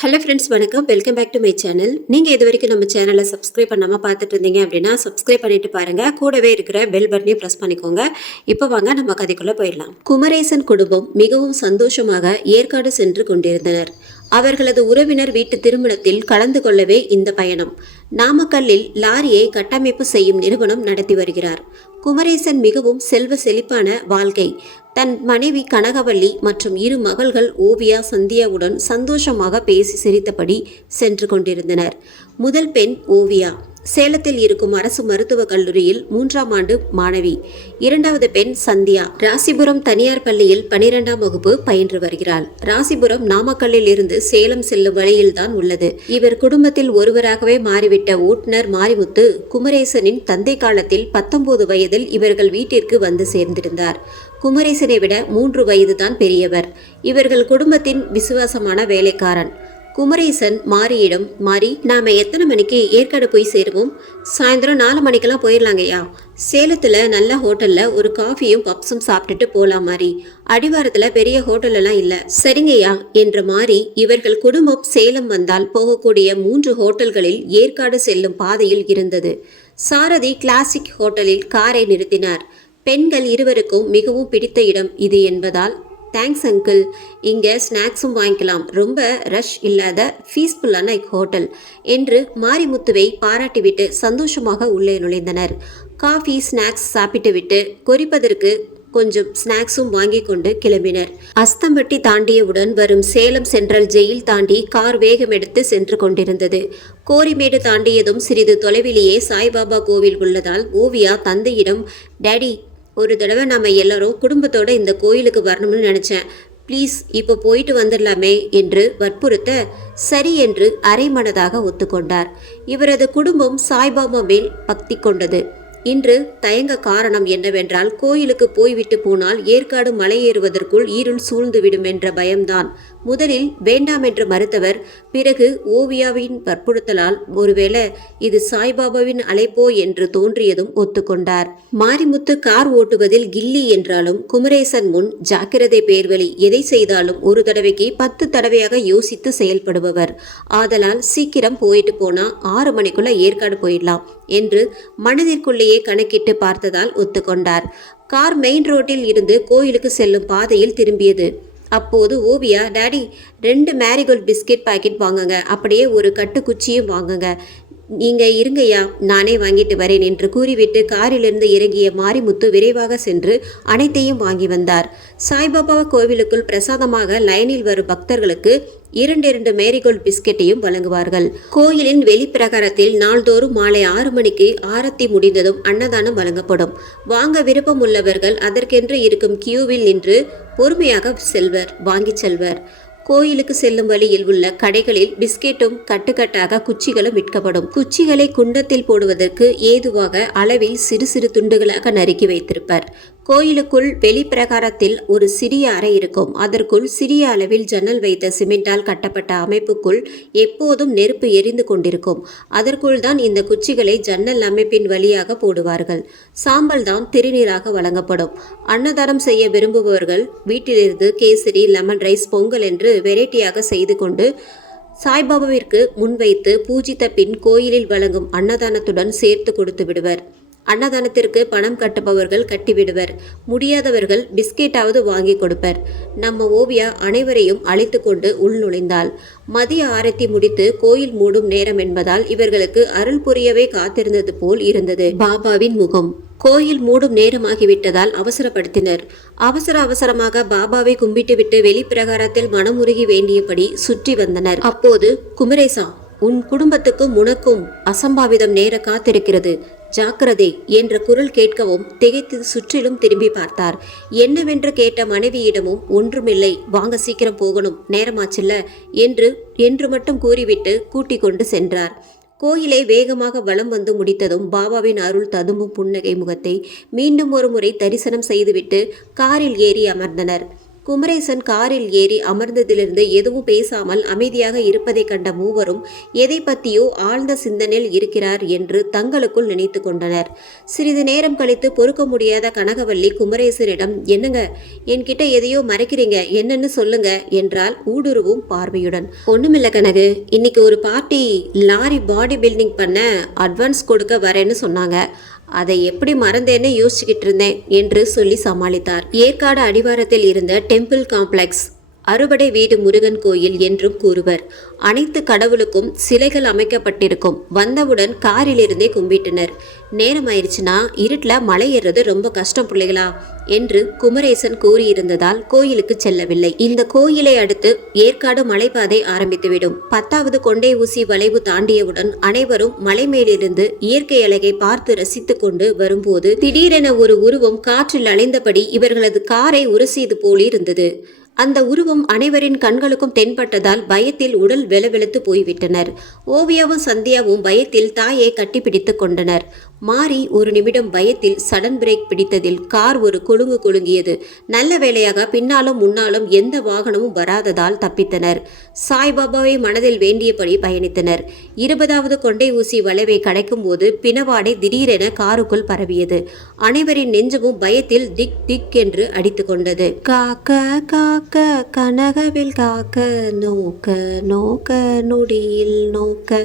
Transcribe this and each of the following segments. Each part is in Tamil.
ஹலோ ஃப்ரெண்ட்ஸ், வணக்கம். Welcome back to my channel. நீங்கள் இது வரைக்கும் நம்ம சேனலை சப்ஸ்கிரைப் பண்ணாமல் பார்த்துட்டு இருந்தீங்க அப்படின்னா சப்ஸ்கிரைப் பண்ணிட்டு பாருங்கள். கூடவே இருக்கிற பெல் பட்டனையும் ப்ரெஸ் பண்ணிக்கோங்க. இப்போ வாங்க நம்ம கதைக்குள்ளே போயிடலாம். குமரேசன் குடும்பம் மிகவும் சந்தோஷமாக ஏற்காடு சென்று கொண்டிருந்தனர். அவர்களது உறவினர் வீட்டு திருமணத்தில் கலந்து கொள்ளவே இந்த பயணம். நாமக்கல்லில் லாரியை கட்டமைப்பு செய்யும் நிறுவனம் நடத்தி வருகிறார். குமரேசன் மிகவும் செல்வ செழிப்பான வாழ்க்கை. தன் மனைவி கனகவல்லி மற்றும் இரு மகள்கள் ஓவியா சந்தியாவுடன் சந்தோஷமாக பேசி சிரித்தபடி சென்று கொண்டிருந்தனர். முதல் பெண் ஓவியா சேலத்தில் இருக்கும் அரசு மருத்துவக் கல்லூரியில் 3ஆம் ஆண்டு மாணவி. இரண்டாவது பெண் சந்தியா ராசிபுரம் தனியார் பள்ளியில் 12ஆம் வகுப்பு பயின்று வருகிறாள். ராசிபுரம் நாமக்கல்லில் இருந்து சேலம் செல்லும் வழியில்தான் உள்ளது. இவர் குடும்பத்தில் ஒருவராகவே மாறிவிட்ட ஓட்டுநர் மாரிமுத்து குமரேசனின் தந்தை காலத்தில் 19 வயதில் இவர்கள் வீட்டிற்கு வந்து சேர்ந்திருந்தார். குமரேசனை விட 3 வயது தான் பெரியவர். இவர்கள் குடும்பத்தின் விசுவாசமான வேலைக்காரன். குமரேசன் மாரியிடம், மாரி, நாம எத்தனை மணிக்கு ஏற்காடு போய் சேருவோம்? சாயந்தரம் 4 மணிக்கெல்லாம் போயிடலாங்கய்யா. சேலத்துல நல்ல ஹோட்டல்ல ஒரு காஃபியும் பப்ஸும் சாப்பிட்டுட்டு போலாம் மாரி. அடிவாரத்துல பெரிய ஹோட்டல் எல்லாம் இல்ல. சரிங்கய்யா என்ற மாரி இவர்கள் குடும்பம் சேலம் வந்தால் போகக்கூடிய 3 ஹோட்டல்களில் ஏற்காடு செல்லும் பாதையில் இருந்தது. சாரதி கிளாசிக் ஹோட்டலில் காரை நிறுத்தினார். பெண்கள் இருவருக்கும் மிகவும் பிடித்த இடம் இது என்பதால், தேங்க்ஸ் அங்கிள், இங்கே ஸ்நாக்ஸும் வாங்கிக்கலாம், ரொம்ப ரஷ் இல்லாத பீஸ்ஃபுல்லான ஹோட்டல் என்று மாரிமுத்துவை பாராட்டிவிட்டு சந்தோஷமாக உள்ளே நுழைந்தனர். காஃபி ஸ்நாக்ஸ் சாப்பிட்டுவிட்டு கொறிப்பதற்கு கொஞ்சம் ஸ்நாக்ஸும் வாங்கி கொண்டு கிளம்பினர். அஸ்தம்பட்டி தாண்டியவுடன் வரும் சேலம் சென்ட்ரல் ஜெயில் தாண்டி கார் வேகம் எடுத்து சென்று கொண்டிருந்தது. கோரிமேடு தாண்டியதும் சிறிது தொலைவிலேயே சாய்பாபா கோவில் உள்ளதால் ஓவியா தந்தையிடம், டேடி, ஒரு தடவை நம்ம எல்லாரும் குடும்பத்தோட இந்த கோயிலுக்கு வரணும்னு நினச்சேன், ப்ளீஸ் இப்போ போயிட்டு வந்துடலாமே என்று வற்புறுத்த சரி என்று அரைமனதாக ஒத்துக்கொண்டார். இவரது குடும்பம் சாய்பாபா மேல் பக்தி கொண்டது. இன்று தயங்க காரணம் என்னவென்றால், கோயிலுக்கு போய்விட்டு போனால் ஏற்காடு மலையேறுவதற்குள் இருள் சூழ்ந்துவிடும் என்ற பயம்தான். முதலில் வேண்டாம் என்று மறுத்தவர் பிறகு ஓவியாவின் வற்புறுத்தலால் ஒருவேளை இது சாய்பாபாவின் அழைப்போ என்று தோன்றியதும் ஒத்துக்கொண்டார். மாரிமுத்து கார் ஓட்டுவதில் கில்லி என்றாலும் குமரேசன் முன் ஜாக்கிரதை பேர்வழி. எதை செய்தாலும் ஒரு தடவைக்கு 10 தடவையாக யோசித்து செயல்படுபவர். ஆதலால் சீக்கிரம் போயிட்டு போனா 6 மணிக்குள்ள ஏற்காடு போயிடலாம் என்று மனதிற்குள்ளேயே கணக்கிட்டு பார்த்ததால் ஒத்துக்கொண்டார். கார் மெயின் ரோட்டில் இருந்து கோயிலுக்கு செல்லும் பாதையில் திரும்பியது. அப்போது Oviya, daddy, 2 Marigold biscuit packet வாங்குங்க, அப்படியே ஒரு கட்டு குச்சியும் வாங்குங்க. நீங்க இருங்கய்யா, நானே வாங்கிட்டு வரேன் என்று கூறிவிட்டு காரிலிருந்து இறங்கிய மாரிமுத்து விரைவாக சென்று அனைத்தையும் வாங்கி வந்தார். சாய்பாபா கோவிலுக்குள் பிரசாதமாக லைனில் வரும் பக்தர்களுக்கு 2 மேரிகோல்ட் பிஸ்கெட்டையும் வழங்குவார்கள். கோயிலின் வெளிப்பிரகாரத்தில் நாள்தோறும் மாலை 6 மணிக்கு ஆரத்தி முடிந்ததும் அன்னதானம் வழங்கப்படும். வாங்க விருப்பம் உள்ளவர்கள் அதற்கென்று இருக்கும் கியூவில் நின்று பொறுமையாக வாங்கி செல்வர். கோயிலுக்கு செல்லும் வழியில் உள்ள கடைகளில் பிஸ்கெட்டும் கட்டுக்கட்டாக குச்சிகளும் விற்கப்படும். குச்சிகளை குண்டத்தில் போடுவதற்கு ஏதுவாக அளவில் சிறு சிறு துண்டுகளாக நறுக்கி வைத்திருப்பர். கோயிலுக்குள் வெளிப்பிரகாரத்தில் ஒரு சிறிய அறை இருக்கும். அதற்குள் சிறிய அளவில் ஜன்னல் வைத்த சிமெண்டால் கட்டப்பட்ட அமைப்புக்குள் எப்போதும் நெருப்பு எரிந்து கொண்டிருக்கும். அதற்குள் தான் இந்த குச்சிகளை ஜன்னல் அமைப்பின் வழியாக போடுவார்கள். சாம்பல் தான் திருநீராக வழங்கப்படும். அன்னதானம் செய்ய விரும்புபவர்கள் வீட்டிலிருந்து கேசரி, லெமன் ரைஸ், பொங்கல் என்று வெரைட்டியாக செய்து கொண்டு சாய்பாபாவிற்கு முன்வைத்து பூஜித்த பின் கோயிலில் வழங்கும் அன்னதானத்துடன் சேர்த்து கொடுத்து விடுவர். அன்னதானத்திற்கு பணம் கட்டுபவர்கள் கட்டிவிடுவர். முடியாதவர்கள் பிஸ்கெட்டாவது வாங்கி கொடுப்பர். நம்ம ஓவியா அனைவரையும் அழைத்து கொண்டு உள் நுழைந்தாள். மதிய ஆரத்தி முடித்து கோயில் மூடும் நேரம் என்பதால் இவர்களுக்கு அருள் புரியவே காத்திருந்தது போல் இருந்தது பாபாவின் முகம். கோயில் மூடும் நேரமாகிவிட்டதால் அவசரப்படுத்தினர். அவசரமாக பாபாவை கும்பிட்டுவிட்டு வெளிப்பிரகாரத்தில் மனமுருகி வேண்டியபடி சுற்றி வந்தனர். அப்போது, குமரேசா, உன் குடும்பத்துக்கும் உனக்கும் அசம்பாவிதம் நேர காத்திருக்கிறது, ஜாக்கிரதை என்ற குரல் கேட்கவும் திகைத்து சுற்றிலும் திரும்பி பார்த்தார். என்னவென்று கேட்ட மனைவியிடமும், ஒன்றுமில்லை, வாங்க சீக்கிரம் போகணும், நேரமாச்சில்ல என்று மட்டும் கூறிவிட்டு கூட்டிக் கொண்டு சென்றார். கோயிலை வேகமாக வலம் வந்து முடித்ததும் பாபாவின் அருள் ததும்பும் புன்னகை முகத்தை மீண்டும் ஒரு முறை தரிசனம் செய்துவிட்டு காரில் ஏறி அமர்ந்தனர். குமரேசன் காரில் ஏறி அமர்ந்ததிலிருந்து எதுவும் பேசாமல் அமைதியாக இருப்பதை கண்ட மூவரும் எதை பற்றியோ ஆழ்ந்த சிந்தனையில் இருக்கிறார் என்று தங்களுக்குள் நினைத்து கொண்டனர். சிறிது நேரம் கழித்து பொறுக்க முடியாத கனகவல்லி குமரேசனிடம், என்னங்க, என்கிட்ட எதையோ மறைக்கிறீங்க, என்னன்னு சொல்லுங்க என்றால் ஊடுருவும் பார்வையுடன். ஒண்ணுமில்ல கனகு, இன்னைக்கு ஒரு பார்ட்டி லாரி பாடி பில்டிங் பண்ண அட்வான்ஸ் கொடுக்க வரேன்னு சொன்னாங்க. அதை எப்படி மறந்தேன்னு யோசிச்சுக்கிட்டு இருந்தேன் என்று சொல்லி சமாளித்தார். ஏற்காடு அடிவாரத்தில் இருந்த டெம்பிள் காம்ப்ளெக்ஸ், அறுபடை வீடு முருகன் கோயில் என்றும் கூறுவர். அனைத்து கடவுளுக்கும் சிலைகள் அமைக்கப்பட்டிருக்கும். வந்தவுடன் காரிலிருந்தே கும்பிட்டனர். நேரம் ஆயிடுச்சுன்னா இருட்டில் மலை ஏறுறது ரொம்ப கஷ்டம் பிள்ளைகளா என்று குமரேசன் கூறியிருந்ததால் கோயிலுக்கு செல்லவில்லை. இந்த கோயிலை அடுத்து ஏற்காடு மலைப்பாதை ஆரம்பித்துவிடும். 10வது கொண்டை ஊசி வளைவு தாண்டியவுடன் அனைவரும் மலை மேலிருந்து இயற்கை அழகை பார்த்து ரசித்து கொண்டு வரும்போது திடீரென ஒரு உருவம் காற்றில் அலைந்தபடி இவர்களது காரை உரசியது போலிருந்தது. அந்த உருவம் அனைவரின் கண்களுக்கும் தென்பட்டதால் பயத்தில் உடல் வெலவெலுத்து போய்விட்டனர். ஓவியாவும் சந்தியாவும் பயத்தில் தாயை கட்டிப்பிடித்து கொண்டனர். மாறி ஒரு நிமிடம் பயத்தில் சடன் பிரேக் பிடித்ததில் கார் ஒரு கொழுங்கு கொழுங்கியது. நல்ல வேளையாக பின்னாலும் முன்னாலும் எந்த வாகனமும் வராததால் தப்பித்தனர். சாய்பாபாவை மனதில் வேண்டியபடி பயணித்தனர். 20வது கொண்டை ஊசி வளைவை கடக்கும் போது பிணவாடை திடீரென காருக்குள் பரவியது. அனைவரின் நெஞ்சமும் பயத்தில் திக் திக் என்று அடித்து கொண்டது. காக்க காக்க கனகவில் காக்க, நோக்க நோக்க நொடியில் நோக்க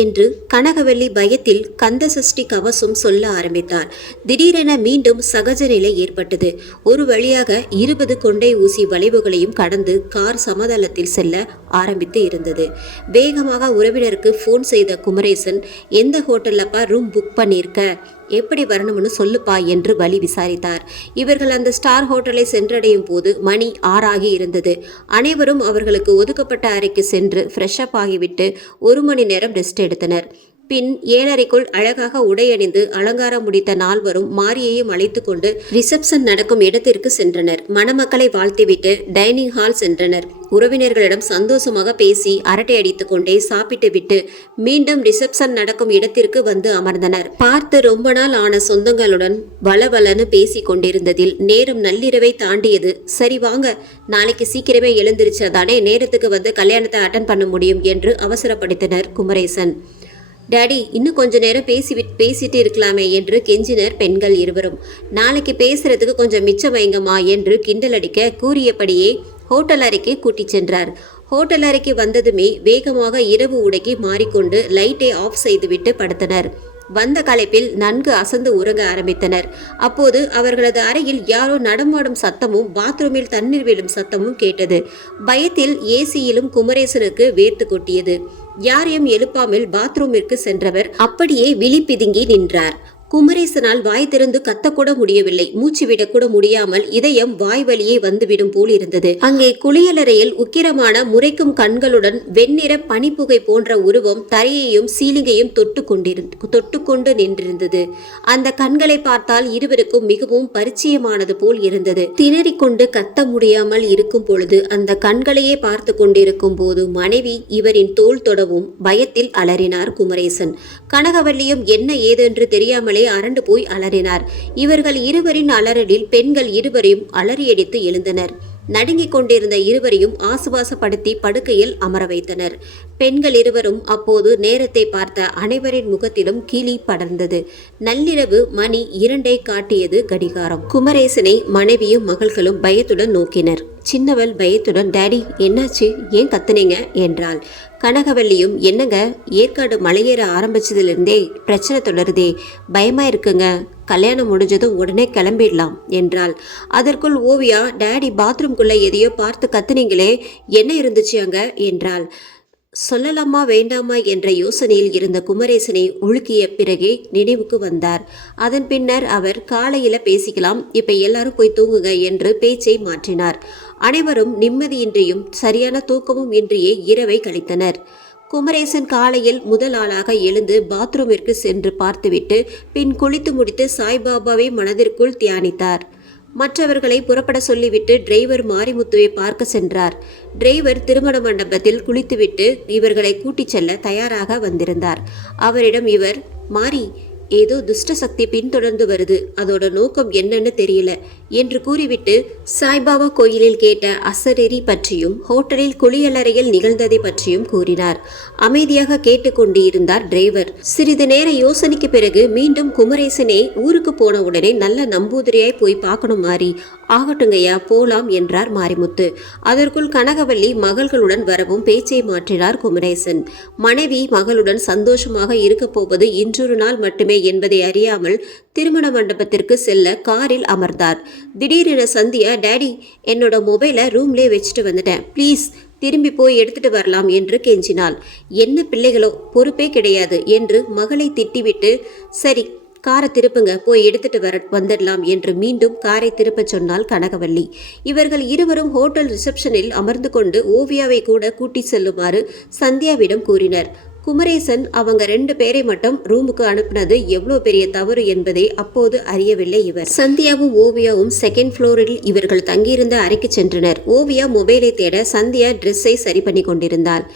என்று கனகவல்லி பயத்தில் கந்த சஷ்டி கவசம் சொல்ல ஆரம்பித்தார். திடீரென மீண்டும் சகஜ நிலை ஏற்பட்டது. ஒரு வழியாக 20 கொண்டை ஊசி வளைவுகளையும் கடந்து கார் சமதளத்தில் செல்ல ஆரம்பித்து இருந்தது. வேகமாக உறவினருக்கு போன் செய்த குமரேசன், எந்த ஹோட்டல்லப்பா ரூம் புக் பண்ணியிருக்க, எப்படி வரணும்னு சொல்லுப்பா என்று வழி விசாரித்தார். இவர்கள் அந்த ஸ்டார் ஹோட்டலை சென்றடையும் போது மணி 6 ஆகி இருந்தது. அனைவரும் அவர்களுக்கு ஒதுக்கப்பட்ட அறைக்கு சென்று ஃப்ரெஷ் அப் ஆகிவிட்டு 1 மணி நேரம் ரெஸ்ட் எடுத்தனர். பின் 7:30க்குள் அழகாக உடையணிந்து அலங்காரம் முடித்த நால்வரும் மாரியையும் அழைத்து கொண்டு ரிசப்ஷன் நடக்கும் இடத்திற்கு சென்றனர். மணமக்களை வாழ்த்திவிட்டு டைனிங் ஹால் சென்றனர். உறவினர்களிடம் சந்தோஷமாக பேசி அரட்டை அடித்து கொண்டே சாப்பிட்டு விட்டு மீண்டும் ரிசப்ஷன் நடக்கும் இடத்திற்கு வந்து அமர்ந்தனர். பார்த்து ரொம்ப நாள் ஆன சொந்தங்களுடன் வளவலன்னு பேசி கொண்டிருந்ததில் நேரம் நள்ளிரவை தாண்டியது. சரி வாங்க, நாளைக்கு சீக்கிரமே எழுந்திருச்சதானே நேரத்துக்கு வந்து கல்யாணத்தை அட்டன் பண்ண முடியும் என்று அவசரப்படுத்தினர் குமரேசன். டாடி, இன்னும் கொஞ்ச நேரம் பேசிட்டு இருக்கலாமே என்று கெஞ்சினர் பெண்கள் இருவரும். நாளைக்கு பேசுறதுக்கு கொஞ்சம் மிச்சம் வைங்கம்மா என்று கிண்டல் அடிக்க கூறியபடியே ஹோட்டல் அறைக்கு கூட்டிச் சென்றார். ஹோட்டல் அறைக்கு வந்ததுமே வேகமாக இரவு உடைக்கு மாறிக்கொண்டு லைட்டை ஆஃப் செய்துவிட்டு படுத்தனர். வந்த களைப்பில் நன்கு அசந்து உறங்க ஆரம்பித்தனர். அப்போது அவர்களது அறையில் யாரோ நடமாடும் சத்தமும் பாத்ரூமில் தண்ணீர் விடும் சத்தமும் கேட்டது. பயத்தில் ஏசியிலும் குமரேசனுக்கு வேர்த்து கொட்டியது. யாரையும் எழுப்பாமல் பாத்ரூமிற்கு சென்றவர் அப்படியே விழி பிதுங்கி நின்றார். குமரேசனால் வாய் திறந்து கத்தக்கூட முடியவில்லை. மூச்சு விடக்கூட முடியாமல் இதயம் வாய் வழியே வந்துவிடும் போல் இருந்தது. அங்கே குளியலறையில் உக்கிரமான முறைக்கும் கண்களுடன் வெண்ணிற பனிப்புகை போன்ற உருவம் தரையையும் சீலிங்கையும் தொட்டுக்கொண்டு நின்றிருந்தது. அந்த கண்களை பார்த்தால் இருவருக்கும் மிகவும் பரிச்சயமானது போல் இருந்தது. திணறிக்கொண்டு கத்த முடியாமல் இருக்கும் பொழுது அந்த கண்களையே பார்த்து கொண்டிருக்கும் போது மனைவி இவரின் தோள் தொடவும் பயத்தில் அலறினார் குமரேசன். கனகவல்லியும் என்ன ஏதென்று தெரியாமலே அரண்டு போய் அலறினார். இவர்கள் இருவரின் அலறலில் பெண்கள் இருவரையும் அலறியடித்து எழுந்தனர். நடுங்கிக் கொண்டிருந்த இருவரையும் ஆசுவாசப்படுத்தி படுக்கையில் அமர வைத்தனர். பெண்கள் இருவரும் அப்போது நேரத்தை பார்த்த அனைவரின் முகத்திலும் கிளி படர்ந்தது. நள்ளிரவு மணி 2 காட்டியது கடிகாரம். குமரேசனை மனைவியும் மகள்களும் பயத்துடன் நோக்கினர். சின்னவள் பயத்துடன், டாடி என்னாச்சு, ஏன் கத்துனீங்க என்றாள். கனகவல்லியும், என்னங்க, ஏற்காடு மலையேற ஆரம்பிச்சதுலேருந்தே பிரச்சனை தொடருதே, பயமா இருக்குங்க, கல்யாணம் முடிஞ்சதும் உடனே கிளம்பிடலாம் என்றாள். அதற்குள் ஓவியா, டாடி பாத்ரூம்குள்ள எதையோ பார்த்து கத்துனீங்களே, என்ன இருந்துச்சு அங்க என்றாள். சொல்லலாமா வேண்டாமா என்ற யோசனையில் இருந்த குமரேசனை உலுக்கிய பிறகே நினைவுக்கு வந்தார். அதன் பின்னர் அவர், காலையில பேசிக்கலாம், இப்ப எல்லாரும் போய் தூங்குங்க என்று பேச்சை மாற்றினார். அனைவரும் நிம்மதியின்றியும் சரியான தூக்கமும் இன்றியே இரவை கழித்தனர். குமரேசன் காலையில் முதல் ஆளாக எழுந்து பாத்ரூமிற்கு சென்று பார்த்துவிட்டு பின் குளித்து முடித்து சாய்பாபாவை மனதிற்குள் தியானித்தார். மற்றவர்களை புறப்பட சொல்லிவிட்டு டிரைவர் மாரிமுத்துவை பார்க்க சென்றார். டிரைவர் திருமண மண்டபத்தில் குளித்துவிட்டு இவர்களை கூட்டிச் செல்ல தயாராக வந்திருந்தார். அவரிடம் இவர், மாரி, ஏதோ துஷ்ட சக்தி பின்தொடர்ந்து வருது, அதோட நோக்கம் என்னன்னு தெரியல, என்று கூறிவிட்டு சாய்பாபா கோயிலில் கேட்ட அசரீரி பற்றியும் ஹோட்டலில் குளியலறையில் நிகழ்ந்ததை பற்றியும் கூறினார். அமைதியாக கேட்டுக்கொண்டிருந்தார் டிரைவர். சிறிது நேர யோசனைக்கு பிறகு மீண்டும் குமரேசனே ஊருக்கு போன உடனே நல்ல நம்பூதிரியாய் போய் பார்க்கணும் மாறி. ஆகட்டுங்கய்யா, போலாம் என்றார் மாரிமுத்து. அதற்குள் கனகவல்லி மகள்களுடன் வரவும் பேச்சை மாற்றினார் குமரேசன். மனைவி மகளுடன் சந்தோஷமாக இருக்க போவது இன்றொரு நாள் மட்டுமே என்பதை அறியாமல் திருமண மண்டபத்திற்கு செல்ல காரில் அமர்ந்தார். திடீரென சந்தியா, டாடி, என்னோட மொபைலை ரூம்லே வச்சுட்டு வந்துட்டேன், ப்ளீஸ் திரும்பி போய் எடுத்துட்டு வரலாம் என்று கெஞ்சினாள். என்ன பிள்ளைகளோ, பொறுப்பே கிடையாது என்று மகளை திட்டிவிட்டு, சரி காரை திருப்புங்க, போய் எடுத்துட்டு வந்துடலாம் என்று மீண்டும் காரை திருப்பச் சொன்னாள் கனகவல்லி. இவர்கள் இருவரும் ஹோட்டல் ரிசப்ஷனில் அமர்ந்து கொண்டு ஓவியாவை கூட கூட்டி செல்லுமாறு சந்தியாவிடம் கூறினர். குமரேசன் அவங்க 2 பேரை மட்டும் ரூமுக்கு அனுப்பினது எவ்வளோ பெரிய தவறு என்பதை அப்போது அறியவில்லை இவர். சந்தியாவும் ஓவியாவும் 2nd ஃப்ளோரில் இவர்கள் தங்கியிருந்த அறைக்கு சென்றனர். ஓவியா மொபைலை தேட சந்தியா ட்ரெஸ்ஸை சரி பண்ணி கொண்டிருந்தாள்.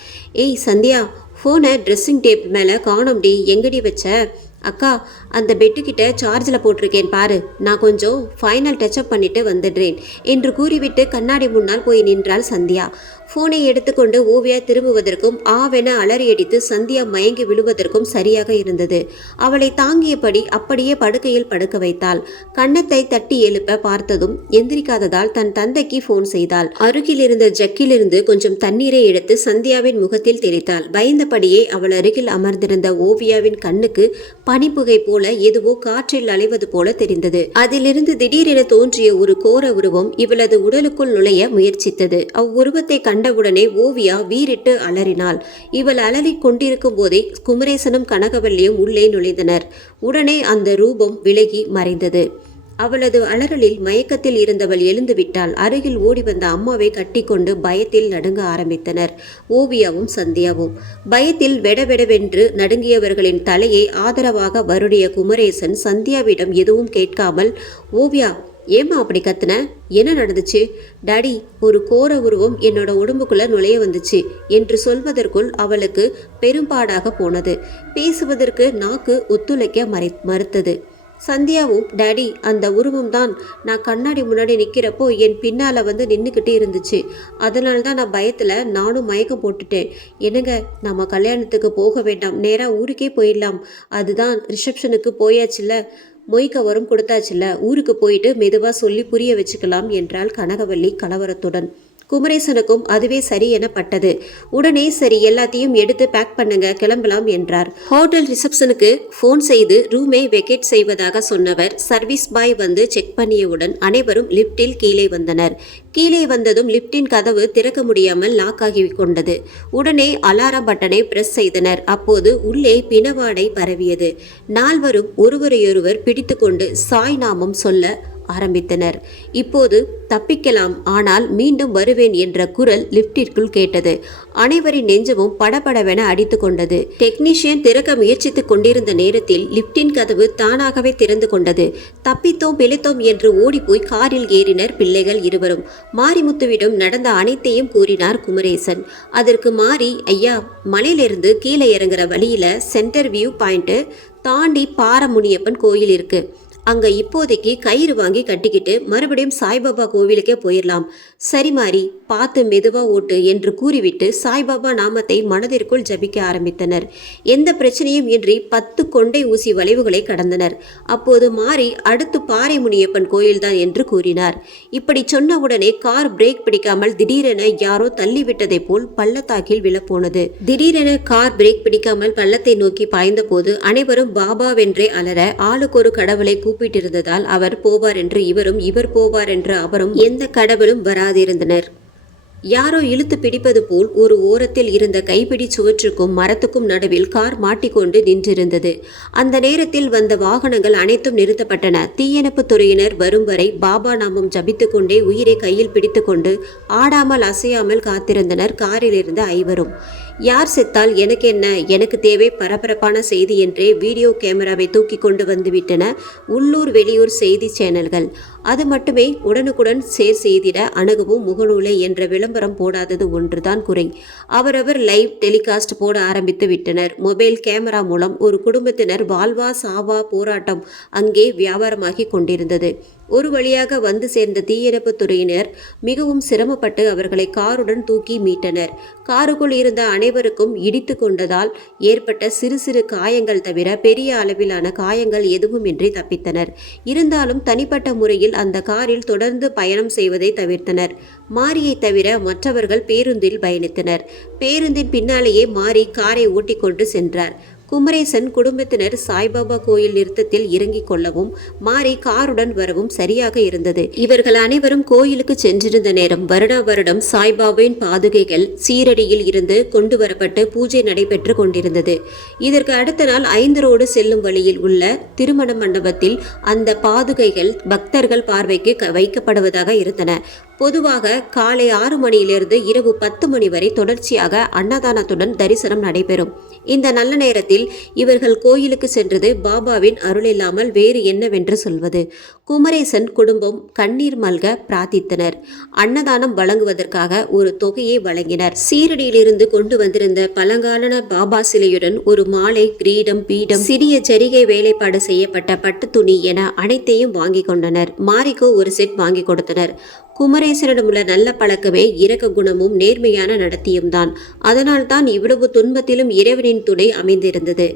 ஏய் சந்தியா, ஃபோனை ட்ரெஸ்ஸிங் டேபிள் மேலே காணோம்டி, எங்கடி வச்ச? அக்கா, அந்த பெட்டுக்கிட்ட சார்ஜில் போட்டிருக்கேன் பாரு, நான் கொஞ்சம் ஃபைனல் டச்சப் பண்ணிட்டு வந்துடுறேன் என்று கூறிவிட்டு கண்ணாடி முன்னால் போய் நின்றாள் சந்தியா. ஃபோனை எடுத்துக்கொண்டு ஓவியா திரும்புவதற்கும் ஆவென அலறியடித்து சந்தியா மயங்கி விழுவதற்கும் சரியாக இருந்தது. அவளை தாங்கியபடி அப்படியே படுக்கையில் படுக்க வைத்தாள். கன்னத்தை தட்டி எழுப்ப பார்த்ததும் எந்திரிக்காததால் தன் தந்தைக்கு ஃபோன் செய்தாள். அருகில் இருந்த ஜக்கிலிருந்து கொஞ்சம் தண்ணீரை எடுத்து சந்தியாவின் முகத்தில் தெளித்தாள். பயந்தபடியே அவள் அருகில் அமர்ந்திருந்த ஓவியாவின் கண்ணுக்கு பனிப்புகை போல எதுவோ காற்றில் அலைவது போல தெரிந்தது. அதிலிருந்து திடீரென தோன்றிய ஒரு கோர உருவம் இவளது உடலுக்குள் நுழைய முயற்சித்தது. அவ்வுருவத்தை கண்டவுடனே ஓவியா வீறிட்டு அலறினாள். இவள் அலறிக் கொண்டிருக்கும் போதே குமரேசனும் கனகவல்லியும் உள்ளே நுழைந்தனர். உடனே அந்த ரூபம் விலகி மறைந்தது. அவளது அலறலில் மயக்கத்தில் இருந்தவள் எழுந்து விட்டாள். அருகில் ஓடி வந்த அம்மாவை கட்டிக்கொண்டு பயத்தில் நடுங்க ஆரம்பித்தனர் ஓவியாவும் சந்தியாவும். பயத்தில் வெடவெடவென்று நடுங்கியவர்களின் தலையை ஆதரவாக வருடிய குமரேசன் சந்தியாவிடம் எதுவும் கேட்காமல், ஓவியா, ஏம்மா அப்படி கத்துன? என்ன நடந்துச்சு? டாடி, ஒரு கோர உருவம் என்னோட உடம்புக்குள்ள நுழைய வந்துச்சு என்று சொல்வதற்குள் அவளுக்கு பெரும்பாடாக போனது. பேசுவதற்கு நாக்கு ஒத்துழைக்க மறுத்தது. சந்தியாவும், டாடி, அந்த உருவம் தான் நான் கண்ணாடி முன்னாடி நிற்கிறப்போ என் பின்னால் வந்து நின்றுக்கிட்டே இருந்துச்சு. அதனால தான் நான் பயத்தில் நானும் மயக்கம் போட்டுட்டேன். என்னங்க, நம்ம கல்யாணத்துக்கு போக வேண்டாம், நேராக ஊருக்கே போயிடலாம். அதுதான் ரிசப்ஷனுக்கு போயாச்சுல்ல, மொய் கவரும் கொடுத்தாச்சுல்ல, ஊருக்கு போயிட்டு மெதுவாக சொல்லி புரிய வச்சுக்கலாம் என்றாள் கனகவல்லி கலவரத்துடன். குமரேசனுக்கும் அதுவே சரி என பட்டது. உடனே சரி, எல்லாத்தையும் எடுத்து பேக் பண்ணுங்க, கிளம்பலாம் என்றார். ஹோட்டல் ரிசப்ஷனுக்கு ஃபோன் செய்து ரூமை வெக்கேட் செய்வதாக சொன்னவர் சர்வீஸ் பாய் வந்து செக் பண்ணியவுடன் அனைவரும் லிப்டில் கீழே வந்தனர். கீழே வந்ததும் லிப்டின் கதவு திறக்க முடியாமல் லாக் ஆகி கொண்டது. உடனே அலாரம் பட்டனை பிரஸ் செய்தனர். அப்போது உள்ளே பிணவாடை பரவியது. நால்வரும் ஒருவரையொருவர் பிடித்துக்கொண்டு சாய் நாமம் சொல்ல ஆரம்பித்தனர். இப்போது தப்பிக்கலாம், ஆனால் மீண்டும் வருவேன் என்ற குரல் லிப்டிற்குள் கேட்டது. அனைவரின் நெஞ்சமும் படபடவென அடித்து கொண்டது. டெக்னீஷியன் திறக்க முயற்சித்துக் கொண்டிருந்த நேரத்தில் லிப்டின் கதவு தானாகவே திறந்து கொண்டது. தப்பித்தோம் பிழைத்தோம் என்று ஓடிப்போய் காரில் ஏறினர் பிள்ளைகள் இருவரும். மாரிமுத்துவிடம் நடந்த அனைத்தையும் கூறினார் குமரேசன். அதற்கு மாரி, ஐயா, மலையிலிருந்து கீழே இறங்குற வழியில சென்டர் வியூ பாயிண்ட் தாண்டி பாரமுனியப்பன் கோயில் இருக்கு. அங்க இப்போதைக்கு கயிறு வாங்கி கட்டிக்கிட்டு மறுபடியும் சாய்பாபா கோவிலுக்கே போயிடலாம். சரி மாறி, பார்த்து மெதுவா ஓட்டு என்று கூறிவிட்டு சாய்பாபா நாமத்தை மனதிற்குள் ஜபிக்க ஆரம்பித்தனர். எந்த பிரச்சனையும் இன்றி 10 கொண்டை ஊசி வளைவுகளை கடந்தனர். அப்போது மாறி, அடுத்து பாறைமுனியப்பன் கோயில்தான் என்று கூறினார். இப்படி சொன்னவுடனே கார் பிரேக் பிடிக்காமல் திடீரென யாரோ தள்ளிவிட்டதை போல் பள்ளத்தாக்கில் விழப்போனது. திடீரென கார் பிரேக் பிடிக்காமல் பள்ளத்தை நோக்கி பாய்ந்த போது அனைவரும் பாபாவென்றே அலற, ஆளுக்கு ஒரு கடவுளை கூப்பிட்டிருந்ததால் அவர் போவார் என்று இவரும், இவர் போவார் என்று அவரும், எந்த கடவுளும் வராதிருந்தனர். யாரோ இழுத்து பிடிப்பது போல் ஒரு ஓரத்தில் இருந்த கைப்பிடி சுவற்றுக்கும் மரத்துக்கும் நடுவில் கார் மாட்டிக்கொண்டு நின்றிருந்தது. அந்த நேரத்தில் வந்த வாகனங்கள் அனைத்தும் நிறுத்தப்பட்டன. தீயணைப்பு துறையினர் வரும் வரை பாபா நாமம் ஜபித்து கொண்டே உயிரை கையில் பிடித்து கொண்டு ஆடாமல் அசையாமல் காத்திருந்தனர் காரில் இருந்த ஐவரும். யார் செத்தால் எனக்கு என்ன, எனக்கு தேவை பரபரப்பான செய்தி என்றே வீடியோ கேமராவை தூக்கி கொண்டு வந்துவிட்டன உள்ளூர் வெளியூர் செய்தி சேனல்கள். அது மட்டுமே உடனுக்குடன் செய்திட அணுகவும் முகநூலை என்ற விளம்பரம் போடாதது ஒன்றுதான் குறை. அவரவர் லைவ் டெலிகாஸ்ட் போட ஆரம்பித்து விட்டனர். மொபைல் கேமரா மூலம் ஒரு குடும்பத்தினர் வாழ்வா சாவா போராட்டம் அங்கே வியாபாரமாகி கொண்டிருந்தது. ஒரு வழியாக வந்து சேர்ந்த தீயணைப்பு துறையினர் மிகவும் சிரமப்பட்டு அவர்களை காருடன் தூக்கி மீட்டனர். காருக்குள் இருந்த அனைவருக்கும் இடித்து கொண்டதால் ஏற்பட்ட சிறு சிறு காயங்கள் தவிர பெரிய அளவிலான காயங்கள் எதுவுமின்றி தப்பித்தனர். இருந்தாலும் தனிப்பட்ட முறையில் அந்த காரில் தொடர்ந்து பயணம் செய்வதை தவிர்த்தனர். மாரியை தவிர மற்றவர்கள் பேருந்தில் பயணித்தனர். பேருந்தின் பின்னாலேயே மாரி காரை ஓட்டிக்கொண்டு சென்றார். குமரேசன் குடும்பத்தினர் சாய்பாபா கோயில் நிறுத்தத்தில் இறங்கிக் கொள்ளவும் மாரி காருடன் வரவும் சரியாக இருந்தது. இவர்கள் அனைவரும் கோயிலுக்கு சென்றிருந்த நேரம் வருடா வருடம் சாய்பாபாவின் பாதுகைகள் சீரடியில் இருந்து கொண்டு வரப்பட்டு பூஜை நடைபெற்று கொண்டிருந்தது. இதற்கு அடுத்த நாள் 5 ரோடு செல்லும் வழியில் உள்ள திருமண மண்டபத்தில் அந்த பாதுகைகள் பக்தர்கள் பார்வைக்கு வைக்கப்படுவதாக இருந்தன. பொதுவாக காலை 6 மணியிலிருந்து இரவு 10 மணி வரை தொடர்ச்சியாக அன்னதானத்துடன் தரிசனம் நடைபெறும். இந்த நல்ல நேரத்தில் இவர்கள் கோயிலுக்கு சென்றது பாபாவின் அருள் இல்லாமல் வேறு என்னவென்று சொல்வது. குமரேசன் குடும்பம் கண்ணீர் மல்க பிரார்த்தித்தனர். அன்னதானம் வழங்குவதற்காக ஒரு தொகையை வழங்கினர். சீரடியிலிருந்து கொண்டு வந்திருந்த பழங்கால பாபா சிலையுடன் ஒரு மாலை, கிரீடம், பீடம், சிறிய ஜரிகை வேலைப்பாடு செய்யப்பட்ட பட்டு துணி என அனைத்தையும் வாங்கி கொண்டனர். மாரிக்கு ஒரு செட் வாங்கி கொடுத்தனர். குமரேசனிடமுள்ள நல்ல பழக்கமே இரக்க குணமும் நேர்மையான நடத்தியும் தான். அதனால் தான் இவ்வளவு துன்பத்திலும் இறைவனின் துணை அமைந்திருந்தது.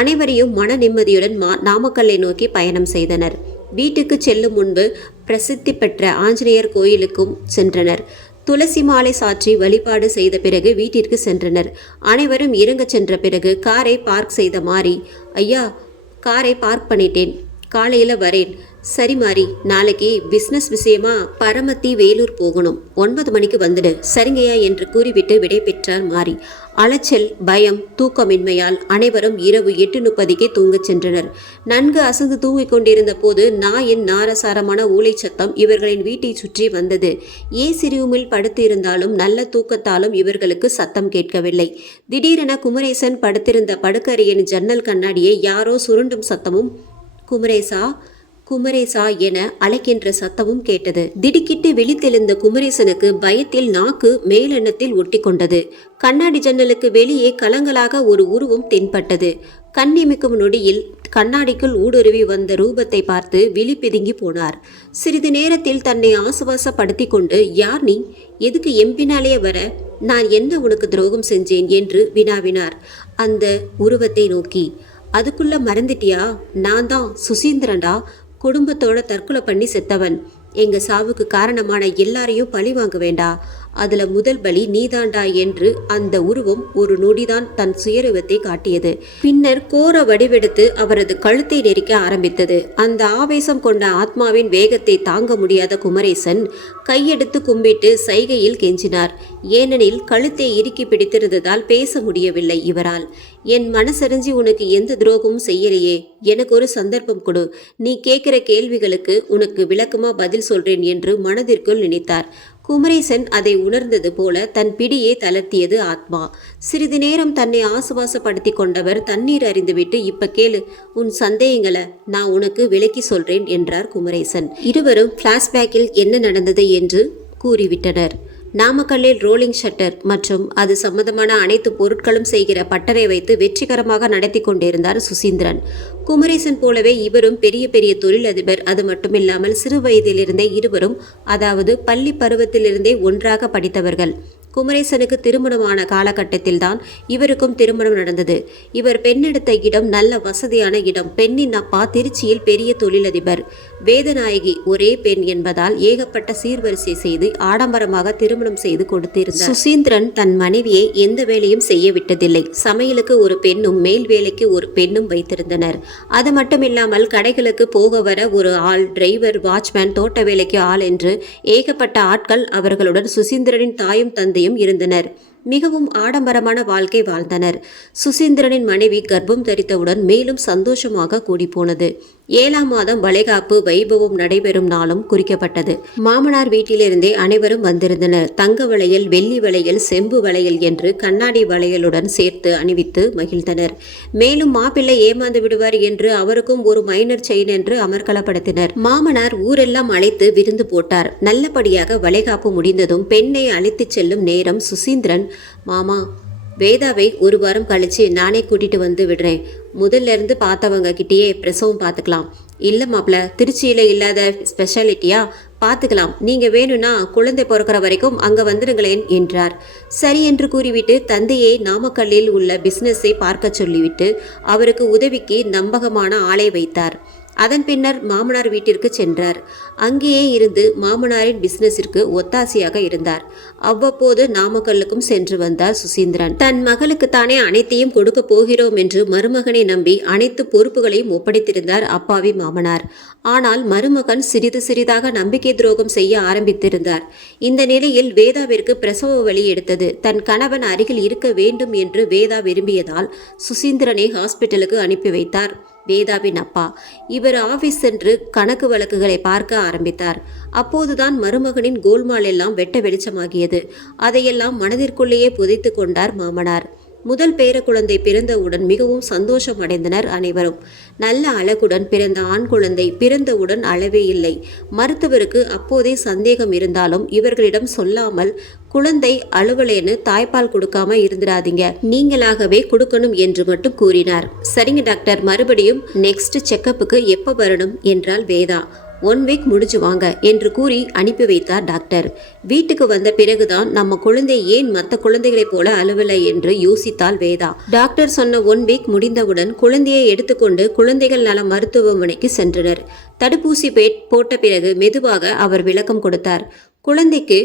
அனைவரையும் மன நிம்மதியுடன் நாமக்கல்லை நோக்கி பயணம் செய்தனர். வீட்டுக்கு செல்லும் முன்பு பிரசித்தி பெற்ற ஆஞ்சநேயர் கோயிலுக்கும் சென்றனர். துளசி மாலை சாற்றி வழிபாடு செய்த பிறகு வீட்டிற்கு சென்றனர். அனைவரும் இறங்க சென்ற பிறகு காரை பார்க் செய்த மாரி, ஐயா காரை பார்க் பண்ணிட்டேன், காலையில் வரேன். சரி மாரி, நாளைக்கு பிஸ்னஸ் விஷயமா பரமத்தி வேலூர் போகணும், 9 மணிக்கு வந்துடு. சரிங்கய்யா என்று கூறிவிட்டு விடை பெற்றார் மாரி. அலைச்சல், பயம், தூக்கமின்மையால் அனைவரும் இரவு 8:30க்கே தூங்கச் சென்றனர். நன்கு அசந்து தூங்கிக் கொண்டிருந்த போது நாயின் நாரசாரமான ஊளை சத்தம் இவர்களின் வீட்டை சுற்றி வந்தது. ஏசி ரூமில் படுத்து இருந்தாலும் நல்ல தூக்கத்தாலும் இவர்களுக்கு சத்தம் கேட்கவில்லை. திடீரென குமரேசன் படுத்திருந்த படுக்கறையின் ஜன்னல் கண்ணாடியை யாரோ சுருண்டும் சத்தமும், குமரேசா குமரேசா என அழைக்கின்ற சத்தமும் கேட்டது. திடுக்கிட்டு விழித்தெழுந்த குமரேசனுக்கு பயத்தில் நாக்கு மேலெண்ணத்தில் ஒட்டி கொண்டது. கண்ணாடி ஜன்னலுக்கு வெளியே கலங்களாக ஒரு உருவம் தென்பட்டது. கண்ணிமிக்கும் நொடியில் கண்ணாடிக்குள் ஊடுருவி வந்த ரூபத்தை பார்த்து விழி பிதுங்கி போனார். சிறிது நேரத்தில் தன்னை ஆசுவாசப்படுத்தி கொண்டு, யார் நீ? எதுக்கு எம்பினாலே வர? நான் என்ன உனக்கு துரோகம் செஞ்சேன் என்று வினாவினார் அந்த உருவத்தை நோக்கி. அதுக்குள்ள மறந்துட்டியா? நான் தான் சுசீந்திரன்டா, குடும்பத்தோட தற்கொலை பண்ணி செத்தவன். எங்க சாவுக்கு காரணமான எல்லாரையும் பழி வாங்க வேண்டா, அதுல முதல் பலி நீதாண்டா என்று அந்த உருவம் ஒரு நொடிதான் தன் சுயரூபத்தை காட்டியது. பின்னர் கோர வடிவெடுத்து அவரது கழுத்தை நெரிக்க ஆரம்பித்தது. அந்த ஆவேசம் கொண்ட ஆத்மாவின் வேகத்தை தாங்க முடியாத குமரேசன் கையெடுத்து கும்பிட்டு சைகையில் கெஞ்சினார். ஏனெனில் கழுத்தை இறுக்கி பிடித்திருந்ததால் பேச முடியவில்லை இவரால். என் மனசறிஞ்சு உனக்கு எந்த துரோகமும் செய்யலையே, எனக்கு ஒரு சந்தர்ப்பம் கொடு, நீ கேட்கிற கேள்விகளுக்கு உனக்கு விளக்கமா பதில் சொல்றேன் என்று மனதிற்குள் நினைத்தார். குமரேசன் அதை உணர்ந்தது போல தன் பிடியை தளர்த்தியது ஆத்மா. சிறிது நேரம் தன்னை ஆசுவாசப்படுத்தி கொண்டவர் தண்ணீர் அறிந்துவிட்டு, இப்ப கேளு, உன் சந்தேகங்களை நான் உனக்கு விளக்கி சொல்றேன் என்றார் குமரேசன். இருவரும் பிளாஷ்பேக்கில் என்ன நடந்தது என்று கூறிவிட்டனர். நாமக்கல்லில் ரோலிங் ஷட்டர் மற்றும் அது சம்பந்தமான அனைத்து பொருட்களும் செய்கிற பட்டறை வைத்து வெற்றிகரமாக நடத்தி கொண்டிருந்தார் சுசீந்திரன். குமரேசன் போலவே இவரும் பெரிய பெரிய தொழிலதிபர். அது மட்டுமில்லாமல் சிறு வயதிலிருந்தே இருவரும், அதாவது பள்ளி பருவத்திலிருந்தே ஒன்றாக படித்தவர்கள். குமரேசனுக்கு திருமணமான காலகட்டத்தில் தான் இவருக்கும் திருமணம் நடந்தது. இவர் பெண்ணெடுத்த இடம் நல்ல வசதியான இடம். பெண்ணின் அப்பா திருச்சியில் பெரிய தொழிலதிபர். வேதநாயகி ஒரே பெண் என்பதால் ஏகப்பட்ட சீர்வரிசை செய்து ஆடம்பரமாக திருமணம் செய்து கொடுத்திருந்தார். சுசீந்திரன் தன் மனைவியை எந்த வேலையும் செய்ய விட்டதில்லை. சமையலுக்கு ஒரு பெண்ணும் மேல் வேலைக்கு ஒரு பெண்ணும் வைத்திருந்தனர். அது மட்டுமில்லாமல் கடைகளுக்கு போக வர ஒரு ஆள், டிரைவர், வாட்ச்மேன், தோட்ட வேலைக்கு ஆள் என்று ஏகப்பட்ட ஆட்கள் அவர்களுடன் சுசீந்திரனின் தாயும் தந்தையும் இருந்தனர். மிகவும் ஆடம்பரமான வாழ்க்கை வாழ்ந்தனர். சுசீந்திரனின் மனைவி கர்ப்பம் தரித்தவுடன் மேலும் சந்தோஷமாக கூடிப்போனது. 7ஆம் மாதம் வளைகாப்பு வைபவம் நடைபெறும் நாளும் குறிக்கப்பட்டது. மாமனார் வீட்டிலிருந்தே அனைவரும் வந்திருந்தனர். தங்க வளையல், வெள்ளி வளையல், செம்பு வளையல் என்று கண்ணாடி வளையலுடன் சேர்த்து அணிவித்து மகிழ்ந்தனர். மேலும் மாப்பிள்ளை ஏமாந்து விடுவார் என்று அவருக்கும் ஒரு மைனர் செயின் என்று அமர்க்கலப்படுத்தினர். மாமனார் ஊரெல்லாம் அழைத்து விருந்து போட்டார். நல்லபடியாக வளைகாப்பு முடிந்ததும் பெண்ணை அழைத்துச் செல்லும் நேரம் சுசீந்திரன், மாமா, வேதாவை 1 வாரம் கழிச்சு நானே கூட்டிட்டு வந்து விடுறேன். முதல்ல இருந்து பார்த்தவங்க கிட்டேயே பிரசவம் பார்த்துக்கலாம். இல்லை மாப்பிள்ள, திருச்சியில் இல்லாத ஸ்பெஷாலிட்டியா? பார்த்துக்கலாம், நீங்கள் வேணும்னா குழந்தை பிறக்கிற வரைக்கும் அங்கே வந்துடுங்களேன் என்றார். சரி என்று கூறிவிட்டு தந்தையை நாமக்கல்லில் உள்ள பிஸ்னஸை பார்க்க சொல்லிவிட்டு அவருக்கு உதவிக்கு நம்பகமான ஆளை வைத்தார். அதன் பின்னர் மாமனார் வீட்டிற்கு சென்றார். அங்கேயே இருந்து மாமனாரின் பிசினஸிற்கு ஒத்தாசையாக இருந்தார். அவ்வப்போது நாமக்கல்லுக்கும் சென்று வந்தார் சுசீந்திரன். தன் மகளுக்குத்தானே அனைத்தையும் கொடுக்க போகிறோம் என்று மருமகனை நம்பி அனைத்து பொறுப்புகளையும் ஒப்படைத்திருந்தார் அப்பாவி மாமனார். ஆனால் மருமகன் சிறிது சிறிதாக நம்பிக்கை துரோகம் செய்ய ஆரம்பித்திருந்தார். இந்த நிலையில் வேதாவிற்கு பிரசவ வலி எடுத்தது. தன் கணவன் அருகில் இருக்க வேண்டும் என்று வேதா விரும்பியதால் சுசீந்திரனை ஹாஸ்பிட்டலுக்கு அனுப்பி வைத்தார் வேதாவின் அப்பா. இவர் ஆபீஸ் சென்று கணக்கு வழக்குகளை பார்க்க ஆரம்பித்தார். அப்போதுதான் மருமகனின் கோல்மால் எல்லாம் வெட்ட வெளிச்சமாகியது. அதையெல்லாம் மனதிற்குள்ளேயே புதைத்து கொண்டார் மாமனார். முதல் பேர குழந்தை பிறந்தவுடன் மிகவும் சந்தோஷம் அடைந்தனர் அனைவரும். நல்ல அழகுடன் பிறந்த ஆண் குழந்தை பிறந்தவுடன் அளவே இல்லை. மருத்துவருக்கு அப்போதே சந்தேகம் இருந்தாலும் இவர்களிடம் சொல்லாமல், குழந்தை அழுவலேன்னு தாய்ப்பால் கொடுக்காம இருந்துடாதீங்க, நீங்களாகவே கொடுக்கணும் என்று மட்டும் கூறினார். சரிங்க டாக்டர், மறுபடியும் நெக்ஸ்ட் செக்கப்புக்கு எப்போ வரணும் என்றால் வேதா. 1 வீக் முடிஞ்சு வாங்க என்று கூறி அனுப்பி வைத்தார் டாக்டர். வீட்டுக்கு வந்த பிறகுதான் நம்ம குழந்தை ஏன் மற்ற குழந்தைகளைப் போல அழுவலை என்று யோசித்தாள் வேதா. டாக்டர் சொன்ன 1 வீக் முடிந்தவுடன் குழந்தையை எடுத்துக்கொண்டு குழந்தைகள் நல மருத்துவமனைக்கு சென்றனர். தடுப்பூசி போட்ட பிறகு மெதுவாக அவர் விளக்கம் கொடுத்தார். குழந்தைக்கு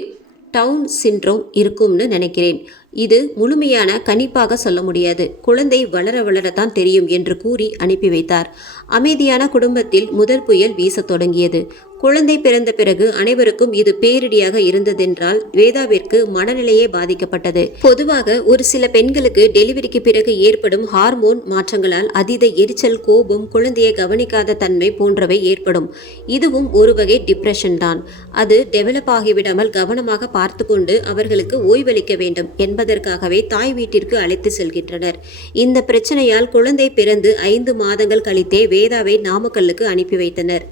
டவுன் சிண்ட்ரோம் இருக்கும்னு நினைக்கிறேன். இது முழுமையான கணிப்பாக சொல்ல முடியாது. குழந்தை வளர வளரத்தான் தெரியும் என்று கூறி அனுப்பி வைத்தார். அமைதியான குடும்பத்தில் முதல் புயல் வீசத் தொடங்கியது. குழந்தை பிறந்த பிறகு அனைவருக்கும் இது பேரிடியாக இருந்ததென்றால் வேதாவிற்கு மனநிலையே பாதிக்கப்பட்டது. பொதுவாக ஒரு சில பெண்களுக்கு டெலிவரிக்கு பிறகு ஏற்படும் ஹார்மோன் மாற்றங்களால் அதீத எரிச்சல், கோபம், குழந்தையை கவனிக்காத தன்மை போன்றவை ஏற்படும். இதுவும் ஒரு வகை டிப்ரெஷன் தான். அது டெவலப் ஆகிவிடாமல் கவனமாக பார்த்து கொண்டு அவர்களுக்கு ஓய்வளிக்க வேண்டும் என்பதற்காகவே தாய் வீட்டிற்கு அழைத்து செல்கின்றனர். இந்த பிரச்சனையால் குழந்தை பிறந்து 5 மாதங்கள் கழித்தே வேதாவை நாமக்கல்லுக்கு அனுப்பி வைத்தனர்.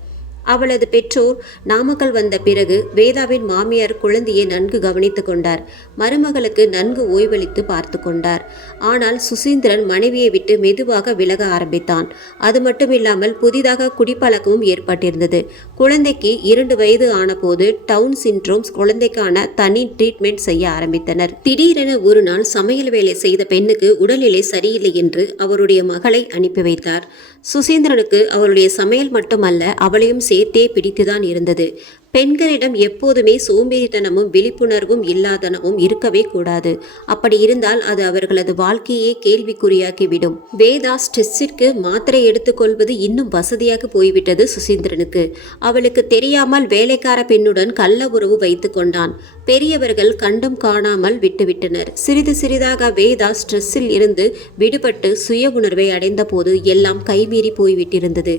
அவளது பெற்றோர் நாமக்கல் வந்த பிறகு வேதாவின் மாமியார் குழந்தையை நன்கு கவனித்து கொண்டார். மருமகளுக்கு நன்கு ஓய்வளித்து பார்த்து கொண்டார். ஆனால் சுசீந்திரன் மனைவியை விட்டு மெதுவாக விலக ஆரம்பித்தான். அது மட்டுமில்லாமல் புதிதாக குடிப்பழக்கமும் ஏற்பட்டிருந்தது. குழந்தைக்கு 2 வயது ஆன போது டவுன் சிண்ட்ரோம் குழந்தைக்கான தனி ட்ரீட்மெண்ட் செய்ய ஆரம்பித்தனர். திடீரென ஒரு நாள் சமையல் வேலை செய்த பெண்ணுக்கு உடல்நிலை சரியில்லை என்று அவருடைய மகளை அனுப்பி வைத்தார். சுசீந்திரனுக்கு அவருடைய சமையல் மட்டுமல்ல, அவளையும் சேர்த்தே பிடித்துதான் இருந்தது. பெண்களிடம் எப்போதுமே சோம்பேறித்தனமும் விழிப்புணர்வும் இல்லாதனவும் இருக்கவே கூடாது. அப்படி இருந்தால் அது அவர்களது வாழ்க்கையே கேள்விக்குறியாக்கிவிடும். வேதா ஸ்ட்ரெஸ்ஸிற்கு மாத்திரை எடுத்துக்கொள்வது இன்னும் வசதியாக போய்விட்டது சுசீந்திரனுக்கு. அவளுக்கு தெரியாமல் வேலைக்கார பெண்ணுடன் கள்ள உறவு வைத்து கொண்டான். பெரியவர்கள் கண்டும் காணாமல் விட்டுவிட்டனர். சிறிது சிறிதாக வேதா ஸ்ட்ரெஸ்ஸில் இருந்து விடுபட்டு சுய உணர்வை அடைந்த போது எல்லாம் கைமீறி போய்விட்டிருந்தது.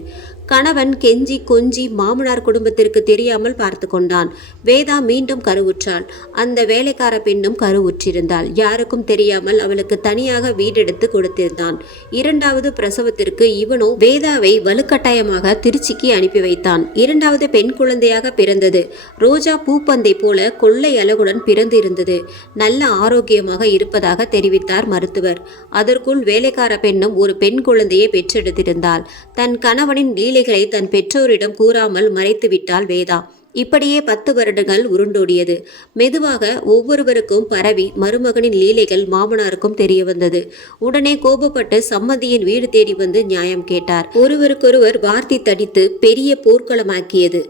கணவன் கெஞ்சி கொஞ்சி மாமனார் குடும்பத்திற்கு தெரியாமல் பார்த்து கொண்டான். வேதா மீண்டும் கருவுற்றாள். அந்த வேலைக்கார பெண்ணும் கருவுற்றிருந்தாள். யாருக்கும் தெரியாமல் அவளுக்கு தனியாக வீடெடுத்து கொடுத்திருந்தான். 2வது பிரசவத்திற்கு இவனோ வேதாவை வலுக்கட்டாயமாக திருச்சிக்கு அனுப்பி வைத்தான். 2வது பெண் குழந்தையாக பிறந்தது. ரோஜா பூப்பந்தை போல கொள்ளை அழகுடன் பிறந்து இருந்தது. நல்ல ஆரோக்கியமாக இருப்பதாக தெரிவித்தார் மருத்துவர். அதற்குள் வேலைக்கார பெண்ணும் ஒரு பெண் குழந்தையை பெற்றெடுத்திருந்தாள். தன் கணவனின் லீலைகளை தன் பெற்றோரிடம் கூறாமல் மறைத்து விட்டாள் வேதா. இப்படியே 10 வருடங்கள் உருண்டோடியது. மெதுவாக ஒவ்வொருவருக்கும் பரவி மருமகனின் லீலைகள் மாமனாருக்கும் தெரிய வந்தது. உடனே கோபப்பட்டு சம்மந்தியின் வீடு தேடி வந்து நியாயம் கேட்டார். ஒருவருக்கொருவர் வார்த்தை தடித்து பெரிய போர்க்களமாக்கியது.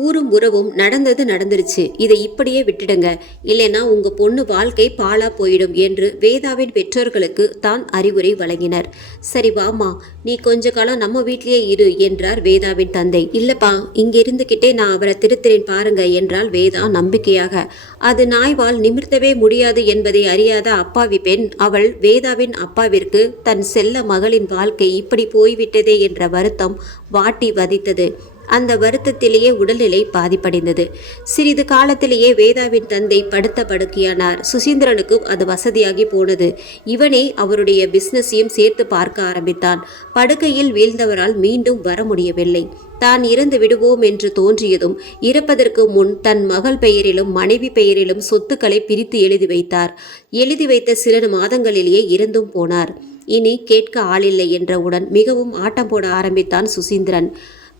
ஊரும் உறவும் நடந்துருச்சு, இதை இப்படியே விட்டுடுங்க, இல்லைன்னா உங்க பொண்ணு வாழ்க்கை பாழா போயிடும் என்று வேதாவின் பெற்றோர்களுக்கு தான் அறிவுரை வழங்கினர். சரி வாமா, நீ கொஞ்ச காலம் நம்ம வீட்லயே இரு என்றார் வேதாவின் தந்தை. இல்லப்பா, இங்க இருந்துகிட்டே நான் அவரை திருத்துறேன் பாருங்க என்றாள் வேதா நம்பிக்கையாக. அது நாய்வால் நிமிர்த்தவே முடியாது என்பதை அறியாத அப்பாவி பெண் அவள் வேதாவின் அப்பாவிற்கு தன் செல்ல மகளின் வாழ்க்கை இப்படி போய்விட்டதே என்ற வருத்தம் வாட்டி வதித்தது. அந்த வருத்தத்திலேயே உடல்நிலை பாதிப்படைந்தது. சிறிது காலத்திலேயே வேதாவின் தந்தை படுத்த படுக்கையானார். சுசீந்திரனுக்கும் அது வசதியாகி போனது. இவனே அவருடைய பிசினஸையும் சேர்த்து பார்க்க ஆரம்பித்தான். படுக்கையில் வீழ்ந்தவரால் மீண்டும் வர முடியவில்லை. தான் இறந்து விடுவோம் என்று தோன்றியதும் இறப்பதற்கு முன் தன் மகள் பெயரிலும் மனைவி பெயரிலும் சொத்துக்களை பிரித்து எழுதி வைத்தார். எழுதி வைத்த சில மாதங்களிலேயே இறந்தும் போனார். இனி கேட்க ஆளில்லை என்றவுடன் மிகவும் ஆட்டம் போட ஆரம்பித்தான் சுசீந்திரன்.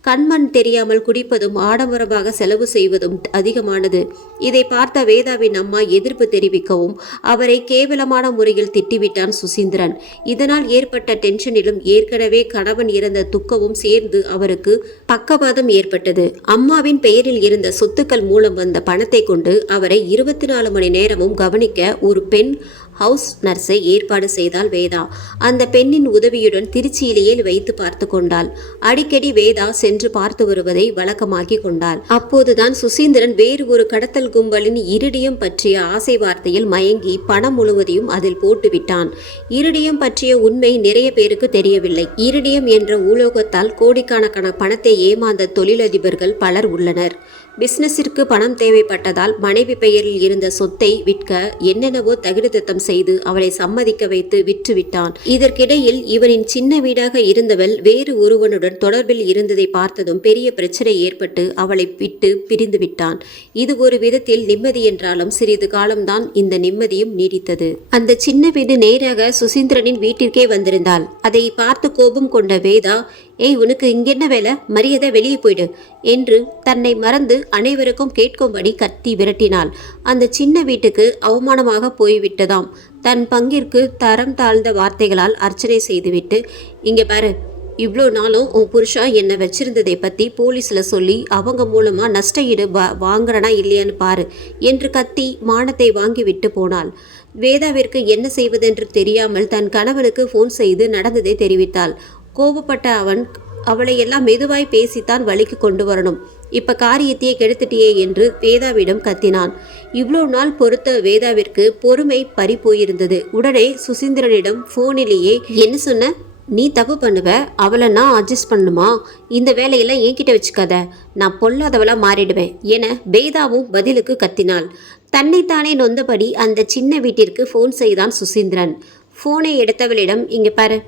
கண்மண் தெரியாமல் குடிப்பதும் ஆடம்பரமாக செலவு செய்வதும் அதிகமானது. இதை பார்த்த வேதாவின் அம்மா எதிர்ப்பு தெரிவிக்கவும் அவரை கேவலமான முறையில் திட்டிவிட்டான் சுசீந்திரன். இதனால் ஏற்பட்ட டென்ஷனிலும் ஏற்கனவே கணவன் இறந்த துக்கமும் சேர்ந்து அவருக்கு பக்கவாதம் ஏற்பட்டது. அம்மாவின் பெயரில் இருந்த சொத்துக்கள் மூலம் வந்த பணத்தை கொண்டு அவரை 24 மணி நேரமும் கவனிக்க ஒரு பெண் ஹவுஸ் நர்ஸை ஏற்பாடு செய்தாள் வேதா. அந்த பெண்ணின் உதவியுடன் திருச்சியிலேயே வைத்து பார்த்து கொண்டாள். அடிக்கடி வேதா சென்று பார்த்து வருவதை வழக்கமாக்கி கொண்டாள். அப்போதுதான் சுசீந்திரன் வேறு ஒரு கடத்தல் கும்பலின் இரிடியம் பற்றிய ஆசை வார்த்தையில் மயங்கி பணம் முழுவதையும் அதில் போட்டுவிட்டான். இரிடியம் பற்றிய உண்மை நிறைய பேருக்கு தெரியவில்லை. இரிடியம் என்ற உலோகத்தால் கோடிக்கணக்கான பணத்தை ஏமாந்த தொழிலதிபர்கள் பலர் உள்ளனர். பிசினஸிற்கு பணம் தேவைப்பட்டதால் மனைவி பெயரில் இருந்த சொத்தை விற்க என்னென்னவோ தகுதித்தம் செய்து அவளை சம்மதிக்க வைத்து விற்றுவிட்டான். இதற்கிடையில் இவனின் சின்ன வீடாக இருந்தவள் வேறு ஒருவனுடன் தொடர்பில் இருந்ததை பார்த்ததும் பெரிய பிரச்சனை ஏற்பட்டு அவளை விட்டு பிரிந்து விட்டான். இது ஒரு விதத்தில் நிம்மதி என்றாலும் சிறிது காலம்தான் இந்த நிம்மதியும் நீடித்தது. அந்த சின்ன வீடு நேராக சுசீந்திரனின் வீட்டிற்கே வந்திருந்தாள். அதை பார்த்து கோபம் கொண்ட வேதா, ஏய், உனக்கு இங்கென்ன வேலை? மரியாதை வெளியே போயிடு என்று தன்னை மறந்து அனைவருக்கும் கேட்கும்படி கத்தி விரட்டினாள். அந்த சின்ன வீட்டுக்கு அவமானமாக போய்விட்டதாம். தன் பங்கிற்கு தரம் தாழ்ந்த வார்த்தைகளால் அர்ச்சனை செய்துவிட்டு, இங்கே பாரு, இவ்வளோ நாளும் உன் புருஷா என்னை வச்சிருந்ததை பற்றி போலீஸில் சொல்லி அவங்க மூலமாக நஷ்ட ஈடு வாங்குறனா இல்லையான்னு பாரு என்று கத்தி மானத்தை வாங்கி விட்டு போனாள். வேதாவிற்கு என்ன செய்வதென்று தெரியாமல் தன் கணவனுக்கு ஃபோன் செய்து நடந்ததை தெரிவித்தாள். கோபப்பட்ட அவளை எல்லாம் மெதுவாய் பேசித்தான் வழிக்கு கொண்டு வரணும். இப்ப காரியத்தையே கெடுத்துட்டியே என்று வேதாவிடம் கத்தினான். இவ்வளோ நாள் பொறுத்த வேதாவிற்கு பொறுமை பறி போயிருந்தது. உடனே சுசீந்திரனிடம் போனிலேயே, என்ன சொன்ன? நீ தப்பு பண்ணுவ, அவளை நான் அட்ஜஸ்ட் பண்ணுமா? இந்த வேலையெல்லாம் என்கிட்ட வச்சுக்காத, நான் பொல்லாதவளா மாறிடுவேன் என வேதாவும் பதிலுக்கு கத்தினாள். தன்னைத்தானே நொந்தபடி அந்த சின்ன வீட்டிற்கு ஃபோன் செய்தான் சுசீந்திரன். ஃபோனை எடுத்தவளிடம், இங்கே பாரு,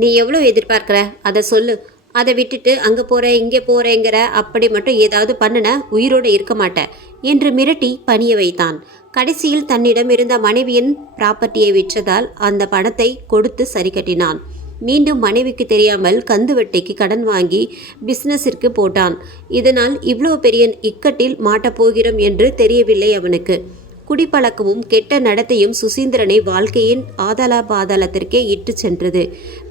நீ எவ்வளோ எதிர்பார்க்குற அதை சொல்லு. அதை விட்டுட்டு அங்கே போகிற இங்கே போகிறேங்கிற அப்படி மட்டும் ஏதாவது பண்ணுன உயிரோடு இருக்க மாட்டேன் என்று மிரட்டி பணிய வைத்தான். கடைசியில் தன்னிடம் இருந்த மனைவியின் ப்ராப்பர்ட்டியை விற்றதால் அந்த பணத்தை கொடுத்து சரி கட்டினான். மீண்டும் மனைவிக்கு தெரியாமல் கந்து வட்டிக்கு கடன் வாங்கி பிஸ்னஸிற்கு போட்டான். இதனால் இவ்வளோ பெரிய இக்கட்டில் மாட்டப்போகிறோம் என்று தெரியவில்லை அவனுக்கு. குடிப்பழக்கமும் கெட்ட நடத்தையும் சுசீந்திரனை வாழ்க்கையின் ஆதாள பாதாளத்திற்கே இட்டு சென்றது.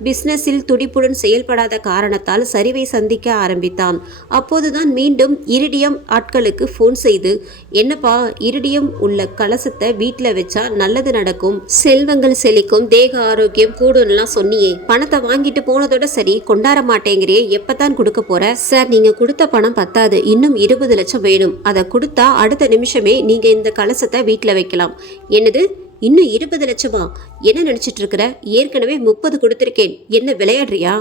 பிஸ்னஸில் துடிப்புடன் செயல்படாத காரணத்தால் சரிவை சந்திக்க ஆரம்பித்தான். அப்போதுதான் மீண்டும் இரிடியம் ஆட்களுக்கு ஃபோன் செய்து, என்னப்பா, இரிடியம் உள்ள கலசத்தை வீட்டில் வச்சா நல்லது நடக்கும், செல்வங்கள் செழிக்கும், தேக ஆரோக்கியம் கூடும்லாம் சொன்னியே, பணத்தை வாங்கிட்டு போனதோட சரி, கொண்டாட மாட்டேங்கிறியே, எப்பதான் கொடுக்க போற? சார், நீங்க கொடுத்த பணம் பத்தாது, இன்னும் 20 லட்சம் வேணும். அதை கொடுத்தா அடுத்த நிமிஷமே நீங்க இந்த கலசத்தை வீட்டில் வைக்கலாம். என்னது, இன்னும் 20 லட்சமா? என்ன நினச்சிட்டு இருக்கிற? ஏற்கனவே 30 கொடுத்துருக்கேன், என்ன விளையாடுறியா?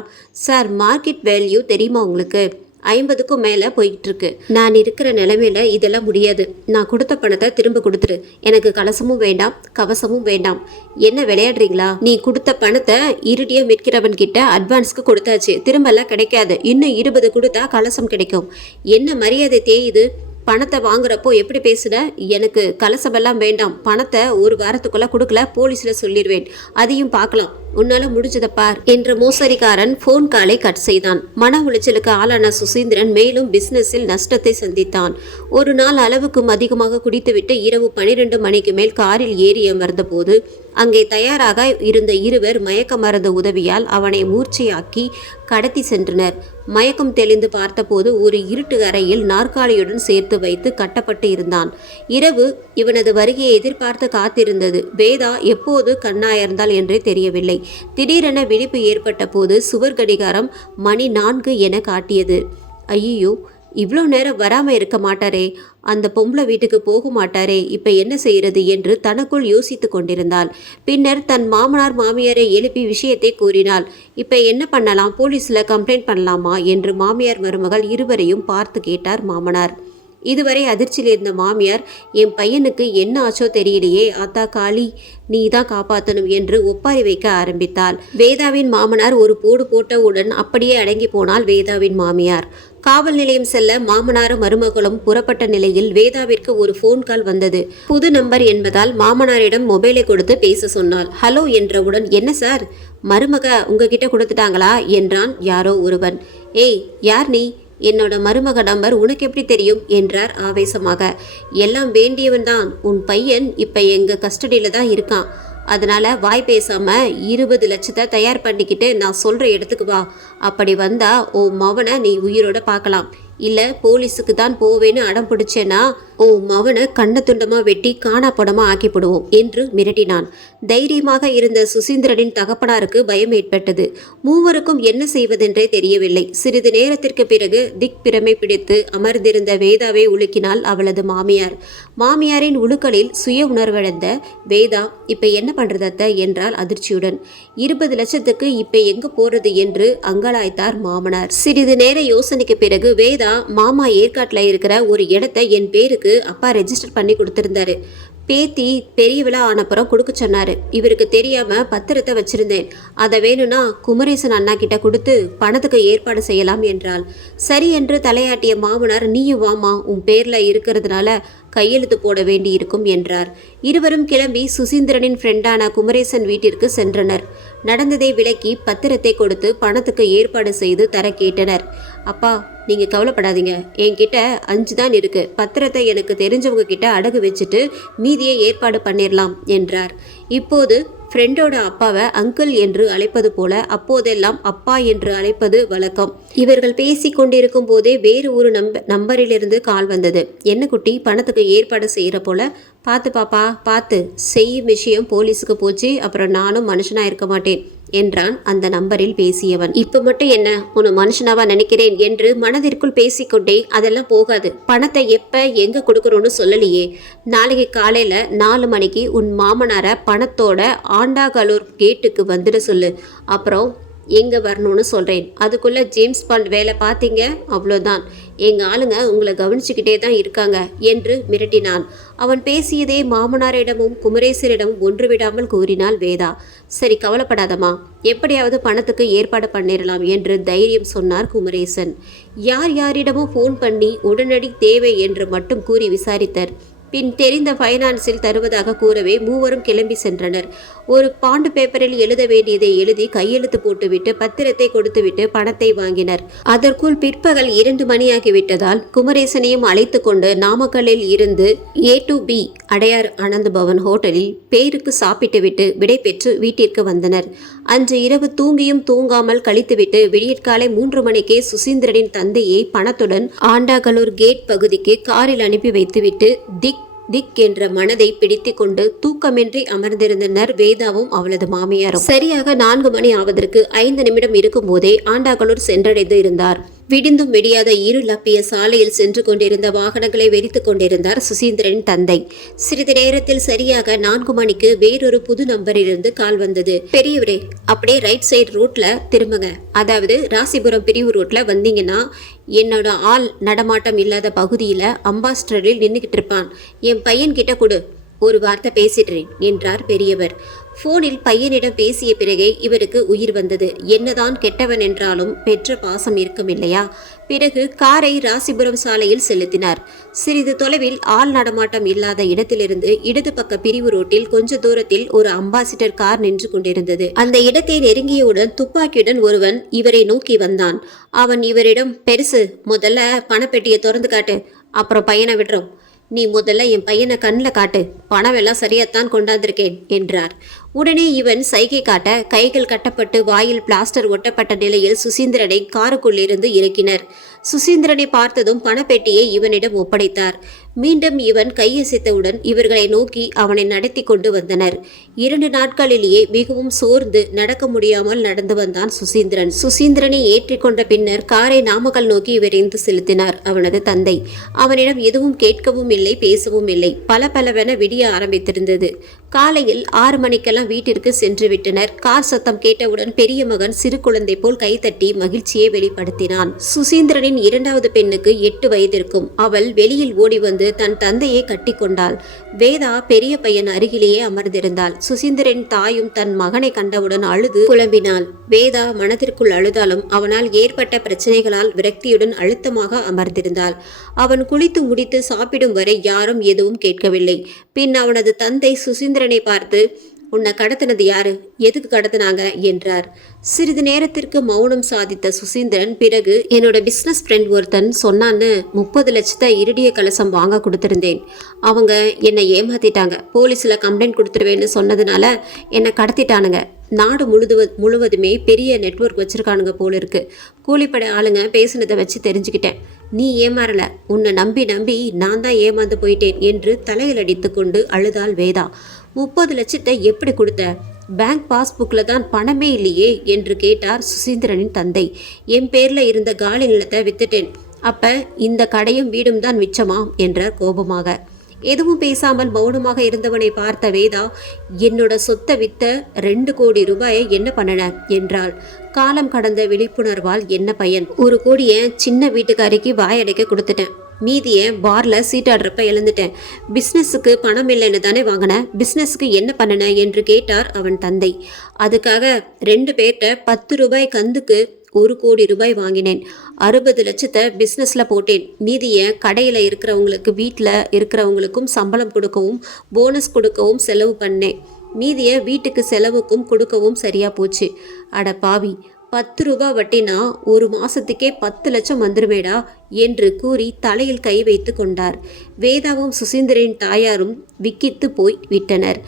சார், மார்க்கெட் வேல்யூ தெரியுமா உங்களுக்கு? 50க்கும் மேலே போய்கிட்டு இருக்கு. நான் இருக்கிற நிலைமையில இதெல்லாம் முடியாது. நான் கொடுத்த பணத்தை திரும்ப கொடுத்துரு. எனக்கு கலசமும் வேண்டாம், கவசமும் வேண்டாம். என்ன விளையாடுறீங்களா? நீ கொடுத்த பணத்தை இரிடியம் விற்கிறவன் கிட்ட அட்வான்ஸ்க்கு கொடுத்தாச்சு, திரும்பலாம் கிடைக்காது. இன்னும் 20 கொடுத்தா கலசம் கிடைக்கும். என்ன மரியாதை தேயுது? பணத்தை வாங்குறப்போ எப்படி பேசுன? எனக்கு கலசமெல்லாம் வேண்டாம், பணத்தை ஒரு வாரத்துக்குள்ள கொடுக்கல போலீஸில் சொல்லிடுவேன், அதையும் பார்க்கலாம், உன்னால முடிஞ்சதை பார் என்ற மோசடிக்காரன் போன் காலை கட் செய்தான். மன உளைச்சலுக்கு ஆளான சுசீந்திரன் மேலும் பிசினஸில் நஷ்டத்தை சந்தித்தான். ஒரு நாள் அளவுக்கும் அதிகமாக குடித்துவிட்டு இரவு 12 மணிக்கு மேல் காரில் ஏறி அமர்ந்த போது அங்கே தயாராக இருந்த இருவர் மயக்க மருந்து உதவியால் அவனை மூர்ச்சையாக்கி கடத்தி சென்றனர். மயக்கம் தெளிந்து பார்த்தபோது ஒரு இருட்டு அறையில் நாற்காலியுடன் சேர்த்து வைத்து கட்டப்பட்டு இருந்தான். இரவு இவனது வருகையை எதிர்பார்த்து காத்திருந்தது. வேதா எப்போது கண்ணாயர்ந்தாள் என்றே தெரியவில்லை. திடீரென விழிப்பு ஏற்பட்ட போது சுவர் கடிகாரம் மணி 4 என காட்டியது. ஐயோ, இவ்வளோ நேரம் வராமல் இருக்க மாட்டாரே, அந்த பொம்பளை வீட்டுக்கு போக மாட்டாரே, இப்போ என்ன செய்கிறது என்று தனக்குள் யோசித்து கொண்டிருந்தாள். பின்னர் தன் மாமனார் மாமியாரை எழுப்பி விஷயத்தை கூறினாள். இப்போ என்ன பண்ணலாம், போலீஸில் கம்ப்ளைண்ட் பண்ணலாமா என்று மாமியார் மருமகள் இருவரையும் பார்த்து கேட்டார் மாமனார். இதுவரை அதிர்ச்சியில் இருந்த மாமியார், என் பையனுக்கு என்ன ஆச்சோ தெரியலையே, ஆத்தா காளி, நீ தான் காப்பாற்றணும் என்று ஒப்பாரி வைக்க ஆரம்பித்தாள். வேதாவின் மாமனார் ஒரு போடு போட்டவுடன் அப்படியே அடங்கி போனாள் வேதாவின் மாமியார். காவல் நிலையம் செல்ல மாமனாரும் மருமகளும் புறப்பட்ட நிலையில் வேதாவிற்கு ஒரு போன் கால் வந்தது. புது நம்பர் என்பதால் மாமனாரிடம் மொபைலை கொடுத்து பேச சொன்னாள். ஹலோ என்றவுடன், என்ன சார், மருமக உங்ககிட்ட கொடுத்துட்டாங்களா என்றான் யாரோ ஒருவன். ஏய், யார் நீ? என்னோட மருமக நம்பர் உனக்கு எப்படி தெரியும் என்றார் ஆவேசமாக. எல்லாம் வேண்டியவன் தான். உன் பையன் இப்ப எங்க கஸ்டடியில தான் இருக்கான். அதனால வாய் பேசாம 20 லட்சத்தை தயார் பண்ணிக்கிட்டு நான் சொல்ற இடத்துக்கு வா. அப்படி வந்தா ஓ மவனை நீ உயிரோட பார்க்கலாம். இல்ல போலீஸுக்கு தான் போவேன்னு அடம் பிடிச்சேன்னா ஓ மவனை கண்ண துண்டமா வெட்டி காணாப்படமா ஆக்கிப்படுவோம் என்று மிரட்டினான். தைரியமாக இருந்த சுசீந்திரனின் தகப்பனாருக்கு பயம் ஏற்பட்டது. மூவருக்கும் என்ன செய்வதென்றே தெரியவில்லை. சிறிது நேரத்திற்கு பிறகு திக் பிரமை பிடித்து அமர்ந்திருந்த வேதாவை உலுக்கினாள் அவளது மாமியார். மாமியாரின் உழுக்களில் சுய உணர்வடைந்த வேதா, இப்ப என்ன பண்றது அத்தை என்றால் அதிர்ச்சியுடன். 20 லட்சத்துக்கு இப்ப எங்க போறது என்று அங்கலாய்த்தார் மாமனார். சிறிது நேர யோசனைக்கு பிறகு வேதா, மாமா ஏற்காட்டில் இருக்கிற ஒரு இடத்தை என் பேருக்கு அப்பா ரெஜிஸ்டர் பண்ணி கொடுத்திருந்தாரு. பேத்தி பெரியவிழா ஆனப்புறம் கொடுக்க சொன்னாரு. இவருக்கு தெரியாம பத்திரத்தை வச்சிருந்தேன். அதை வேணும்னா குமரேசன் அண்ணா கிட்ட கொடுத்து பணத்துக்கு ஏற்பாடு செய்யலாம் என்றாள். சரி என்று தலையாட்டிய மாமனார், நீயும் வாமா, உன் பேர்ல இருக்கிறதுனால கையெழுத்து போட வேண்டி இருக்கும் என்றார். இருவரும் கிளம்பி சுசீந்திரனின் ஃப்ரெண்டான குமரேசன் வீட்டிற்கு சென்றனர். நடந்ததை விளக்கி பத்திரத்தை கொடுத்து பணத்துக்கு ஏற்பாடு செய்து தர கேட்டனர். அப்பா, நீங்க கவலைப்படாதீங்க, என்கிட்ட 5 தான் இருக்கு. பத்திரத்தை எனக்கு தெரிஞ்சவங்க கிட்ட அடகு வச்சுட்டு மீதியை ஏற்பாடு பண்ணிடலாம் என்றார். இப்போது ஃப்ரெண்டோட அப்பாவை அங்கிள் என்று அழைப்பது போல அப்போதெல்லாம் அப்பா என்று அழைப்பது வழக்கம். இவர்கள் பேசி கொண்டிருக்கும் போதே வேறு ஒரு நம்பரிலிருந்து கால் வந்தது. என்ன குட்டி, பணத்துக்கு ஏற்பாடு செய்யற போல? பார்த்து பாப்பா, பார்த்து. செய்யும் விஷயம் போலீஸுக்கு போச்சு, அப்புறம் நானும் மனுஷனா இருக்க மாட்டேன் என்றான் அந்த நம்பரில் பேசியவன். இப்ப மட்டும் என்ன உன்னை மனுஷனாவா நினைக்கிறேன் என்று மனதிற்குள் பேசிக்கொண்டே, அதெல்லாம் போகாது. பணத்தை எப்ப எங்க கொடுக்கறோன்னு சொல்லலையே. நாளைக்கு காலையில 4 மணிக்கு உன் மாமனார பணத்தோட ஆண்டாகலூர் கேட்டுக்கு வந்துட சொல்லு. அப்புறம் எங்கே வரணும்னு சொல்கிறேன். அதுக்குள்ளே ஜேம்ஸ் பாண்ட் வேலை பார்த்தீங்க, அவ்வளோதான். எங்கள் ஆளுங்க உங்களை கவனிச்சுக்கிட்டே தான் இருக்காங்க என்று மிரட்டினான். அவன் பேசியதே மாமனாரிடமும் குமரேசரிடமும் ஒன்று விடாமல் கூறினாள் வேதா. சரி, கவலைப்படாதம்மா, எப்படியாவது பணத்துக்கு ஏற்பாடு பண்ணிடலாம் என்று தைரியம் சொன்னார் குமரேசன். யார் யாரிடமும் ஃபோன் பண்ணி உடனடி தேவை என்று மட்டும் கூறி விசாரித்தார். பின் தெரிந்த ஃபைனான்ஸில் தருவதாக கூறவே மூவரும் கிளம்பி சென்றனர். ஒரு பாண்டு பேப்பரில் எழுத வேண்டியதை எழுதி கையெழுத்து போட்டுவிட்டு பத்திரத்தை கொடுத்துவிட்டு பணத்தை வாங்கினர். அதற்குள் பிற்பகல் 2 மணியாகிவிட்டதால் குமரேசனையும் அழைத்து கொண்டு நாமக்கல்லில் இருந்து A to B Adyar Anand Pawan ஹோட்டலில் பேருக்கு சாப்பிட்டுவிட்டு விடை பெற்று வீட்டிற்கு வந்தனர். அன்று இரவு தூங்கியும் தூங்காமல் கழித்துவிட்டு விடியற்காலை 3 மணிக்கே சுசீந்திரனின் தந்தையை பணத்துடன் ஆண்டாகலூர் கேட் பகுதிக்கு காரில் அனுப்பி வைத்துவிட்டு திக் என்ற மனதை பிடித்து கொண்டு தூக்கமின்றி அமர்ந்திருந்தனர் வேதாவும் அவளது மாமியாரும். சரியாக 4 மணி ஆவதற்கு 5 நிமிடம் இருக்கும் போதே ஆண்டாகலூர் சென்றடைந்து இருந்தார். விடிந்தும் விடியாத இருளப்பிய சாலையில் சென்று கொண்டிருந்த வாகனங்களை வெறித்து கொண்டிருந்தார் சுசீந்திரனின் தந்தை. சிறிது நேரத்தில் சரியாக 4 மணிக்கு வேறொரு புது நம்பரிலிருந்து கால் வந்தது. பெரியவரே, அப்படியே ரைட் சைடு ரோட்ல திரும்புங்க. அதாவது ராசிபுரம் பிரிவு ரோட்ல வந்தீங்கன்னா என்னோட ஆள் நடமாட்டம் இல்லாத பகுதியில அம்பாஸ்டரில் நின்றுகிட்டு இருப்பான். என் பையன் கிட்ட கொடு, ஒரு வார்த்தை பேசிடுறேன் என்றார் பெரியவர். போனில் பையனிடம் பேசிய பிறகே இவருக்கு உயிர் வந்தது. என்னதான் கெட்டவன் என்றாலும் பெற்ற பாசம் இருக்கும் இல்லையா? பிறகு காரை ராசிபுரம் சாலையில் செலுத்தினார். சிறிது தொலைவில் ஆள் நடமாட்டம் இல்லாத இடத்திலிருந்து இடது பக்க பிரிவு ரோட்டில் கொஞ்ச தூரத்தில் ஒரு அம்பாசிடர் கார் நின்று கொண்டிருந்தது. அந்த இடத்தை நெருங்கியவுடன் துப்பாக்கியுடன் ஒருவன் இவரை நோக்கி வந்தான். அவன் இவரிடம், பெருசு, முதல்ல பணப்பெட்டியை திறந்து காட்டு, அப்புறம் பையனை விடுறோம். நீ முதல்ல என் பையனை கண்ணில் காட்டு, பணம் எல்லாம் சரியாத்தான் கொண்டாந்திருக்கேன் என்றார். உடனே இவன் சைகை காட்ட கைகள் கட்டப்பட்டு வாயில் பிளாஸ்டர் ஒட்டப்பட்ட நிலையில் சுசீந்திரனை காருக்குள்ளிருந்து இறக்கினர். சுசீந்திரனை பார்த்ததும் பணப்பெட்டியை இவனிடம் ஒப்படைத்தார். மீண்டும் இவன் கையசைத்தவுடன் இவர்களை நோக்கி அவனை நடத்தி கொண்டு வந்தனர். 2 நாட்களிலேயே மிகவும் சோர்ந்து நடக்க முடியாமல் நடந்து வந்தான் சுசீந்திரன். சுசீந்திரனை ஏற்றிக்கொண்ட பின்னர் காரை நாமக்கல் நோக்கி விரைந்து செலுத்தினார் அவனது தந்தை. அவனிடம் எதுவும் கேட்கவும் இல்லை, பேசவும் இல்லை. பலபலவென விடிய ஆரம்பித்திருந்தது. காலையில் 6 மணிக்கெல்லாம் வீட்டிற்கு சென்று விட்டனர். கார் சத்தம் கேட்டவுடன் பெரிய மகன் சிறு குழந்தை போல் கைத்தட்டி மகிழ்ச்சியை வெளிப்படுத்தினான். சுசீந்திரனின் 2வது பெண்ணுக்கு 8 வயது இருக்கும். அவள் வெளியில் ஓடி வந்து தன் தந்தையை கட்டி கொண்டாள். வேதா பெரிய பையன் அருகிலேயே அமர்ந்திருந்தாள். சுசீந்திரன் தாயும் தன் மகனை கண்டவுடன் அழுது புலம்பினாள். வேதா மனதிற்குள் அழுதாலும் அவனால் ஏற்பட்ட பிரச்சனைகளால் விரக்தியுடன் அழுத்தமாக அமர்ந்திருந்தாள். அவன் குளித்து முடித்து சாப்பிடும் வரை யாரும் எதுவும் கேட்கவில்லை. பின் அவனது தந்தை சுசீந்திரனை பார்த்து, உன்னை கடத்தினது யாரு, எதுக்கு கடத்தினாங்க என்றார். சிறிது நேரத்திற்கு மௌனம் சாதித்த சுசீந்திரன் பிறகு, என்னோட பிஸ்னஸ் ஃப்ரெண்ட் ஒருத்தன் சொன்னான்னு 30 லட்சத்தை இருடிய கலசம் வாங்க கொடுத்துருந்தேன். அவங்க என்னை ஏமாத்திட்டாங்க. போலீஸில் கம்ப்ளைண்ட் கொடுத்துருவேன்னு சொன்னதுனால என்னை கடத்திட்டானுங்க. நாடு முழுவதுமே பெரிய நெட்வொர்க் வச்சுருக்கானுங்க போல இருக்கு. கூலிப்படை ஆளுங்க பேசுனதை வச்சு தெரிஞ்சுக்கிட்டேன். நீ ஏமாறல, உன்னை நம்பி நான் தான் ஏமாந்து போயிட்டேன் என்று தலையில் அடித்து கொண்டு அழுதாள் வேதா. 30 லட்சத்தை எப்படி கொடுத்த? பேங்க் பாஸ்புக்கில் தான் பணமே இல்லையே என்று கேட்டார் சுசீந்திரனின் தந்தை. என் பேரில் இருந்த காலி நிலத்தை வித்துட்டேன். அப்போ இந்த கடையும் வீடும் தான் மிச்சமாம் என்றார் கோபமாக. எதுவும் பேசாமல் மௌனமாக இருந்தவனை பார்த்த வேதா, என்னோட சொத்தை வித்த 2 கோடி ரூபாயை என்ன பண்ணன என்றாள். காலம் கடந்த விழிப்புணர்வால் என்ன பயன்? 1 கோடியை சின்ன வீட்டுக்காரிக்கு வாயடைக்க கொடுத்துட்டேன். மீதியை பார்ல சீட்டாடுறப்ப எழுந்துட்டேன். பிஸ்னஸுக்கு பணம் இல்லைன்னு தானே வாங்கினேன். பிஸ்னஸுக்கு என்ன பண்ணன என்று கேட்டார் அவன் தந்தை. அதுக்காக 2 பேர்கிட்ட 10 ரூபாய் கந்துக்கு 1 கோடி ரூபாய் வாங்கினேன். 60 லட்சத்தை பிஸ்னஸில் போட்டேன். மீதியை கடையில் இருக்கிறவங்களுக்கு, வீட்டில் இருக்கிறவங்களுக்கும் சம்பளம் கொடுக்கவும் போனஸ் கொடுக்கவும் செலவு பண்ணேன். மீதியை வீட்டுக்கு செலவுக்கும் கொடுக்கவும் சரியாக போச்சு. அட பாவி, 10 ரூபா வட்டினா 1 மாதத்துக்கே 10 லட்சம் வந்துருமேடா என்று கூறி தலையில் கை வைத்து கொண்டார். வேதாவும் சுசீந்திரனின் தாயாரும் விக்கித்து போய் விட்டனர்.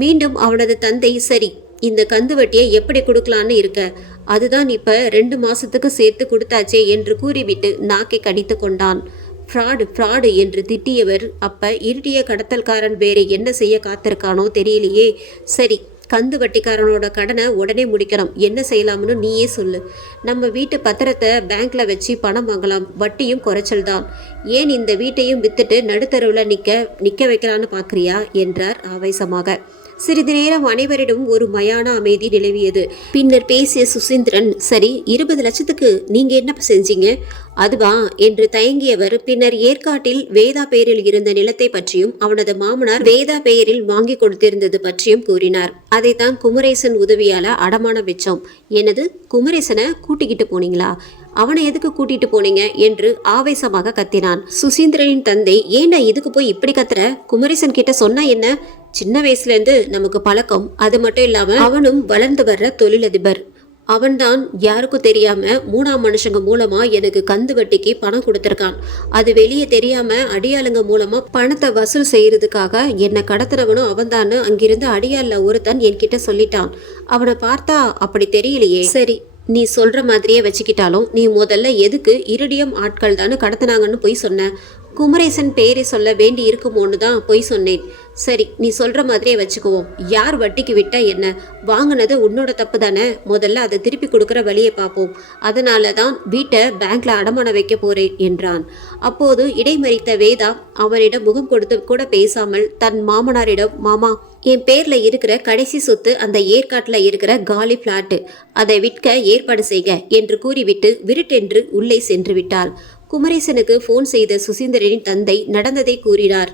மீண்டும் அவனது தந்தை, சரி, இந்த கந்து வட்டியை எப்படி கொடுக்கலான்னு இருக்க? அதுதான் இப்போ 2 மாதத்துக்கு சேர்த்து கொடுத்தாச்சே என்று கூறிவிட்டு நாக்கை கடித்து கொண்டான். ஃப்ராடு என்று திட்டியவர் அப்போ இருட்டிய கடத்தல்காரன் வேறு என்ன செய்ய காத்திருக்கானோ தெரியலையே. சரி, கந்து வட்டிக்காரனோட கடனை உடனே முடிக்கணும். என்ன செய்யலாம்னு நீயே சொல்லு. நம்ம வீட்டு பத்திரத்தை பேங்க்ல வச்சு பணம் வாங்கலாம். வட்டியும் குறைச்சல் தான். ஏன் இந்த வீட்டையும் வித்துட்டு நடுத்தருவில் நிற்க வைக்கலான்னு பார்க்குறியா என்றார் ஆவேசமாக. சிறிது நேரம் அனைவரிடம் ஒரு மயான அமைதி நிலவியது. பின்னர் பேசிய சுசீந்திரன், சரி, 20 லட்சத்துக்கு நீங்க என்ன செஞ்சீங்க? அதுவா என்று தயங்கியவர் பின்னர் ஏற்காட்டில் வேதா பெயரில் இருந்த நிலத்தை பற்றியும் அவனது மாமனார் வேதா பெயரில் வாங்கி கொடுத்திருந்தது பற்றியும் கூறினார். அதைத்தான் குமரேசன் உதவியால அடமானம் வச்சோம். எனது குமரேசனை கூட்டிக்கிட்டு போனீங்களா? அவனை எதுக்கு கூட்டிட்டு போனீங்க என்று ஆவேசமாக கத்தினான். சுசீந்திரனின் தந்தை, ஏண்டா இதுக்கு போய் இப்படி கத்துற? குமரேசன் கிட்ட சொன்னா என்ன? சின்ன வயசுல இருந்து நமக்கு பழக்கம். அது மட்டும் இல்லாம அவனும் வளர்ந்து வர்ற தொழிலதிபர். அவன்தான் யாருக்கும் தெரியாம 3ஆம் மனுஷங்க மூலமா எனக்கு கந்து வட்டிக்கு பணம் கொடுத்துருக்கான். அது வெளியே தெரியாம அடியாளுங்க மூலமா பணத்தை வசூல் செய்யறதுக்காக என்னை கடத்துறவனும் அவன்தான்னு அங்கிருந்து அடியாள்ல ஒருத்தன் என்கிட்ட சொல்லிட்டான். அவனை பார்த்தா அப்படி தெரியலையே. சரி, நீ சொல்ற மாதிரியே வச்சுக்கிட்டாலும் நீ முதல்ல எதுக்கு இருடியம் ஆட்கள் தானே கடத்தினாங்கன்னு போய் சொன்ன? குமரேசன் பேரை சொல்ல வேண்டி இருக்குமோன்னு தான் போய் சொன்னேன். சரி, நீ சொல்ற மாதிரியே வச்சுக்குவோம். யார் வட்டிக்கு விட்டா என்ன? வாங்கினது உன்னோட தப்பு தானே. முதல்ல அதை திருப்பி கொடுக்குற வழியை பார்ப்போம். அதனால தான் வீட்டை பேங்க்ல அடமானம் வைக்க போறேன் என்றான். அப்போது இடைமறித்த வேதா அவனிடம் முகம் கொடுத்து கூட பேசாமல் தன் மாமனாரிடம், மாமா, என் பேர்ல இருக்கிற கடைசி சொத்து அந்த ஏற்காட்டுல இருக்கிற காலி பிளாட்டு, அதை விற்க ஏற்பாடு செய்க என்று கூறிவிட்டு விருட்டென்று உள்ளே சென்று விட்டாள். குமரேசனுக்கு போன் செய்த சுசீந்திரனின் தந்தை நடந்ததை கூறினார்.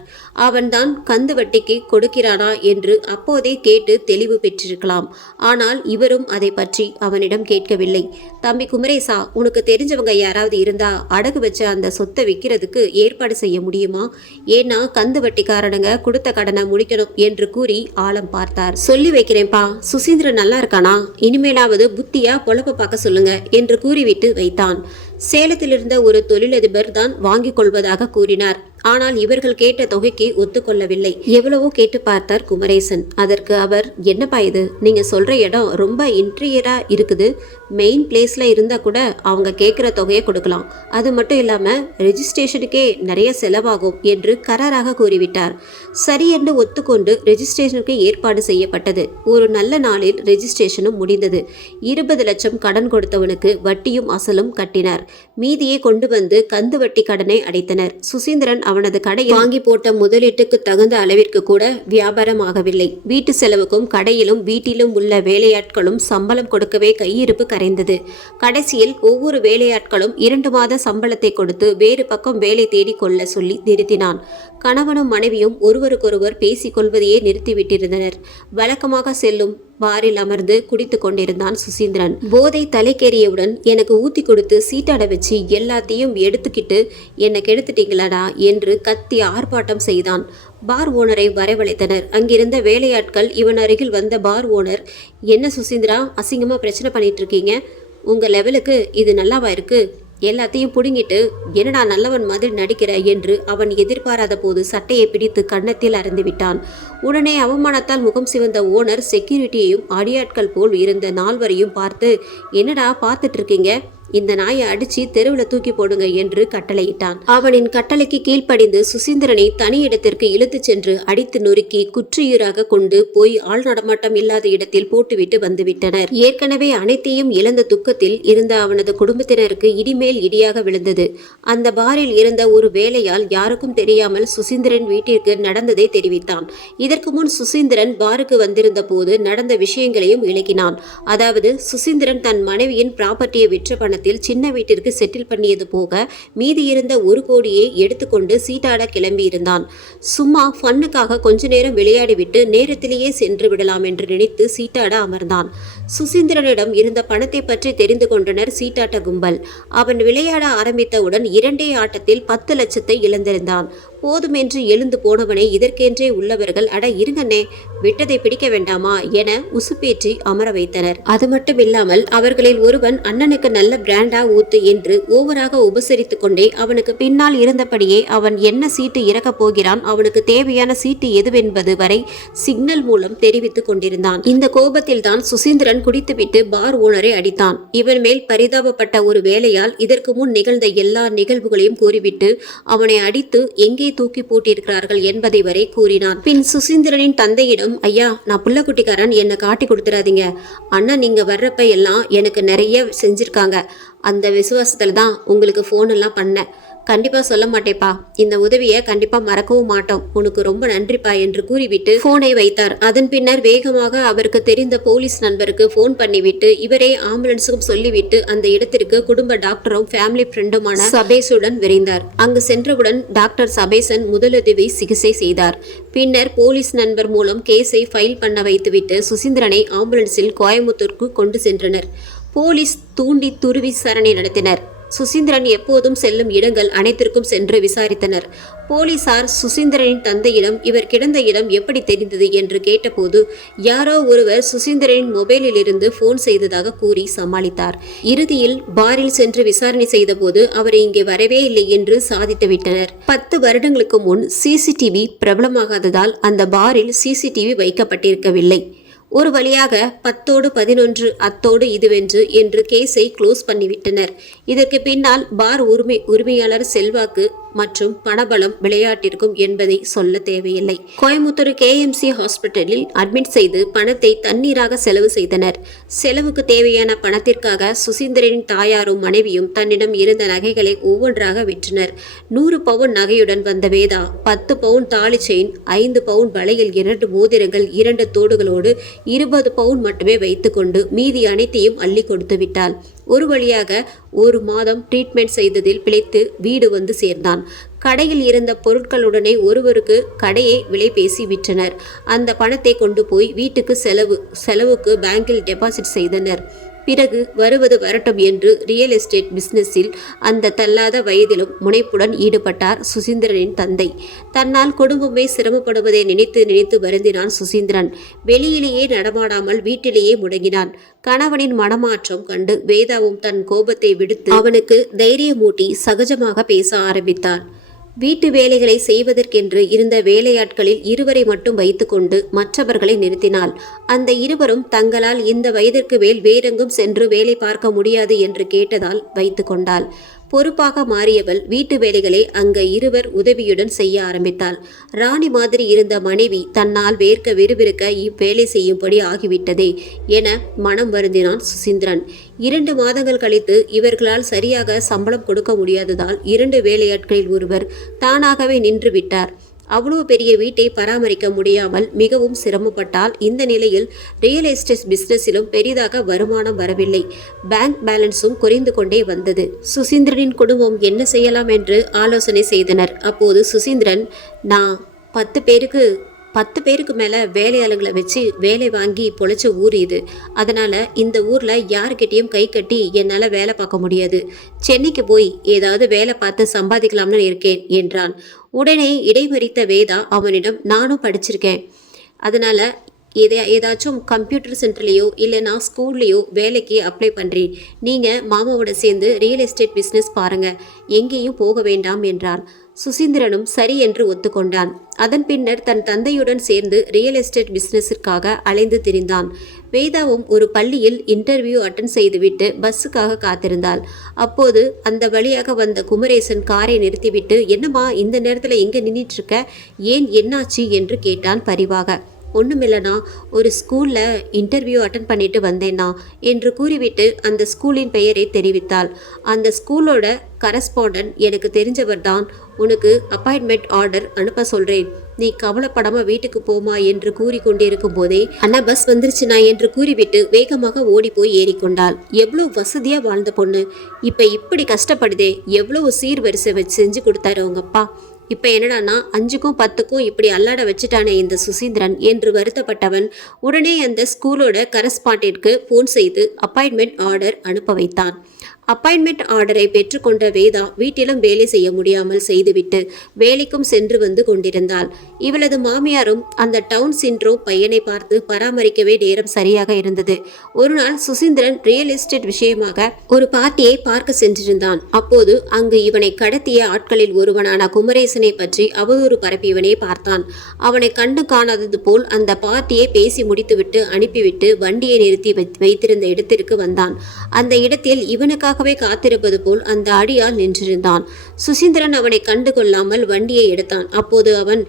அவன்தான் கந்து வட்டிக்கு கொடுக்கிறானா என்று அப்போதே கேட்டு தெளிவு பெற்றிருக்கலாம். ஆனால் இவரும் அதை பற்றி அவனிடம் கேட்கவில்லை. தம்பி குமரேசா, உனக்கு தெரிஞ்சவங்க யாராவது இருந்தா அடகு வச்ச அந்த சொத்தை விற்கிறதுக்கு ஏற்பாடு செய்ய முடியுமா? ஏன்னா கந்து வட்டிக்காரனுங்க கொடுத்த கடனை முடிக்கணும் என்று கூறி ஆழம் பார்த்தார். சொல்லி வைக்கிறேன்ப்பா. சுசீந்திரன் நல்லா இருக்கானா? இனிமேலாவது புத்தியா பொழப்ப பார்க்க சொல்லுங்க என்று கூறிவிட்டு வைத்தான். சேலத்தில் இருந்த ஒரு தொழிலதிபர் தான் வாங்கிக் கொள்வதாக கூறினார். ஆனால் இவர்கள் கேட்ட தொகைக்கு ஒத்துக்கொள்ளவில்லை. எவ்வளவோ கேட்டு பார்த்தார் குமரேசன். அதற்கு அவர், என்னப்பா இது, நீங்க சொல்ற இடம் ரொம்ப இன்டீரியரா இருக்குது. மெயின் பிளேஸ்ல இருந்தா கூட அவங்க கேட்கிற தொகையை கொடுக்கலாம். அது மட்டும் இல்லாம ரெஜிஸ்ட்ரேஷனுக்கே நிறைய செலவாகும் என்று கராராக கூறிவிட்டார். சரி என்று ஒத்துக்கொண்டு ரெஜிஸ்ட்ரேஷனுக்கு ஏற்பாடு செய்யப்பட்டது. ஒரு நல்ல நாளில் ரெஜிஸ்ட்ரேஷனும் முடிந்தது. 20 லட்சம் கடன் கொடுத்தவனுக்கு வட்டியும் அசலும் கட்டினார். மீதியை கொண்டு வந்து கந்து வட்டி கடனை அடைத்தனர். சுசீந்திரன் அவனது கடையை வாங்கி போட்ட முதலீட்டுக்கு தகுந்த அளவிற்கு கூட வியாபாரம் ஆகவில்லை. வீட்டு செலவுக்கும் கடையிலும் வீட்டிலும் உள்ள வேலையாட்களும் சம்பளம் கொடுக்கவே கையிருப்பு கரைந்தது. கடைசியில் ஒவ்வொரு வேலையாட்களும் 2 மாத சம்பளத்தை கொடுத்து வேறு பக்கம் வேலை தேடி கொள்ள சொல்லி நிறுத்தினான். கணவனும் மனைவியும் ஒருவருக்கொருவர் பேசிக் கொள்வதையே நிறுத்திவிட்டிருந்தனர். வழக்கமாக செல்லும் பாரில் அமர்ந்து குடித்து கொண்டிருந்தான் சுசீந்திரன். போதை தலைக்கேறியவுடன் எனக்கு ஊத்தி கொடுத்து சீட்டாட வச்சு எல்லாத்தையும் எடுத்துக்கிட்டு என்னை கெடுத்துட்டீங்களாடா என்று கத்தி ஆர்ப்பாட்டம் செய்தான். பார் ஓனரை வரவழைத்தனர். அங்கிருந்த வேலையாட்கள் இவன் அருகில் வந்த பார் ஓனர், என்ன சுசீந்திரா, அசிங்கமா பிரச்சனை பண்ணிட்டு இருக்கீங்க? உங்க லெவலுக்கு இது நல்லாவா இருக்கு? எல்லாத்தையும் புடுங்கிட்டு என்னடா நல்லவன் மாதிரி நடிக்கிற என்று அவன் எதிர்பாராத போது சட்டையை பிடித்து கன்னத்தில் அறைந்து விட்டான். உடனே அவமானத்தால் முகம் சிவந்த ஓனர் செக்யூரிட்டியையும் அடியாட்கள் போல் இருந்த நால்வரையும் பார்த்து, என்னடா பார்த்துட்டு இருக்கீங்க, இந்த நாயை அடிச்சு தெருவில் தூக்கி போடுங்க என்று கட்டளையிட்டான். அவனின் கட்டளைக்கு கீழ்ப்படிந்து சுசீந்திரனை தனி இடத்திற்கு இழுத்து சென்று அடித்து நொறுக்கி குற்றியூராக கொண்டு போய் ஆள் நடமாட்டம் இல்லாத இடத்தில் போட்டுவிட்டு வந்துவிட்டனர். ஏற்கனவே அனைத்தையும் இழந்த துக்கத்தில் இருந்த அவனது குடும்பத்தினருக்கு இடிமேல் இடியாக விழுந்தது. அந்த பாரில் இருந்த ஒரு வேலையால் யாருக்கும் தெரியாமல் சுசீந்திரன் வீட்டிற்கு நடந்ததை தெரிவித்தான். இதற்கு முன் சுசீந்திரன் பாருக்கு வந்திருந்த போது நடந்த விஷயங்களையும் விளக்கினான். அதாவது சுசீந்திரன் தன் மனைவியின் ப்ராப்பர்ட்டியை விற்ற பணத்தில் சின்ன வீட்டிற்கு செட்டில் பண்ணியது போக மீதி இருந்த 1 கோடியை எடுத்துக்கொண்டு சீட்டாட கிளம்பி இருந்தான். சும்மா ஃபன்னுக்காக கொஞ்ச நேரம் விளையாடிவிட்டு நேரத்திலேயே சென்று விடலாம் என்று நினைத்து சீட்டாட அமர்ந்தான். சுசீந்திரனிடம் இருந்த பணத்தை பற்றி தெரிந்து கொண்டனர் சீட்டாட்ட கும்பல். அவன் விளையாட ஆரம்பித்தவுடன் 2 ஆட்டத்தில் 10 லட்சத்தை இழந்திருந்தான். போதுமென்று எழுந்து போனவனை இதற்கென்றே உள்ளவர்கள், அட இருங்கண்ணே, விட்டதை பிடிக்க வேண்டாமா என உசுப்பேற்றி அமர வைத்தனர். அது மட்டும் இல்லாமல் அவர்களில் ஒருவன், அண்ணனுக்கு நல்ல பிராண்டா ஊத்து என்று ஓவராக உபசரித்து கொண்டே அவனுக்கு பின்னால் இருந்தபடியே அவன் என்ன சீட்டு இறக்கப் போகிறான், அவனுக்கு தேவையான சீட்டு எதுவென்பது வரை சிக்னல் மூலம் தெரிவித்துக் கொண்டிருந்தான். இந்த கோபத்தில் தான் சுசீந்திரன் குடித்துவிட்டு பார் ஓனரை அடித்தான். இவன் மேல் பரிதாபப்பட்ட ஒரு வேலையால் இதற்கு முன் நிகழ்ந்த எல்லா நிகழ்வுகளையும் கூறிவிட்டு அவனை அடித்து எங்கே தூக்கி போட்டிருக்கிறார்கள் என்பதை வரை கூறினான். பின் சுசீந்திரனின் தந்தையிடம், ஐயா, நான் புள்ளக்குட்டிக்காரன், என்னை காட்டி கொடுத்துடாதீங்க. அண்ணா நீங்க வர்றப்ப எல்லாம் எனக்கு நிறைய செஞ்சிருக்காங்க. அந்த விசுவாசத்துல தான் உங்களுக்கு ஃபோன் எல்லாம் பண்ணேன். கண்டிப்பா சொல்ல மாட்டேப்பா, இந்த உதவியை கண்டிப்பா மறக்கவும் மாட்டோம், உனக்கு ரொம்ப நன்றிப்பா என்று கூறிவிட்டு போனை வைத்தார். அதன் பின்னர் வேகமாக அவருக்கு தெரிந்த போலீஸ் நண்பருக்கு போன் பண்ணிவிட்டு இவரே ஆம்புலன்ஸுக்கும் சொல்லிவிட்டு அந்த இடத்திற்கு குடும்ப டாக்டரும் ஃபேமிலி ஃப்ரெண்டுமான சபேசுடன் விரைந்தார். அங்கு சென்றவுடன் டாக்டர் சபேசன் முதலுதவி சிகிச்சை செய்தார். பின்னர் போலீஸ் நண்பர் மூலம் கேஸை ஃபைல் பண்ண வைத்துவிட்டு சுசீந்திரனை ஆம்புலன்ஸில் கோயம்புத்தூருக்கு கொண்டு சென்றனர். போலீஸ் தூண்டி துருவி விசாரணை நடத்தினர். சுசீந்திரன் எப்போதும் செல்லும் இடங்கள் அனைத்திற்கும் சென்று விசாரித்தனர். போலீசார் சுசீந்திரனின் தந்தையிடம் இவர் கிடந்த இடம் எப்படி தெரிந்தது என்று கேட்டபோது யாரோ ஒருவர் சுசீந்திரனின் மொபைலில் இருந்து போன் செய்ததாக கூறி சமாளித்தார். இறுதியில் பாரில் சென்று விசாரணை செய்தபோது அவர் இங்கே வரவே இல்லை என்று சாதித்து விட்டனர். 10 வருடங்களுக்கு முன் சிசிடிவி பிரபலமாகாததால் அந்த பாரில் சிசிடிவி வைக்கப்பட்டிருக்கவில்லை. ஒரு வழியாக 10ஓடு 11 அத்தோடு இதுவென்று என்று கேஸை க்ளோஸ் பண்ணிவிட்டனர். இதற்கு பின்னால் பார் உரிமையாளர் செல்வாக்கு மற்றும் பணபலம் விளையாட்டிற்கும் என்பதை சொல்ல தேவையில்லை. கோயம்புத்தூர் KMC ஹாஸ்பிட்டலில் அட்மிட் செய்து பணத்தை தண்ணீராக செலவு செய்தனர். செலவுக்கு தேவையான பணத்திற்காக சுசீந்திரனின் தாயாரும் மனைவியும் தன்னிடம் இருந்த நகைகளை ஒவ்வொன்றாக விற்றனர். 100 பவுன் நகையுடன் வந்த வேதா 10 பவுன் தாலி செயின், 5 பவுன் வளையல், 2 மோதிரங்கள், 2 தோடுகளோடு 20 பவுன் மட்டுமே வைத்துக்கொண்டு மீதி அனைத்தையும் அள்ளி கொடுத்து விட்டாள். ஒரு வழியாக 1 மாதம் ட்ரீட்மெண்ட் செய்ததில் பிழைத்து வீடு வந்து சேர்ந்தான். கடையில் இருந்த பொருட்களுடனே ஒருவருக்கு கடையை விலை பேசி விற்றனர். அந்த பணத்தை கொண்டு போய் வீட்டுக்கு செலவுக்கு பேங்கில் டெபாசிட் செய்தனர். பிறகு வருவது வரட்டும் என்று ரியல் எஸ்டேட் பிசினஸில் அந்த தள்ளாத வயதிலும் முனைப்புடன் ஈடுபட்டார் சுசீந்திரனின் தந்தை. தன்னால் குடும்பமே சிரமப்படுவதை நினைத்து நினைத்து வருந்தினான் சுசீந்திரன். வெளியிலேயே நடமாடாமல் வீட்டிலேயே முடங்கினான். கணவனின் மனமாற்றம் கண்டு வேதாவும் தன் கோபத்தை விடுத்து அவனுக்கு தைரியமூட்டி சகஜமாக பேச ஆரம்பித்தார். வீட்டு வேலைகளை செய்வதற்கென்று இருந்த வேலையாட்களில் 2 மட்டும் வைத்துக்கொண்டு மற்றவர்களை நிறுத்தினாள். அந்த 2 தங்களால் இந்த வயதிற்கு மேல் வேறெங்கும் சென்று வேலை பார்க்க முடியாது என்று கேட்டதால் வைத்து கொண்டாள். பொறுப்பாக மாறியவள் வீட்டு வேலைகளை அங்க 2 உதவியுடன் செய்ய ஆரம்பித்தாள். ராணி மாதிரி இருந்த மனைவி தன்னால் வேர்க்க விறுவிறுக்க இவ்வேலை செய்யும்படி ஆகிவிட்டதே என மனம் வருந்தினான் சுசீந்திரன். 2 மாதங்கள் கழித்து இவர்களால் சரியாக சம்பளம் கொடுக்க முடியாததால் 2 வேலையாட்களில் ஒருவர் தானாகவே நின்று விட்டார். அவ்வளோ பெரிய வீட்டை பராமரிக்க முடியாமல் மிகவும் சிரமப்பட்டால். இந்த நிலையில் ரியல் எஸ்டேட் பிசினஸிலும் பெரிதாக வருமானம் வரவில்லை. பேங்க் பேலன்ஸும் குறைந்து கொண்டே வந்தது. சுசீந்திரனின் குடும்பம் என்ன செய்யலாம் என்று ஆலோசனை செய்தனர். அப்போது சுசீந்திரன், நான் 10 பேருக்கு மேலே வேலையாளுங்களை வச்சு வேலை வாங்கி பொழைச்ச ஊர் இது. அதனால் இந்த ஊரில் யாருக்கிட்டேயும் கை கட்டி என்னால் வேலை பார்க்க முடியாது. சென்னைக்கு போய் ஏதாவது வேலை பார்த்து சம்பாதிக்கலாம்னு இருக்கேன் என்றான். உடனே இடைமறித்த வேதா அவனிடம், நானும் படிச்சிருக்கேன், அதனால் ஏதாச்சும் கம்ப்யூட்டர் சென்டர்லேயோ இல்லைனா ஸ்கூல்லையோ வேலைக்கு அப்ளை பண்ணுறேன். நீங்கள் மாமாவோட சேர்ந்து ரியல் எஸ்டேட் பிஸ்னஸ் பாருங்கள், எங்கேயும் போக வேண்டாம் என்றான். சுசீந்திரனும் சரி என்று ஒத்துக்கொண்டான். அதன் பின்னர் தன் தந்தையுடன் சேர்ந்து ரியல் எஸ்டேட் பிஸ்னஸிற்காக அலைந்து திரிந்தான். வேதாவும் ஒரு பள்ளியில் இன்டர்வியூ அட்டன் செய்துவிட்டு பஸ்ஸுக்காக காத்திருந்தாள். அப்போது அந்த வழியாக வந்த குமரேசன் காரை நிறுத்திவிட்டு, என்னம்மா இந்த நேரத்தில் எங்கே நின்றுட்டுருக்க, ஏன் என்னாச்சு என்று கேட்டான் பரிவாக. ஒன்றுமில்லண்ணா, ஒரு ஸ்கூலில் இன்டர்வியூ அட்டன் பண்ணிட்டு வந்தேன்னா என்று கூறிவிட்டு அந்த ஸ்கூலின் பெயரை தெரிவித்தாள். அந்த ஸ்கூலோட கரஸ்பாண்டன்ட் எனக்கு தெரிஞ்சவர் தான், உனக்கு அப்பாயின்மெண்ட் ஆர்டர் அனுப்ப சொல்கிறேன், நீ கவலைப்படாமல் வீட்டுக்கு போமா என்று கூறிக்கொண்டிருக்கும் போதே, அண்ணா பஸ் வந்துருச்சுண்ணா என்று கூறிவிட்டு வேகமாக ஓடி போய் ஏறிக்கொண்டாள். எவ்வளோ வசதியாக வாழ்ந்த பொண்ணு இப்போ இப்படி கஷ்டப்படுதே, எவ்வளோ சீர்வரிசை வச்சு செஞ்சு கொடுத்தாரு அவங்க அப்பா. இப்போ என்னடானா 5க்கும் 10க்கும் இப்படி அல்லாட வச்சுட்டானே இந்த சுசீந்திரன் என்று வருத்தப்பட்டவன் உடனே அந்த ஸ்கூலோட கரஸ்பாண்டிற்கு ஃபோன் செய்து அப்பாயின்மெண்ட் ஆர்டர் அனுப்ப வைத்தான். அப்பாயின்மெண்ட் ஆர்டரை பெற்றுக்கொண்ட வேதா வீட்டிலும் வேலை செய்ய முடியாமல் செய்துவிட்டு வேலைக்கும் சென்று வந்து கொண்டிருந்தாள். இவளது மாமியாரும் அந்த டவுன் சிண்ட்ரோம் பையனை பார்த்து பராமரிக்கவே நேரம் சரியாக இருந்தது. ஒரு நாள் சுசீந்திரன் ரியல் எஸ்டேட் விஷயமாக ஒரு பார்ட்டியை பார்க்க சென்றிருந்தான். அப்போது அங்கு இவனை கடத்திய ஆட்களில் ஒருவனான குமரேசனை பற்றி அவதூறு பரப்பியவனே பார்த்தான். அவனை கண்டு காணாதது போல் அந்த பார்ட்டியை பேசி முடித்துவிட்டு அனுப்பிவிட்டு வண்டியை நிறுத்தி வைத்திருந்த இடத்திற்கு வந்தான். அந்த இடத்தில் இவனுக்காக காத்திருப்பது போல் அந்த அடியால் நின்றிருந்தான். சுசீந்திரன் அவனை கண்டு கொள்ளாமல் வண்டியை எடுத்தான். அப்போது அவன்,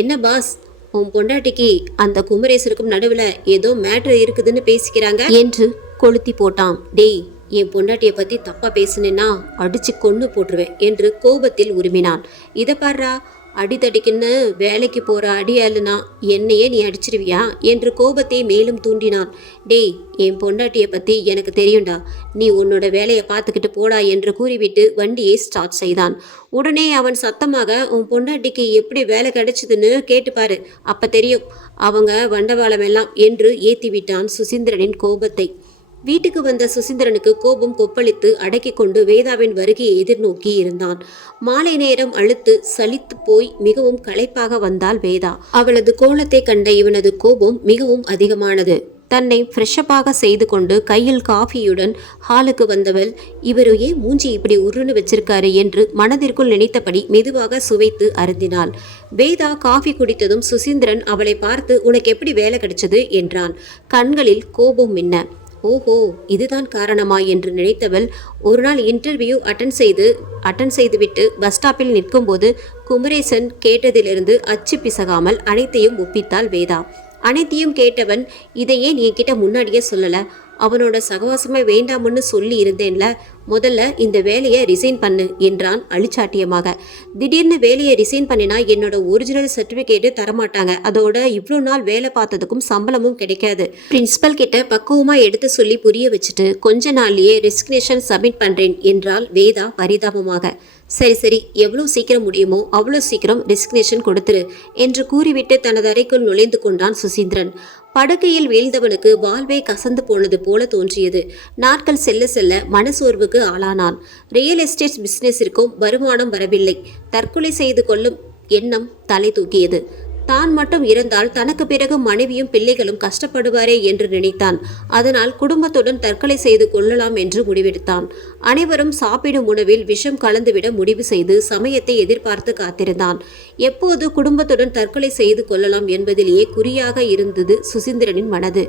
என்ன பாஸ், உன் பொண்டாட்டிக்கு அந்த குமரேசருக்கும் நடுவில் ஏதோ மேட்டர் இருக்குதுன்னு பேசிக்கிறாங்க என்று கொளுத்தி போட்டான். டேய், என் பொண்டாட்டியை பற்றி தப்பாக பேசுனேன்னா அடிச்சு கொன்று போட்டுருவேன் என்று கோபத்தில் உருமினான். இதை பாடுறா, அடித்தடிக்குன்னு வேலைக்கு போகிற அடியாளுனா என்னையே நீ அடிச்சிருவியா என்று கோபத்தை மேலும் தூண்டினான். டேய், என் பொண்டாட்டியை பற்றி எனக்கு தெரியும்டா, நீ உன்னோட வேலையை பார்த்துக்கிட்டு போடா என்று கூறிவிட்டு வண்டியை ஸ்டார்ட் செய்தான். உடனே அவன் சத்தமாக, உன் பொண்டாட்டிக்கு எப்படி வேலை கிடைச்சதுன்னு கேட்டுப்பாரு, அப்போ தெரியும் அவங்க வண்டவாளமெல்லாம் என்று ஏற்றிவிட்டான் சுசீந்திரனின் கோபத்தை. வீட்டுக்கு வந்த சுசீந்திரனுக்கு கோபம் கொப்பளித்து அடக்கி கொண்டு வேதாவின் வருகையை எதிர்நோக்கி இருந்தான். மாலை நேரம் அழுத்து சலித்து போய் மிகவும் களைப்பாக வந்தாள் வேதா. அவளது கோலத்தை கண்ட இவனது கோபம் மிகவும் அதிகமானது. தன்னை ஃப்ரெஷ்ஷப்பாக செய்து கொண்டு கையில் காஃபியுடன் ஹாலுக்கு வந்தவள், இவரு ஏன் மூஞ்சி இப்படி உருன்னு வச்சிருக்காரு என்று மனதிற்குள் நினைத்தபடி மெதுவாக சுவைத்து அருந்தினாள். வேதா காஃபி குடித்ததும் சுசீந்திரன் அவளை பார்த்து, உனக்கு எப்படி வேலை கிடைச்சது என்றான். கண்களில் கோபம் மின்ன. ஓஹோ, இதுதான் காரணமா என்று நினைத்தவள் ஒரு நாள் இன்டர்வியூ அட்டன் செய்துவிட்டு பஸ் ஸ்டாப்பில் நிற்கும்போது குமரேசன் கேட்டதிலிருந்து அச்சு பிசகாமல் அனைத்தையும் ஒப்பித்தாள் வேதா. அனைத்தையும் கேட்டவன், இதை ஏன் என்கிட்ட முன்னாடியே சொல்லலை, அவனோட சகவாசமே வேண்டாம்னு சொல்லி இருந்தேன்ல, முதல்ல இந்த வேலையை ரிசைன் பண்ணு என்றான் அழிச்சாட்டியமாக. திடீர்னு வேலையை ரிசைன் பண்ணினா என்னோட ஒரிஜினல் சர்டிஃபிகேட்டு தரமாட்டாங்க, அதோட இவ்வளோ நாள் வேலை பார்த்ததுக்கும் சம்பளமும் கிடைக்காது. பிரின்சிபல் கிட்ட பக்குவமாக எடுத்து சொல்லி புரிய வச்சுட்டு கொஞ்ச நாள்லயே ரெசிக்னேஷன் சப்மிட் பண்ணுறேன் என்றாள் வேதா பரிதாபமாக. சரி, எவ்வளோ சீக்கிரம் முடியுமோ அவ்வளோ சீக்கிரம் ரெசிக்னேஷன் கொடுத்துரு என்று கூறிவிட்டு தனது அறைக்குள் நுழைந்து கொண்டான் சுசீந்திரன். படுக்கையில் வீழ்ந்தவனுக்கு வாழ்வே கசந்து போனது போல தோன்றியது. நாட்கள் செல்ல செல்ல மனசோர்வுக்கு ஆளானான். ரியல் எஸ்டேட் பிசினஸிற்கும் வருமானம் வரவில்லை. தற்கொலை செய்து கொள்ளும் எண்ணம் தலை தூக்கியது. தான் மட்டும் இருந்தால் தனக்கு பிறகு மனைவியும் பிள்ளைகளும் கஷ்டப்படுவாரே என்று நினைத்தான். அதனால் குடும்பத்துடன் தற்கொலை செய்து கொள்ளலாம் என்று முடிவெடுத்தான். அனைவரும் சாப்பிடும் உணவில் விஷம் கலந்துவிட முடிவு செய்து சமயத்தை எதிர்பார்த்து காத்திருந்தான். எப்போது குடும்பத்துடன் தற்கொலை செய்து கொள்ளலாம் என்பதிலேயே குறியாக இருந்தது சுசீந்திரனின் மனது.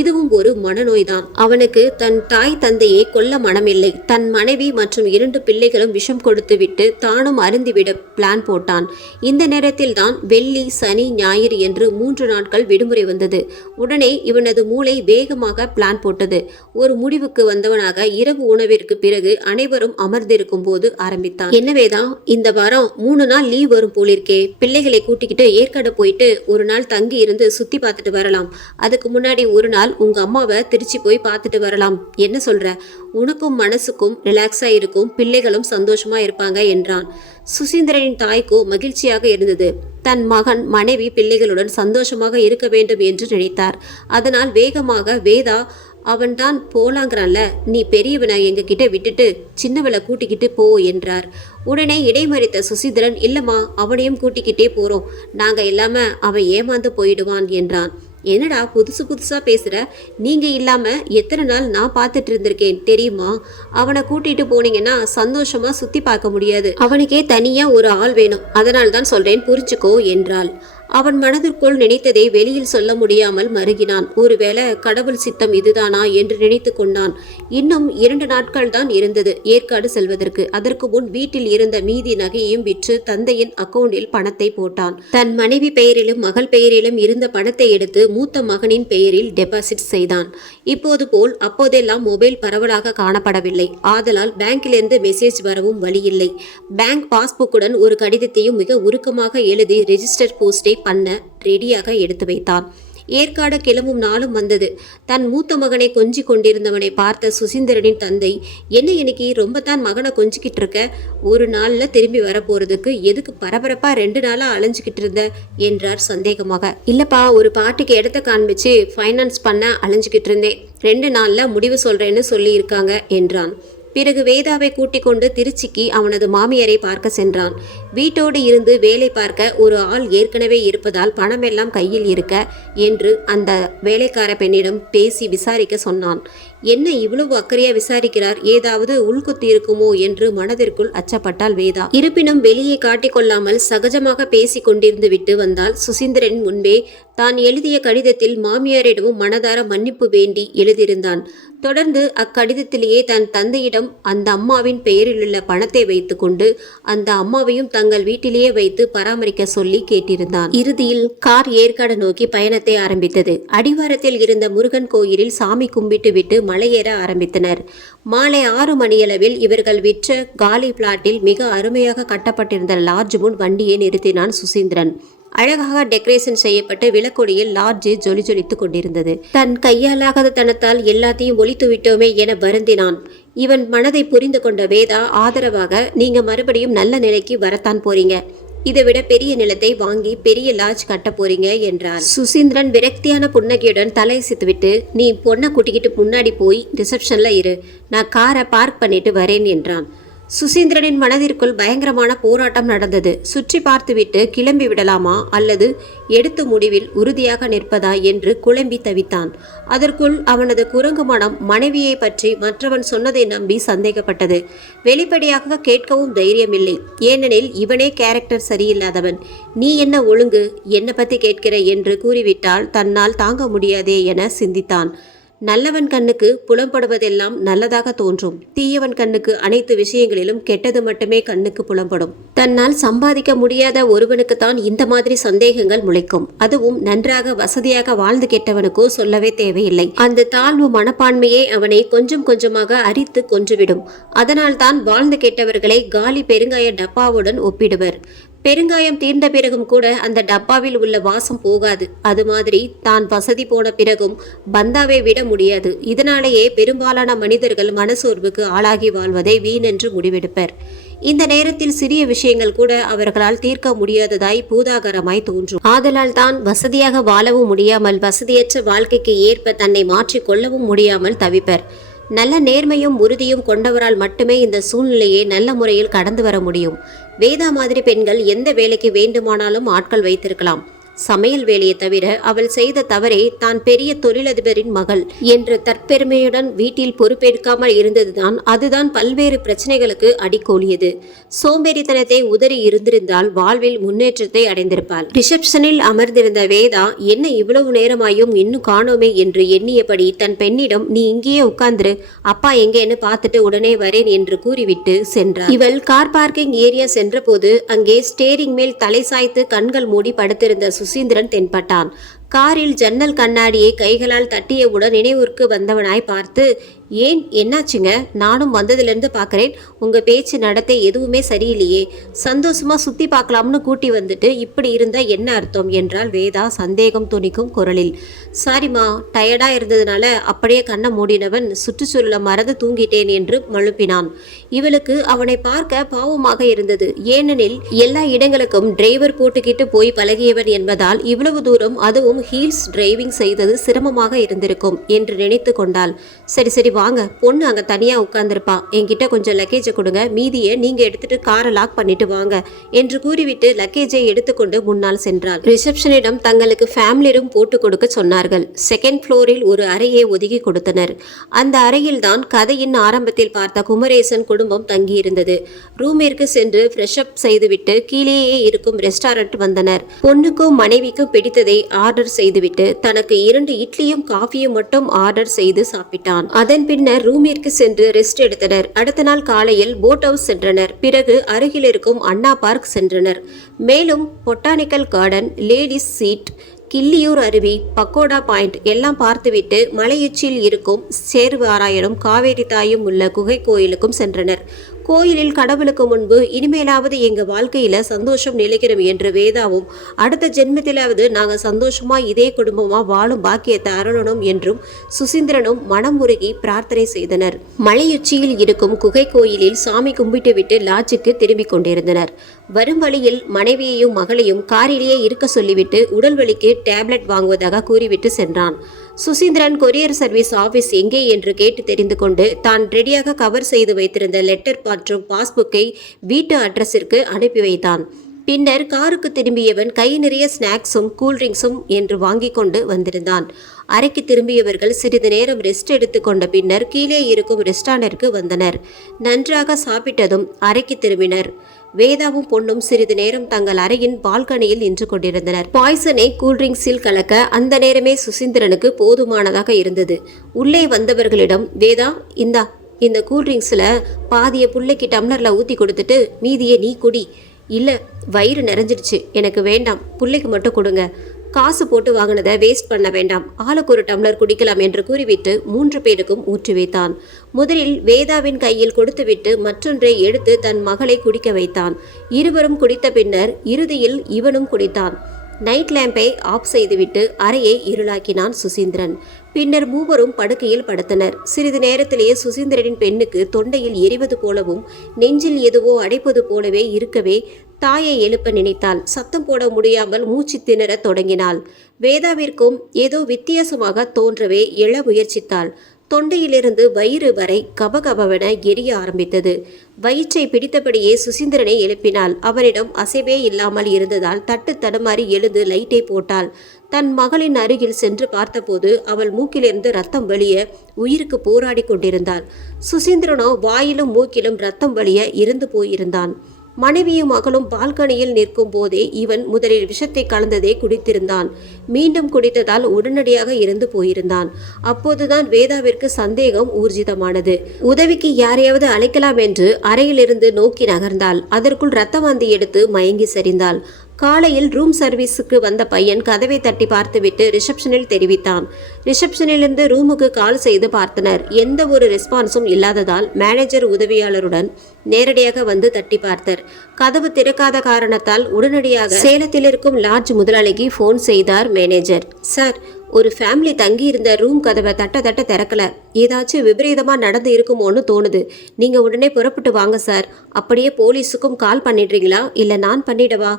இதுவும் ஒரு மனநோய்தான். அவனுக்கு தன் தாய் தந்தையை கொல்ல மனமில்லை. தன் மனைவி மற்றும் 2 பிள்ளைகளும் விஷம் கொடுத்துவிட்டு தானும் அருந்திவிட பிளான் போட்டான். இந்த நேரத்தில் தான் வெள்ளி சனி சனி ஞாயிறு என்று 3 நாட்கள் விடுமுறை வந்தது. உடனே இவனது மூளை வேகமாக பிளான் போட்டது. ஒரு முடிவுக்கு வந்தவனாக இரவு உணவிற்கு பிறகு அனைவரும் அமர்ந்திருக்கும் போது ஆரம்பித்தான். என்ன வேதா, இந்த வாரம் 3 நாள் லீவ் வரும் போலிருக்கே. பிள்ளைகளை கூட்டிக்கிட்டு ஏற்காடு போயிட்டு ஒரு நாள் தங்கி இருந்து சுத்தி பார்த்துட்டு வரலாம். அதுக்கு முன்னாடி ஒரு நாள் உங்க அம்மாவை திருச்சி போய் பார்த்துட்டு வரலாம். என்ன சொல்ற? உனக்கும் மனசுக்கும் ரிலாக்ஸா இருக்கும், பிள்ளைகளும் சந்தோஷமா இருப்பாங்க என்றான். சுசீந்திரனின் தாய்க்கோ மகிழ்ச்சியாக இருந்தது. தன் மகன் மனைவி பிள்ளைகளுடன் சந்தோஷமாக இருக்க வேண்டும் என்று நினைத்தார். அதனால் வேகமாக, வேதா, அவன்தான் போலாங்கிறான்ல, நீ பெரியவனை எங்க கிட்ட விட்டுட்டு சின்னவளை கூட்டிக்கிட்டு போ என்றார். உடனே இடைமறித்த சுசீந்திரன், இல்லம்மா, அவனையும் கூட்டிக்கிட்டே போறோம், நாங்க இல்லாம அவன் ஏமாந்து போயிடுவான் என்றான். என்னடா புதுசு புதுசா பேசுற? நீங்க இல்லாம எத்தனை நாள் நான் பார்த்துட்டு இருந்திருக்கேன் தெரியுமா? அவனை கூட்டிட்டு போனீங்கன்னா சந்தோஷமா சுத்தி பார்க்க முடியாது. அவனுக்கே தனியா ஒரு ஆள் வேணும். அதனால தான் சொல்றேன், புரிச்சுக்கோ என்றாள். அவன் மனதிற்குள் நினைத்ததை வெளியில் சொல்ல முடியாமல் மருகினான். ஒருவேளை கடவுள் சித்தம் இதுதானா என்று நினைத்து கொண்டான். இன்னும் 2 நாட்கள் தான் இருந்தது ஏற்காடு செல்வதற்கு. அதற்கு முன் வீட்டில் இருந்த மீதி நகையையும் விற்று தந்தையின் அக்கவுண்டில் பணத்தை போட்டான். தன் மனைவி பெயரிலும் மகள் பெயரிலும் இருந்த பணத்தை எடுத்து மூத்த மகனின் பெயரில் டெபாசிட் செய்தான். இப்போது போல் அப்போதெல்லாம் மொபைல் பரவலாக காணப்படவில்லை. ஆதலால் பேங்கிலிருந்து மெசேஜ் வரவும் வழியில்லை. பேங்க் பாஸ்புக்குடன் ஒரு கடிதத்தையும் மிக உருக்கமாக எழுதி ரெஜிஸ்டர் போஸ்டை பண்ண ரெடியாக எடுத்து வைத்தான். ஏற்காடு கிளம்பும் நாளும் வந்தது. தன் மூத்த மகனை கொஞ்சி கொண்டிருந்தவனை பார்த்த சுசீந்திரனின் தந்தை, என்ன இன்னைக்கு ரொம்ப தான் மகனை கொஞ்சிக்கிட்டு இருக்க? ஒரு நாள்ல திரும்பி வரப்போறதுக்கு எதுக்கு பரபரப்பா 2 நாளா அலைஞ்சுக்கிட்டு இருந்த என்றார் சந்தேகமாக. இல்லப்பா, ஒரு பாட்டிக்கு இடத்த காண்பிச்சு ஃபைனான்ஸ் பண்ண அலைஞ்சுக்கிட்டு இருந்தேன். 2 நாள்ல முடிவு சொல்றேன்னு சொல்லி இருக்காங்க என்றான். பிறகு வேதாவை கூட்டிக் கொண்டு திருச்சிக்கு அவனது மாமியாரை பார்க்க சென்றான். வீட்டோடு இருந்து வேலை பார்க்க ஒரு ஆள் ஏற்கனவே இருப்பதால் பணமெல்லாம் கையில் இருக்க என்று அந்த வேலைக்கார பெண்ணிடம் பேசி விசாரிக்க சொன்னான். என்ன இவ்வளவு அக்கறையா விசாரிக்கிறார்? ஏதாவது உள்குத்தி இருக்குமோ என்று மனதிற்குள் அச்சப்பட்டாள் வேதா. இருப்பினும் வெளியே காட்டிக்கொள்ளாமல் சகஜமாக பேசி கொண்டிருந்து விட்டு வந்தால் சுசீந்திரன் முன்பே தான் எழுதிய கடிதத்தில் மாமியாரிடமும் மனதார மன்னிப்பு வேண்டி எழுதியிருந்தான். தொடர்ந்து அக்கடிதத்திலேயே தன் தந்தையிடம் அந்த அம்மாவின் பெயரிலுள்ள பணத்தை வைத்து கொண்டு அந்த அம்மாவையும் தங்கள் வீட்டிலேயே வைத்து பராமரிக்க சொல்லி கேட்டிருந்தான். இறுதியில் கார் ஏற்காடு நோக்கி பயணத்தை ஆரம்பித்தது. அடிவாரத்தில் இருந்த முருகன் கோயிலில் சாமி கும்பிட்டு விட்டு மலையேற ஆரம்பித்தனர். மாலை 6 மணியளவில் இவர்கள் விற்ற காலி பிளாட்டில் மிக அருமையாக கட்டப்பட்டிருந்த லாட்ஜ் முன் வண்டியை நிறுத்தினான் சுசீந்திரன். அழகாக டெக்கரேஷன் செய்யப்பட்டு விளக்கொடியில் லாட்ஜ் ஜொலி ஜொலித்து கொண்டிருந்தது. தன் கையாலாகாத தனத்தால் எல்லாத்தையும் ஒழித்து விட்டோமே என வருந்தினான். இவன் மனதை புரிந்து கொண்ட வேதா ஆதரவாக, நீங்க மறுபடியும் நல்ல நிலைக்கு வரத்தான் போறீங்க, இதை விட பெரிய நிலத்தை வாங்கி பெரிய லாட்ஜ் கட்ட போறீங்க என்றார். சுசீந்திரன் விரக்தியான புன்னகையுடன் தலையசித்துவிட்டு, நீ பொண்ணை கூட்டிக்கிட்டு முன்னாடி போய் ரிசப்ஷன்ல இரு, நான் காரை பார்க் பண்ணிட்டு வரேன் என்றான். சுசீந்திரனின் மனதிற்குள் பயங்கரமான போராட்டம் நடந்தது. சுற்றி பார்த்துவிட்டு கிளம்பி விடலாமா அல்லது எடுத்த முடிவில் உறுதியாக நிற்பதா என்று குழம்பி தவித்தான். அதற்குள் அவனது குரங்கு மனம் மனைவியை பற்றி மற்றவன் சொன்னதை நம்பி சந்தேகப்பட்டது. வெளிப்படையாக கேட்கவும் தைரியமில்லை. ஏனெனில் இவனே கேரக்டர் சரியில்லாதவன். நீ என்ன ஒழுங்கு, என்னை பத்தி கேட்கிற என்று கூறிவிட்டால் தன்னால் தாங்க முடியாதே என சிந்தித்தான். நல்லவன் கண்ணுக்கு புலம்படுவதெல்லாம் நல்லதாக தோன்றும். தீயவன் கண்ணுக்கு அனைத்து விஷயங்களிலும் கெட்டது மட்டுமே கண்ணுக்கு புலம்படும். தன்னால் சம்பாதிக்க முடியாத ஒருவனுக்குத்தான் இந்த மாதிரி சந்தேகங்கள் முளைக்கும். அதுவும் நன்றாக வசதியாக வாழ்ந்து கெட்டவனுக்கோ சொல்லவே தேவையில்லை. அந்த தாழ்வு மனப்பான்மையே அவனை கொஞ்சம் கொஞ்சமாக அரித்து கொன்றுவிடும். அதனால் தான் வாழ்ந்து கெட்டவர்களை காலி பெருங்காய டப்பாவுடன் ஒப்பிடுவர். பெருங்காயம் தீர்ந்த பிறகும் கூட அந்த டப்பாவில் உள்ள வாசம் போகாது. அது மாதிரி தான் வசதி போன பிறகும் பந்தாவை விட முடியாது. இதனாலேயே பெரும்பாலான மனிதர்கள் மனசோர்வுக்கு ஆளாகி வாழ்வதை வீணென்று முடிவெடுப்பர். இந்த நேரத்தில் சிறிய விஷயங்கள் கூட அவர்களால் தீர்க்க முடியாததாய் பூதாகரமாய் தோன்றும். ஆதலால் தான் வசதியாக வாழவும் முடியாமல், வசதியற்ற வாழ்க்கைக்கு ஏற்ப தன்னை மாற்றிக் கொள்ளவும் முடியாமல் தவிப்பர். நல்ல நேர்மையும் உறுதியும் கொண்டவரால் மட்டுமே இந்த சூழ்நிலையை நல்ல முறையில் கடந்து வர முடியும். வேதா மாதிரி பெண்கள் எந்த வேலைக்கு வேண்டுமானாலும் ஆட்கள் வைத்திருக்கலாம். சமையல் வேலையை தவிர அவள் செய்த தவறே தான் பெரிய தொழிலதிபரின் மகள் என்ற தற்பெருமையுடன் வீட்டில் பொறுப்பேற்காமல் இருந்ததுதான். அதுதான் பல்வேறு பிரச்சனைகளுக்கு அடிக்கோலியது. சோம்பேறித்தனத்தை உதறி இருந்திருந்தால் வாழ்வில் முன்னேற்றத்தை அடைந்திருப்பாள். ரிசப்ஷனில் அமர்ந்திருந்த வேதா என்ன இவ்வளவு நேரமாயும் இன்னும் காணோமே என்று எண்ணியபடி தன் பெண்ணிடம், நீ இங்கேயே உட்கார்ந்துரு, அப்பா எங்கேன்னு பார்த்துட்டு உடனே வரேன் என்று கூறிவிட்டு சென்றார். இவள் கார் பார்க்கிங் ஏரியா சென்ற போது அங்கே ஸ்டேரிங் மேல் தலை சாய்த்து கண்கள் மூடி படுத்திருந்த சுசீந்திரன் தென்பட்டான். காரில் ஜன்னல் கண்ணாடியை கைகளால் தட்டியவுடன் நினைவுக்கு வந்தவனாய் பார்த்து, ஏன் என்னாச்சுங்க? நானும் வந்ததுலேருந்து பார்க்குறேன், உங்கள் பேச்சு நடத்தை எதுவுமே சரியில்லையே. சந்தோஷமாக சுற்றி பார்க்கலாம்னு கூட்டி வந்துட்டு இப்படி இருந்தால் என்ன அர்த்தம் என்றாள் வேதா சந்தேகம் துணிக்கும் குரலில். சாரிம்மா, டயர்டாக இருந்ததுனால அப்படியே கண்ணை மூடினவன் சுற்றுச்சூழலை மறந்து தூங்கிட்டேன் என்று மழுப்பினான். இவளுக்கு அவனை பார்க்க பாவமாக இருந்தது. ஏனெனில் எல்லா இடங்களுக்கும் டிரைவர் போட்டுக்கிட்டு போய் பழகியவன் என்பதால் இவ்வளவு தூரம், அதுவும் ஹீல்ஸ் டிரைவிங் செய்தது சிரமமாக இருந்திருக்கும் என்று நினைத்து கொண்டாள். சரி சரி வாங்க, பொண்ணு அங்கே தனியாக உட்கார்ந்துருப்பா, என்கிட்ட கொஞ்சம் லக்கேஜை கொடுங்க, மீதியை நீங்கள் எடுத்துட்டு காரை லாக் பண்ணிட்டு வாங்க என்று கூறிவிட்டு லக்கேஜை எடுத்துக்கொண்டு முன்னால் சென்றாள். ரிசப்ஷனிடம் தங்களுக்கு ஃபேமிலி ரூம் போட்டு கொடுக்க சொன்னார்கள். செகண்ட் ஃப்ளோரில் ஒரு அறையை ஒதுக்கி கொடுத்தனர். அந்த அறையில்தான் கதையின் ஆரம்பத்தில் பார்த்த குமரேசன் குடும்பம் தங்கியிருந்தது. ரூமிற்கு சென்று ஃப்ரெஷ் அப் செய்துவிட்டு கீழேயே இருக்கும் ரெஸ்டாரண்ட் வந்தனர். பொண்ணுக்கும் மனைவிக்கும் பிடித்ததை ஆர்டர் செய்துவிட்டு தனக்கு 2 இட்லியும் காஃபியும் மட்டும் ஆர்டர் செய்து சாப்பிட்டான். அதன் பின்னர் ரூமிற்கு சென்று ரெஸ்ட் எடுத்தனர். அடுத்த நாள் காலையில் போட் ஹவுஸ் சென்றனர். பிறகு அருகில் இருக்கும் அண்ணா பார்க் சென்றனர். மேலும் botanical garden, ladies seat, Killiyur அருவி, பக்கோடா பாயிண்ட் எல்லாம் பார்த்துவிட்டு மலையுச்சியில் இருக்கும் சேர்வாராயனும் காவேரி தாயும் உள்ள குகை கோயிலுக்கும் சென்றனர். கோயிலில் கடவுளுக்கு முன்பு இனிமேலாவது எங்க வாழ்க்கையில சந்தோஷம் நிலைக்கிறோம் என்று வேதாவும், அடுத்த ஜென்மத்திலாவது நாங்க சந்தோஷமா இதே குடும்பமா வாழும் பாக்கியத்தை அருளணும் என்றும் சுசீந்திரனும் மனம் உருகி பிரார்த்தனை செய்தனர். மலையுச்சியில் இருக்கும் குகை கோயிலில் சாமி கும்பிட்டு விட்டு லாட்ஜுக்கு திரும்பிக் கொண்டிருந்தனர். வரும் வழியில் மனைவியையும் மகளையும் காரிலேயே இருக்க சொல்லிவிட்டு உடல் வலிக்கு டேப்லெட் வாங்குவதாக கூறிவிட்டு சென்றான். சுசீந்திரன் கொரியர் சர்வீஸ் ஆபீஸ் எங்கே என்று கேட்டு தெரிந்து கொண்டு தான் ரெடியாக கவர் செய்து வைத்திருந்த லெட்டர் மற்றும் பாஸ்புக்கை வீட்டு அட்ரஸிற்கு அனுப்பி வைத்தான். பின்னர் காருக்கு திரும்பியவன் கை நிறைய ஸ்நாக்ஸும் கூல்ட்ரிங்க்ஸும் என்று வாங்கி கொண்டு வந்திருந்தான். அறைக்கு திரும்பியவர்கள் சிறிது நேரம் ரெஸ்ட் எடுத்துக்கொண்ட பின்னர் கீழே இருக்கும் ரெஸ்டாரண்டிற்கு வந்தனர். நன்றாக சாப்பிட்டதும் அறைக்கு திரும்பினர். வேதாவும் பொண்ணும் சிறிது நேரம் தங்கள் அறையின் பால்கனியில் நின்று கொண்டிருந்தனர். பாய்சனை கூல்ட்ரிங்க்ஸில் கலக்க அந்த நேரமே சுசீந்திரனுக்கு போதுமானதாக இருந்தது. உள்ளே வந்தவர்களிடம், வேதா இந்த கூல்ட்ரிங்க்ஸில் பாதியை புள்ளைக்கு டம்ளரில் ஊற்றி கொடுத்துட்டு மீதியை நீ குடி. இல்லை, வயிறு நிறைஞ்சிடுச்சு, எனக்கு வேண்டாம், புள்ளைக்கு மட்டும் கொடுங்க. காசு போட்டு வாங்கினதை வேஸ்ட் பண்ண வேண்டாம், ஆளுக்கு ஒரு டம்ளர் குடிக்கலாம் என்று கூறிவிட்டு 3 பேருக்கும் ஊற்றி வைத்தான். முதலில் வேதாவின் கையில் கொடுத்துவிட்டு மற்றொன்றை எடுத்து தன் மகளை குடிக்க வைத்தான். இருவரும் குடித்த பின்னர் இறுதியில் இவனும் குடித்தான். நைட் லேம்பை ஆஃப் செய்துவிட்டு அறையை இருளாக்கினான் சுசீந்திரன். பின்னர் மூவரும் படுக்கையில் படுத்தனர். சிறிது நேரத்திலேயே சுசீந்திரனின் பெண்ணுக்கு தொண்டையில் எரிவது போலவும் நெஞ்சில் எதுவோ அடைப்பது போலவே இருக்கவே தாயை எழுப்ப நினைத்தாள். சத்தம் போட முடியாமல் மூச்சு திணறத் தொடங்கினாள். வேதாவிற்கும் ஏதோ வித்தியாசமாக தோன்றவே எழ முயற்சித்தாள். தொண்டையிலிருந்து வயிறு வரை கபகபவென எரிய ஆரம்பித்தது. வயிற்றை பிடித்தபடியே சுசீந்திரனை எழுப்பினாள். அவனிடம் அசைவே இல்லாமல் இருந்ததால் தட்டு தடுமாறி எழுந்து லைட்டை போட்டாள். தன் மகளின் அருகில் சென்று பார்த்தபோது அவள் மூக்கிலிருந்து ரத்தம் வழிய உயிருக்கு போராடி கொண்டிருந்தாள். சுசீந்திரனோ வாயிலும் மூக்கிலும் ரத்தம் வழிய இறந்து போயிருந்தான். மனைவியும் மகளும் பால்கனியில் நிற்கும் போதே இவன் முதலில் விஷத்தை கலந்ததே குடித்திருந்தான். மீண்டும் குடித்ததால் உடனடியாக இறந்து போயிருந்தான். அப்போதுதான் வேதாவிற்கு சந்தேகம் ஊர்ஜிதமானது. உதவிக்கு யாரையாவது அழைக்கலாம் என்று அறையிலிருந்து நோக்கி நகர்ந்தாள். அதற்குள் இரத்த வாந்தி எடுத்து மயங்கி சரிந்தாள். காலையில் ரூம் சர்வீஸுக்கு வந்த பையன் கதவை தட்டி பார்த்துவிட்டு ரிசப்ஷனில் தெரிவித்தான். ரிசப்ஷனிலிருந்து ரூமுக்கு கால் செய்து பார்த்தனர். எந்த ஒரு ரெஸ்பான்ஸும் இல்லாததால் மேனேஜர் உதவியாளருடன் நேரடியாக வந்து தட்டி பார்த்தர். கதவு திறக்காத காரணத்தால் உடனடியாக சேலத்தில் இருக்கும் லாட்ஜ் முதலாளிக்கு ஃபோன் செய்தார் மேனேஜர். சார், ஒரு ஃபேமிலி தங்கி இருந்த ரூம் கதவை தட்ட திறக்கல, ஏதாச்சும் விபரீதமா நடந்து இருக்குமோன்னு தோணுது. நீங்க உடனே புறப்பட்டு வாங்க சார். அப்படியே போலீஸுக்கும் கால் பண்ணிடுறீங்களா, இல்ல நான் பண்ணிடவா?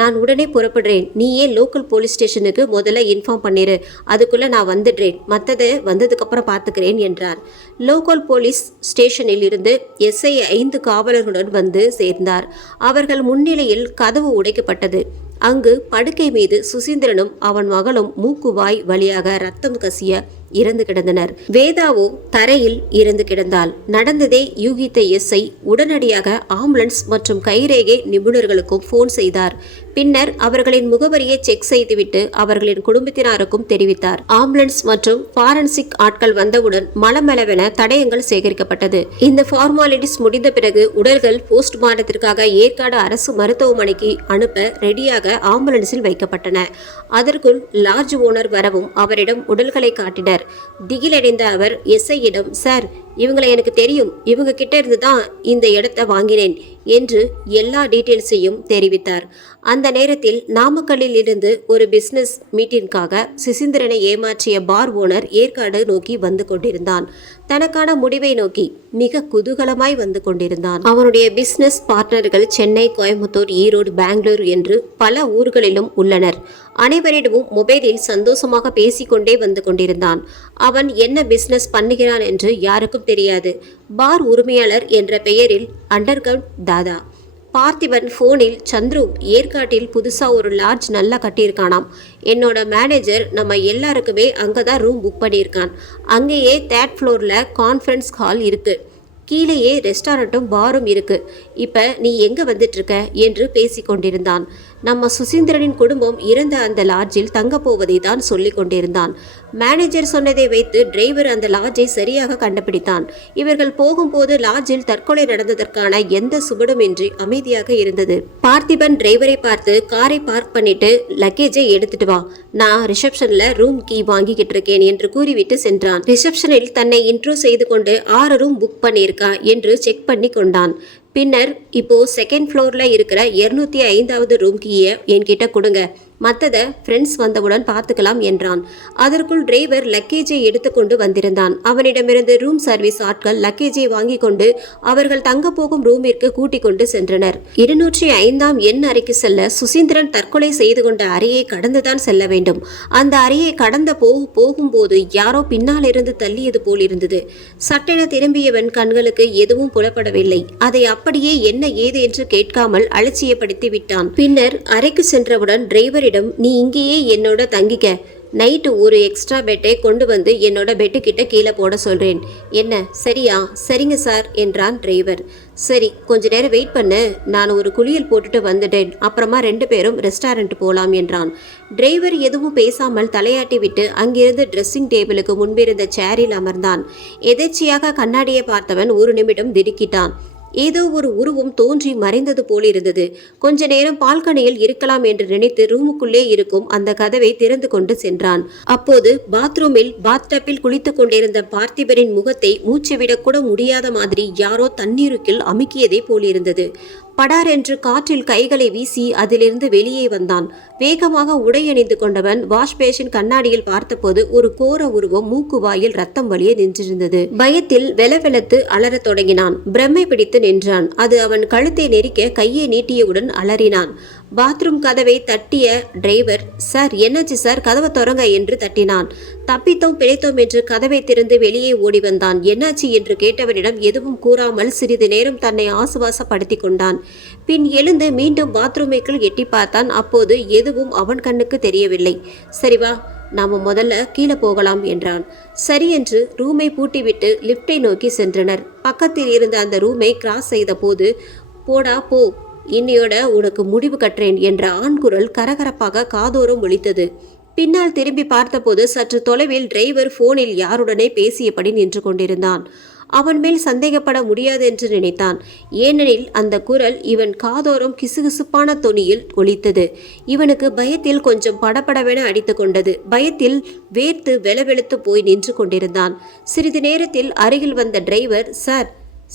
நான் உடனே புறப்படுறேன். நீ ஏன் லோக்கல் போலீஸ் ஸ்டேஷனுக்கு முதல்ல இன்ஃபார்ம் பண்ணிடு, அதுக்குள்ள நான் வந்துடுறேன், மற்றதை வந்ததுக்கு அப்புறம் பார்த்துக்கிறேன் என்றார். லோக்கல் போலீஸ் ஸ்டேஷனில் இருந்து எஸ்ஐ 5 காவலர்களுடன் வந்து சேர்ந்தார். அவர்கள் முன்னிலையில் கதவு உடைக்கப்பட்டது. அங்கு படுக்கை மீது சுசீந்திரனும் அவன் மகளும் மூக்குவாய் வழியாக ரத்தம் கசிய இறந்து கிடந்தனர். வேதாவோ தரையில் இறந்து கிடந்தாள். நடந்ததை யூகித்த எஸ்ஐ உடனடியாக ஆம்புலன்ஸ் மற்றும் கைரேகை நிபுணர்களுக்கும் போன் செய்தார். பின்னர் அவர்களின் முகவரியை செக் செய்துவிட்டு அவர்களின் குடும்பத்தினருக்கும் தெரிவித்தார். ஆம்புலன்ஸ் மற்றும் ஃபாரன்சிக் ஆட்கள் வந்தவுடன் மலமளவென தடயங்கள் சேகரிக்கப்பட்டது. இந்த ஃபார்மாலிட்டிஸ் முடிந்த பிறகு உடல்கள் போஸ்ட்மார்ட்டத்திற்காக ஏற்காடு அரசு மருத்துவமனைக்கு அனுப்ப ரெடியாக ஆம்புலன்ஸில் வைக்கப்பட்டன. அதற்குள் லாட்ஜ் ஓனர் வரவும் அவரிடம் உடல்களை காட்டினர். திகிலடைந்த அவர் எஸ்ஐயிடம், சார், இவங்களை எனக்கு தெரியும், இவங்க கிட்ட இருந்து தான் இந்த இடத்தை வாங்கினேன் என்று எல்லா டீட்டெயில்ஸையும் தெரிவித்தார். அந்த நேரத்தில் நாமக்கல்லில் இருந்து ஒரு பிசினஸ் மீட்டிங்காக சுசீந்திரனை ஏமாற்றிய பார் ஓனர் ஏற்காடு நோக்கி வந்து கொண்டிருந்தான். தனக்கான முடிவை நோக்கி மிக குதூகலமாய் வந்து கொண்டிருந்தான். அவனுடைய பிசினஸ் பார்ட்னர்கள் சென்னை, கோயம்புத்தூர், ஈரோடு, பெங்களூர் என்று பல ஊர்களிலும் உள்ளனர். அனைவரிடமும் மொபைலில் சந்தோஷமாக பேசிக்கொண்டே வந்து கொண்டிருந்தான். அவன் என்ன பிசினஸ் பண்ணுகிறான் என்று யாருக்கும் தெரியாது. பார் உரிமையாளர் என்ற பெயரில் அண்டர்கிரவுண்ட் தாதா. பார்த்திபன் போனில், சந்துரு, ஏற்காட்டில் புதுசா ஒரு லாட்ஜ் நல்லா கட்டியிருக்கானாம். என்னோட மேனேஜர் நம்ம எல்லாருக்குமே அங்கதான் ரூம் புக் பண்ணியிருக்கான். அங்கேயே 3rd ஃப்ளோர்ல கான்ஃபரன்ஸ் ஹால் இருக்கு. கீழேயே ரெஸ்டாரண்ட்டும் பாரும் இருக்கு. இப்ப நீ எங்க வந்துட்டு இருக்க என்று பேசி கொண்டிருந்தான். நம்ம சுசீந்திரனின் குடும்பம் இருந்த அந்த லாட்ஜில் தங்க போவதை தான் சொல்லி கொண்டிருந்தான். மேனேஜர் சொன்னதை வைத்து டிரைவர் அந்த லாட்ஜை சரியாக கண்டுபிடித்தான். இவர்கள் போகும்போது லாட்ஜில் தற்கொலை நடந்ததற்கான எந்த சுபடுமின்றி அமைதியாக இருந்தது. பார்த்திபன் டிரைவரை பார்த்து, காரை பார்க் பண்ணிட்டு லக்கேஜை எடுத்துட்டு வா, நான் ரிசப்ஷன்ல ரூம் கீ வாங்கிக்கிட்டு இருக்கேன் என்று கூறிவிட்டு சென்றான். ரிசப்ஷனில் தன்னை இன்ட்ரோ செய்து கொண்டு 6 ரூம் புக் பண்ணியிருக்கா என்று செக் பண்ணி கொண்டான். பின்னர், இப்போ 2nd ஃப்ளோர்ல இருக்கிற 205வது ரூம் கீயை என்கிட்ட கொடுங்க, மற்றதை ஃப்ரெண்ட்ஸ் வந்தவுடன் பார்த்துக்கலாம் என்றான். அதற்குள் டிரைவர் லக்கேஜை எடுத்துக்கொண்டு வந்திருந்தான். அவனிடமிருந்து ரூம் சர்வீஸ் ஆட்கள் லக்கேஜை வாங்கி கொண்டு அவர்கள் தங்க போகும் ரூமிற்கு கூட்டிக் கொண்டு சென்றனர். 205ஆம் எண் அறைக்கு செல்ல சுசீந்திரன் தற்கொலை செய்து கொண்ட அறையை கடந்துதான் செல்ல வேண்டும். அந்த அறையை கடந்த போகும்போது யாரோ பின்னால் இருந்து தள்ளியது போல் இருந்தது. சட்டென திரும்பியவன் கண்களுக்கு எதுவும் புலப்படவில்லை. அதை அப்படியே என்ன ஏது என்று கேட்காமல் அலட்சியப்படுத்தி விட்டான். பின்னர் அறைக்கு சென்றவுடன் டிரைவரிடம், நீ இங்கேயே என்னோட தங்கிக்க, நைட்டு ஒரு எக்ஸ்ட்ரா பெட்டை கொண்டு வந்து என்னோட பெட்டு கிட்ட கீழே போட சொல்றேன், என்ன சரியா? சரிங்க சார் என்றான் டிரைவர். சரி, கொஞ்ச நேரம் வெயிட் பண்ணு, நான் ஒரு குளியல் போட்டுட்டு வந்துட்டேன், அப்புறமா 2 பேரும் ரெஸ்டாரண்ட் போலாம் என்றான். டிரைவர் எதுவும் பேசாமல் தலையாட்டி விட்டு அங்கிருந்து ட்ரெஸ்ஸிங் டேபிளுக்கு முன்பிருந்த சேரில் அமர்ந்தான். எதேச்சியாக கண்ணாடியை பார்த்தவன் ஒரு நிமிடம் திடுக்கிட்டான். ஏதோ ஒரு உருவம் தோன்றி மறைந்தது போல் இருந்தது. கொஞ்ச நேரம் பால்கனியில் இருக்கலாம் என்று நினைத்து ரூமுக்குள்ளே இருக்கும் அந்த கதவை திறந்து கொண்டு சென்றான். அப்போது பாத்ரூமில் பாத்டப்பில் குளித்துக் கொண்டிருந்த பார்த்திபனின் முகத்தை மூச்சு விடக்கூட முடியாத மாதிரி யாரோ தண்ணீருக்குள் அமுக்கியதே போலிருந்தது. படார் என்று காற்றில் கைகளை வீசி அதிலிருந்து வெளியே வந்தான். வேகமாக உடையணிந்து கொண்டவன் வாஷ் பேஷன் கண்ணாடியில் பார்த்தபோது ஒரு கோர உருவம் மூக்கு வாயில் ரத்தம் வழியே நின்றிருந்தது. பயத்தில் வெலவெலத்து அலறத் தொடங்கினான். பிரம்மை பிடித்து நின்றான். அது அவன் கழுத்தை நெரிக்க கையை நீட்டியவுடன் அலறினான். பாத்ரூம் கதவை தட்டிய டிரைவர், சார் என்னாச்சு சார், கதவை திறங்க என்று தட்டினான். தப்பித்தோம் பிழைத்தோம் என்று கதவை திறந்து வெளியே ஓடி வந்தான். என்னாச்சு என்று கேட்டவனிடம் எதுவும் கூறாமல் சிறிது நேரம் தன்னை ஆசுவாசப்படுத்தி கொண்டான். பின் எழுந்து மீண்டும் பாத்ரூமைக்குள் எட்டி பார்த்தான். அப்போது எதுவும் அவன் கண்ணுக்கு தெரியவில்லை. சரி வா, நாம முதல்ல கீழே போகலாம் என்றான். சரி என்று ரூமை பூட்டிவிட்டு லிப்டை நோக்கி சென்றனர். பக்கத்தில் இருந்த அந்த ரூமை கிராஸ் செய்த போது, போடா போ, இன்னையோட உனக்கு முடிவு கட்டுறேன் என்ற ஆண் குரல் கரகரப்பாக காதோறும் ஒலித்தது. பின்னால் திரும்பி பார்த்தபோது சற்று தொலைவில் டிரைவர் போனில் யாருடனே பேசியபடி நின்று கொண்டிருந்தான். அவன் மேல் சந்தேகப்பட முடியாது என்று நினைத்தான். ஏனெனில் அந்த குரல் இவன் காதோறும் கிசுகிசுப்பான தொனியில் ஒலித்தது. இவனுக்கு பயத்தில் கொஞ்சம் படபடவென அடித்து கொண்டது. பயத்தில் வேர்த்து வெலவெலுத்து போய் நின்று கொண்டிருந்தான். சிறிது நேரத்தில் அருகில் வந்த டிரைவர், சார்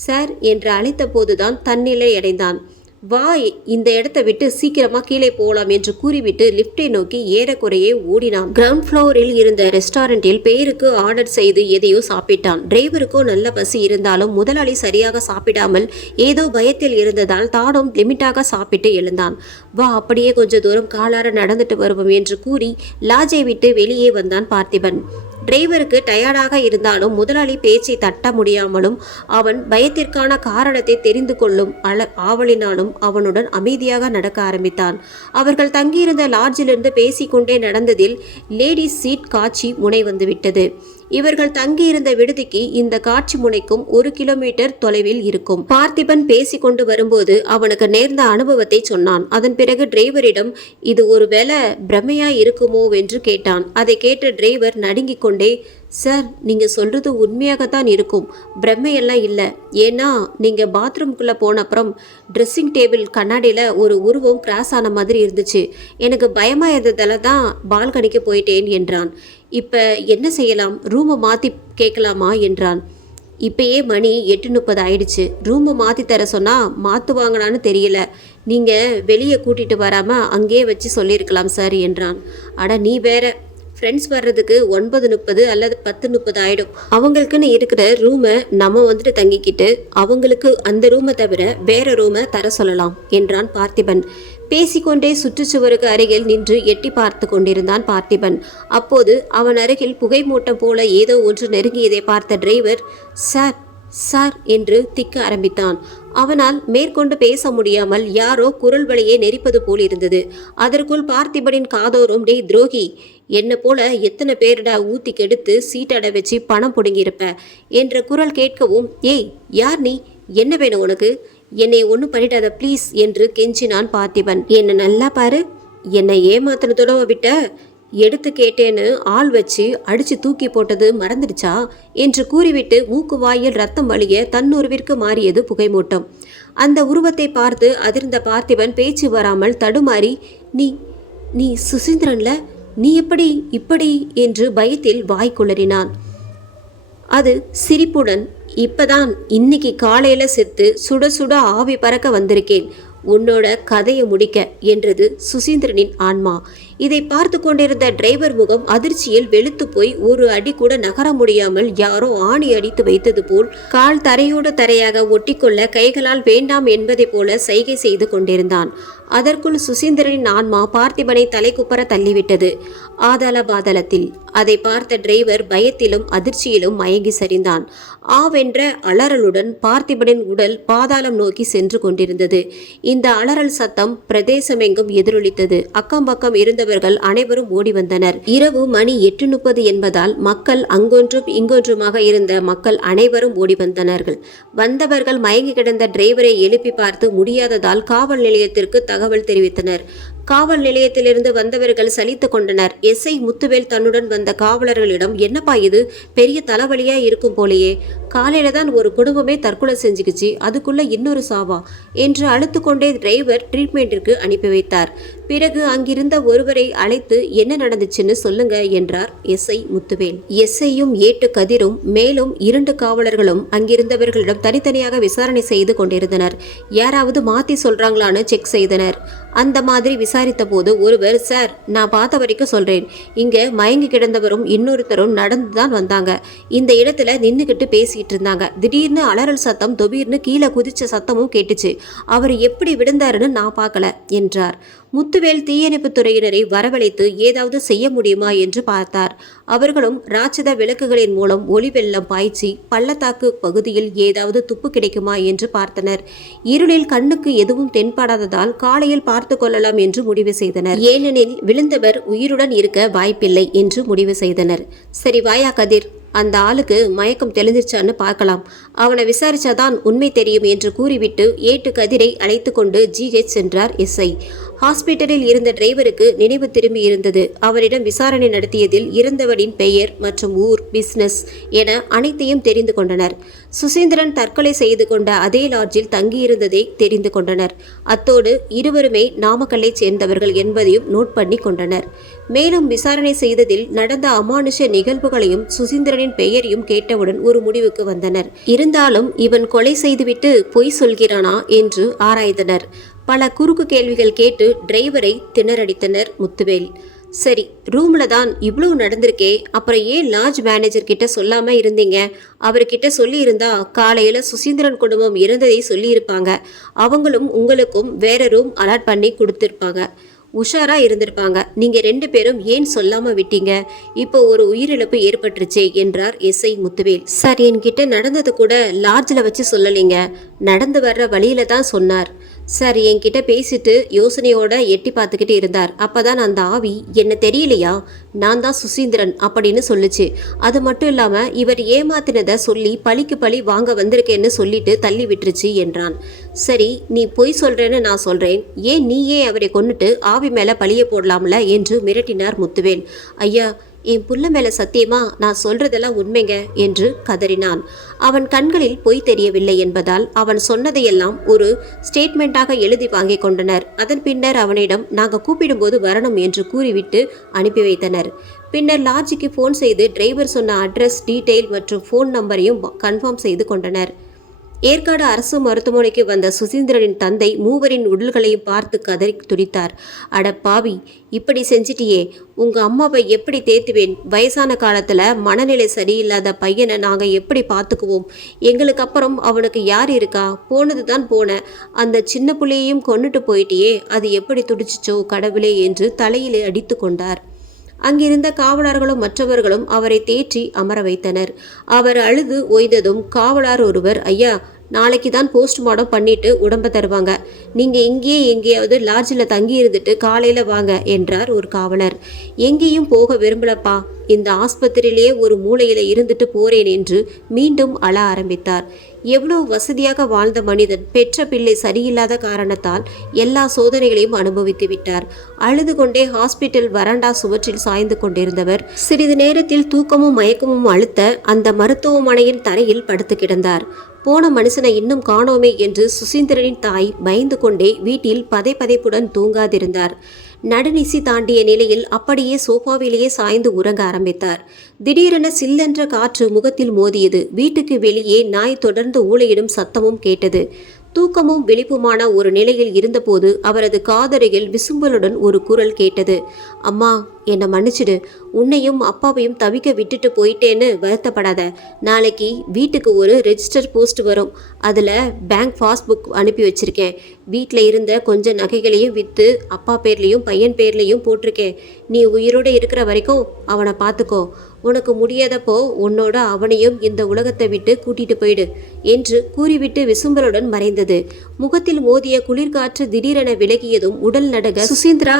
சார் என்று அழைத்த போதுதான் தன்னிலை அடைந்தான். வா, இந்த இடத்தை விட்டு சீக்கிரமா கீழே போலாம் என்று கூறிவிட்டு லிப்டை நோக்கி ஏறக்குறையே ஓடினான். கிரவுண்ட் ஃப்ளோரில் இருந்த ரெஸ்டாரண்டில் பேருக்கு ஆர்டர் செய்து எதையோ சாப்பிட்டான். டிரைவருக்கோ நல்ல பசி இருந்தாலும் முதலாளி சரியாக சாப்பிடாமல் ஏதோ பயத்தில் இருந்ததால் தானும் லிமிட்டாக சாப்பிட்டு எழுந்தான். வா, அப்படியே கொஞ்ச தூரம் காலார நடந்துட்டு வருவோம் என்று கூறி லாட்ஜை விட்டு வெளியே வந்தான் பார்த்திபன். டிரைவருக்கு டயர்டாக இருந்தாலும் முதலாளி பேச்சை தட்ட முடியாமலும் அவன் பயத்திற்கான காரணத்தை தெரிந்து கொள்ளும் ஆவலினாலும் அவனுடன் அமைதியாக நடக்க ஆரம்பித்தான். அவர்கள் தங்கியிருந்த லாட்ஜிலிருந்து பேசிக்கொண்டே நடந்ததில் லேடிஸ் சீட் காட்சி முனை வந்துவிட்டது. இவர்கள் தங்கியிருந்த விடுதிக்கு இந்த காட்சி முனைக்கும் 1 கிலோமீட்டர் தொலைவில் இருக்கும். பார்த்திபன் பேசிக்கொண்டு வரும்போது அவனுக்கு நேர்ந்த அனுபவத்தை சொன்னான். அதன் பிறகு டிரைவரிடம் இது ஒருவேளை பிரமையா இருக்குமோ என்று கேட்டான். அதை கேட்ட டிரைவர் நடுங்கிக் கொண்டே, சார், நீங்க சொல்றது உண்மையாகத்தான் இருக்கும், பிரம்மையெல்லாம் இல்லை. ஏன்னா நீங்க பாத்ரூம்குள்ள போன அப்புறம் ட்ரெஸ்ஸிங் டேபிள் கண்ணாடியில ஒரு உருவம் கிராஸ் ஆன மாதிரி இருந்துச்சு. எனக்கு பயமா இருந்ததால தான் பால்கனிக்கு போயிட்டேன் என்றான். இப்ப என்ன செய்யலாம், ரூமை மாத்தி கேட்கலாமா என்றான். இப்பயே மணி 8:30 ஆயிடுச்சு. ரூமை மாற்றி தர சொன்னால் மாற்றுவாங்களான்னு தெரியல. நீங்கள் வெளியே கூட்டிகிட்டு வராமல் அங்கேயே வச்சு சொல்லியிருக்கலாம் சார் என்றான். அட நீ வேற, ஃப்ரெண்ட்ஸ் வர்றதுக்கு 9:30 அல்லது 10:30 ஆகிடும். அவங்களுக்குன்னு இருக்கிற ரூமை நம்ம வந்துட்டு தங்கிக்கிட்டு அவங்களுக்கு அந்த ரூமை தவிர வேற ரூமை தர சொல்லலாம் என்றான் பார்த்திபன். பேசிக்கொண்டே சுற்றுச்சுவருக்கு அருகில் நின்று எட்டி பார்த்து கொண்டிருந்தான் பார்த்திபன். அப்போது அவன் அருகில் புகை மூட்டம் போல ஏதோ ஒன்று நெருங்கியதை பார்த்த டிரைவர், சார் சார் என்று திக்க ஆரம்பித்தான். அவனால் மேற்கொண்டு பேச முடியாமல் யாரோ குரல் வழியே நெரிப்பது போல் இருந்தது. அதற்குள் பார்த்திபனின் காதோறும், டே துரோகி, என்ன போல எத்தனை பேருடா ஊத்தி கெடுத்து சீட்டடை வச்சு பணம் பிடுங்கியிருப்ப என்ற குரல் கேட்கவும், ஏய் யார் நீ, என்ன வேணும் உனக்கு, என்னை ஒன்றும் பண்ணிடாத ப்ளீஸ் என்று கெஞ்சினான் பார்த்திபன். என்னை நல்லா பாரு, என்னை ஏமாத்தினதோட விட்ட, எடுத்து கேட்டேன்னு ஆள் வச்சு அடிச்சு தூக்கி போட்டது மறந்துடுச்சா என்று கூறிவிட்டு மூக்கு வாயில் ரத்தம் வழிய தன்னுருவிற்கு மாறியது புகைமூட்டம். அந்த உருவத்தை பார்த்து அதிர்ந்த பார்த்திபன் பேச்சு வராமல் தடுமாறி, நீ நீ சுசீந்திரன்ல, நீ எப்படி இப்படி என்று பயத்தில் வாய் குளறினான். அது சிரிப்புடன், இப்பதான் இன்னைக்கு காலையில செத்து சுட சுட ஆவி பறக்க வந்திருக்கேன், உன்னோட கதையை முடிக்க என்றது சுசீந்திரனின் ஆன்மா. இதை பார்த்து கொண்டிருந்த டிரைவர் முகம் அதிர்ச்சியில் வெளுத்து போய் ஒரு அடி கூட நகர முடியாமல் யாரோ ஆணி அடித்து வைத்தது போல் கால் தரையோடு தரையாக ஒட்டிக்கொள்ள கைகளால் வேண்டாம் என்பதை போல சைகை செய்து கொண்டிருந்தான். அதற்குள் சுசீந்திரனின் ஆன்மா பார்த்திபனை தலைக்குப்பர தள்ளிவிட்டது ஆதாள பாதாளத்தில். அதை பார்த்த டிரைவர் பயத்திலும் அதிர்ச்சியிலும் மயங்கி சரிந்தான். ஆவென்ற அலறலுடன் பார்த்திபனின் உடல் பாதாளம் நோக்கி சென்று கொண்டிருந்தது. இந்த அலறல் சத்தம் பிரதேசமெங்கும் எதிரொலித்தது. அக்கம் பக்கம் இருந்தவர்கள் அனைவரும் ஓடி வந்தனர். இரவு மணி 8:30 என்பதால் மக்கள் அங்கொன்றும் இங்கொன்றுமாக இருந்த மக்கள் அனைவரும் ஓடி வந்தனர்கள். வந்தவர்கள் மயங்கி கிடந்த டிரைவரை எழுப்பி பார்த்து முடியாததால் காவல் நிலையத்திற்கு தகவல் தெரிவித்தனர். காவல் நிலையத்திலிருந்து வந்தவர்கள் சலித்து கொண்டனர். எஸ்ஐ முத்துவேல் தன்னுடன் வந்த காவலர்களிடம், என்னப்பா இது, பெரிய தலைவலியா இருக்கும் போலேயே, காலையில தான் ஒரு குடும்பமே தற்கொலை செஞ்சுக்கிச்சு, அதுக்குள்ள இன்னொரு சாவா என்று அழுத்து கொண்டே டிரைவர் ட்ரீட்மெண்ட்டிற்கு அனுப்பி வைத்தார். பிறகு அங்கிருந்த ஒருவரை அழைத்து என்ன நடந்துச்சுன்னு சொல்லுங்க என்றார் எஸ்ஐ முத்துவேல். எஸ்ஐயும் ஏட்டு கதிரும் மேலும் 2 காவலர்களும் அங்கிருந்தவர்களிடம் தனித்தனியாக விசாரணை செய்து கொண்டிருந்தனர். யாராவது மாத்தி சொல்றாங்களான்னு செக் செய்தனர். அந்த மாதிரி விசாரித்த போது ஒருவர், சார், நான் பார்த்த வரைக்கும் சொல்றேன், இங்க மயங்கி கிடந்தவரும் இன்னொருத்தரும் நடந்துதான் வந்தாங்க. இந்த இடத்துல நின்னுகிட்டு பேசிட்டு இருந்தாங்க. திடீர்னு அலறல் சத்தம், தொபீர்னு கீழே குதிச்ச சத்தமும் கேட்டுச்சு. அவர் எப்படி விழுந்தாருன்னு நான் பார்க்கல என்றார். முத்துவேல் தீயணைப்பு துறையினரை வரவழைத்து ஏதாவது செய்ய முடியுமா என்று பார்த்தார். அவர்களும் ராட்சத விளக்குகளின் மூலம் ஒளி வெள்ளம் பாய்ச்சி பள்ளத்தாக்கு பகுதியில் ஏதாவது துப்பு கிடைக்குமா என்று பார்த்தனர். இருளில் கண்ணுக்கு எதுவும் தென்படாததால் காலையில் பார்த்து கொள்ளலாம் என்று முடிவு செய்தனர். ஏனெனில் விழுந்தவர் உயிருடன் இருக்க வாய்ப்பில்லை என்று முடிவு செய்தனர். சரி வாயா கதிர், அந்த ஆளுக்கு மயக்கம் தெளிஞ்சிருச்சான்னு பார்க்கலாம், அவனை விசாரிச்சாதான் உண்மை தெரியும் என்று கூறிவிட்டு ஏட்டு கதிரை அழைத்து கொண்டு GH சென்றார் எஸ்ஐ. ஹாஸ்பிட்டலில் இருந்த டிரைவருக்கு நினைவு திரும்பி இருந்தது. அவரிடம் விசாரணை நடத்தியதில் இறந்தவனின் பெயர் மற்றும் ஊர், பிசினஸ் என அனைத்தையும் தெரிந்து கொண்டனர். சுசீந்திரன் தற்கொலை செய்து கொண்ட அதே லாட்ஜில் தங்கியிருந்ததை தெரிந்து கொண்டனர். அத்தோடு இருவருமே நாமக்கல்லை சேர்ந்தவர்கள் என்பதையும் நோட் பண்ணி கொண்டனர். மேலும் விசாரணை செய்ததில் நடந்த அமானுஷ நிகழ்வுகளையும் சுசீந்திரனின் பெயரையும் கேட்டவுடன் ஒரு முடிவுக்கு வந்தனர். இருந்தாலும் இவன் கொலை செய்துவிட்டு பொய் சொல்கிறானா என்று ஆராய்ந்தனர். பல குறுக்கு கேள்விகள் கேட்டு டிரைவரை திணறடித்தனர் முத்துவேல். சரி, ரூம்ல தான் இவ்வளவு நடந்திருக்கே, அப்புறம் ஏன் லாட்ஜ் மேனேஜர் கிட்ட சொல்லாம இருந்தீங்க? அவர்கிட்ட சொல்லி இருந்தா காலையில சுசீந்திரன் குடும்பம் இறந்ததை சொல்லி இருப்பாங்க. அவங்களும் உங்களுக்கும் வேற ரூம் அலாட் பண்ணி கொடுத்திருப்பாங்க, உஷாரா இருந்திருப்பாங்க. நீங்க 2 பேரும் ஏன் சொல்லாம விட்டீங்க? இப்போ ஒரு உயிரிழப்பு ஏற்பட்டுருச்சே என்றார் எஸ்ஐ முத்துவேல். சார், என்கிட்ட நடந்தது கூட லாட்ஜில் வச்சு சொல்லலைங்க, நடந்து வர்ற வழியில தான் சொன்னார். சார் என்கிட்ட பேசிட்டு யோசனையோட எட்டி பார்த்துக்கிட்டு இருந்தார். அப்பதான் அந்த ஆவி என்ன தெரியலையா, நான் தான் சுசீந்திரன் அப்படின்னு சொல்லுச்சு. அது மட்டும் இல்லாம இவர் ஏமாத்தினதை சொல்லி பழிக்கு பழி வாங்க வந்திருக்கேன்னு சொல்லிட்டு தள்ளி விட்டுருச்சு என்றான். சரி, நீ பொய் சொல்றேன்னு நான் சொல்றேன், ஏன் நீயே அவரை கொன்னுட்டு ஆவி மேல பழிய போடலாம்ல என்று மிரட்டினார் முத்துவேல். ஐயா, என் புள்ள மேல சத்தியமா நான் சொல்றதெல்லாம் உண்மைங்க என்று கதறினான். அவன் கண்களில் பொய் தெரியவில்லை என்பதால் அவன் சொன்னதையெல்லாம் ஒரு ஸ்டேட்மெண்டாக எழுதி வாங்கி கொண்டனர். அதன் பின்னர் அவனிடம் நாங்கள் கூப்பிடும்போது வரணும் என்று கூறிவிட்டு அனுப்பி வைத்தனர். பின்னர் லாட்ஜுக்கு ஃபோன் செய்து டிரைவர் சொன்ன அட்ரஸ், டீட்டெயில் மற்றும் ஃபோன் நம்பரையும் கன்ஃபார்ம் செய்து கொண்டனர். ஏற்காடு அரசு மருத்துவமனைக்கு வந்த சுசீந்திரனின் தந்தை மூவரின் உடல்களையும் பார்த்து கதறி துடித்தார். அட பாவி, இப்படி செஞ்சிட்டியே, உங்க அம்மாவை எப்படி தேத்துவேன்? வயசான காலத்துல மனநிலை சரியில்லாத பையனை நாங்க எப்படி பார்த்துக்குவோம்? எங்களுக்கு அப்புறம் அவனுக்கு யார் இருக்கா? போனதுதான் போன, அந்த சின்ன புள்ளையையும் கொன்னுட்டு போயிட்டியே, அது எப்படி துடிச்சிச்சோ கடவுளே என்று தலையிலே அடித்து கொண்டார். அங்கிருந்த காவலர்களும் மற்றவர்களும் அவரை தேற்றி அமர வைத்தனர். அவர் அழுது ஓய்ந்ததும் காவலர் ஒருவர், ஐயா, நாளைக்கு தான் போஸ்ட்மார்ட்டம் பண்ணிட்டு உடம்ப தருவாங்க, நீங்க இங்கேயே எங்கேயாவது லாட்ஜில் தங்கி இருந்துட்டு காலையில வாங்க என்றார் ஒரு காவலர். எங்கேயும் போக விரும்பலப்பா, இந்த ஆஸ்பத்திரியிலேயே ஒரு மூலையில இருந்துட்டு போறேன் என்று மீண்டும் அழ ஆரம்பித்தார். எவ்வளவு வசதியாக வாழ்ந்த மனிதன் பெற்ற பிள்ளை சரியில்லாத காரணத்தால் எல்லா சோதனைகளையும் அனுபவித்து விட்டார். அழுது கொண்டே ஹாஸ்பிட்டல் வராண்டா சுவற்றில் சாய்ந்து கொண்டிருந்தவர் சிறிது நேரத்தில் தூக்கமும் மயக்கமும் அழுத்த அந்த மருத்துவமனையின் தரையில் படுத்து கிடந்தார். போன மனுஷனை இன்னும் காணோமே என்று சுசீந்திரனின் தாய் பயந்து கொண்டே வீட்டில் பதைப்புடன் தூங்காதிருந்தார். நடுநிசி தாண்டிய நிலையில் அப்படியே சோஃபாவிலேயே சாய்ந்து உறங்க ஆரம்பித்தார். திடீரென சில்லென்ற காற்று முகத்தில் மோதியது. வீட்டுக்கு வெளியே நாய் தொடர்ந்து ஊளையிடும் சத்தமும் கேட்டது. தூக்கமும் விழிப்புமான ஒரு நிலையில் இருந்தபோது அவரது காதருகில் விசும்பலுடன் ஒரு குரல் கேட்டது. அம்மா, என்னை மன்னிச்சிடு, உன்னையும் அப்பாவையும் தவிக்க விட்டுட்டு போயிட்டேன்னு வருத்தப்படாத. நாளைக்கு வீட்டுக்கு ஒரு ரெஜிஸ்டர் போஸ்ட் வரும், அதில் பேங்க் பாஸ்புக் அனுப்பி வச்சிருக்கேன். வீட்டில் இருந்த கொஞ்சம் நகைகளையும் விற்று அப்பா பேர்லேயும் பையன் பேர்லேயும் போட்டிருக்கேன். நீ உயிரோடு இருக்கிற வரைக்கும் அவனை பார்த்துக்கோ. உனக்கு முடியாதப்போ உன்னோட அவனையும் இந்த உலகத்தை விட்டு கூட்டிட்டு போயிடு என்று கூறிவிட்டு விசும்பலுடன் மறைந்தது. முகத்தில் மோதிய குளிர்காற்று திடீரென விலகியதும் உடல் நடுங்க சுசீந்திரா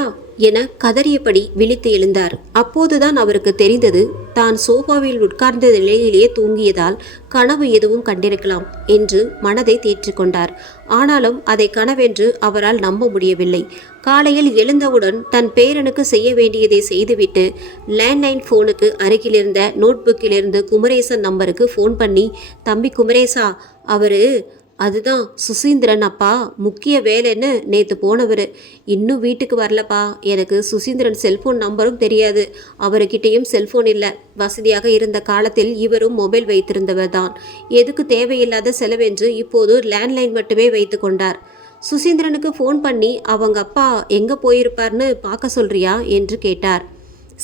என கதறியபடி விழித்து எழுந்தார். அப்போதுதான் அவருக்கு தெரிந்தது, தான் சோஃபாவில் உட்கார்ந்த நிலையிலேயே தூங்கியதால் கனவு எதுவும் கண்டிருக்கலாம் என்று மனதை தேற்றிக்கொண்டார். ஆனாலும் அதை கனவென்று அவரால் நம்ப முடியவில்லை. காலையில் எழுந்தவுடன் தன் பேரனுக்கு செய்ய வேண்டியதை செய்துவிட்டு லேண்ட்லைன் ஃபோனுக்கு அருகிலிருந்த நோட்புக்கிலிருந்து குமரேசன் நம்பருக்கு ஃபோன் பண்ணி, தம்பி குமரேசா, அதுதான் சுசீந்திரன் அப்பா, முக்கிய வேலைன்னு நேற்று போனவர், இன்னும் வீட்டுக்கு வரலப்பா. எனக்கு சுசீந்திரன் செல்ஃபோன் நம்பரும் தெரியாது, அவர்கிட்டையும் செல்ஃபோன் இல்லை. வசதியாக இருந்த காலத்தில் இவரும் மொபைல் வைத்திருந்தவர் தான். எதுக்கு தேவையில்லாத செலவென்று இப்போது லேண்ட்லைன் மட்டுமே வைத்து கொண்டார். சுசீந்திரனுக்கு ஃபோன் பண்ணி அவங்க அப்பா எங்கே போயிருப்பார்னு பார்க்க சொல்றியா என்று கேட்டார்.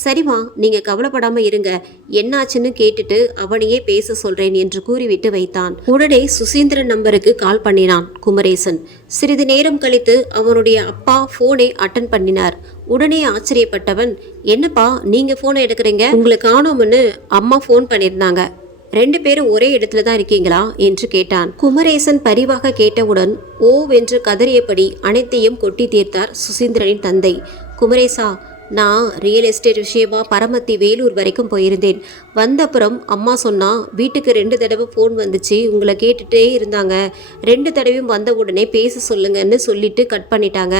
சரிம்மா, நீங்கள் கவலைப்படாமல் இருங்க, என்னாச்சுன்னு கேட்டுட்டு அவனையே பேச சொல்கிறேன் என்று கூறிவிட்டு வைத்தான். உடனே சுசீந்திரன் நம்பருக்கு கால் பண்ணினான் குமரேசன். சிறிது நேரம் கழித்து அவனுடைய அப்பா ஃபோனை அட்டன் பண்ணினார். உடனே ஆச்சரியப்பட்டவன், என்னப்பா நீங்கள் ஃபோனை எடுக்கிறீங்க? உங்களுக்கு காணோம்னு அம்மா ஃபோன் பண்ணியிருந்தாங்க, 2 பேரும் ஒரே இடத்துல தான் இருக்கீங்களா என்று கேட்டான். குமரேசன் பரிவாக கேட்டவுடன் ஓவென்று கதறியபடி அனைத்தையும் கொட்டி தீர்த்தார் சுசீந்திரனின் தந்தை. குமரேசா, நான் ரியல் எஸ்டேட் விஷயமா பரமத்தி வேலூர் வரைக்கும் போயிருந்தேன். வந்தப்புறம் அம்மா சொன்னா, வீட்டுக்கு 2 தடவை ஃபோன் வந்துச்சு, உங்களை கேட்டுகிட்டே இருந்தாங்க, 2 தடவையும் வந்த உடனே பேச சொல்லுங்கன்னு சொல்லிட்டு கட் பண்ணிட்டாங்க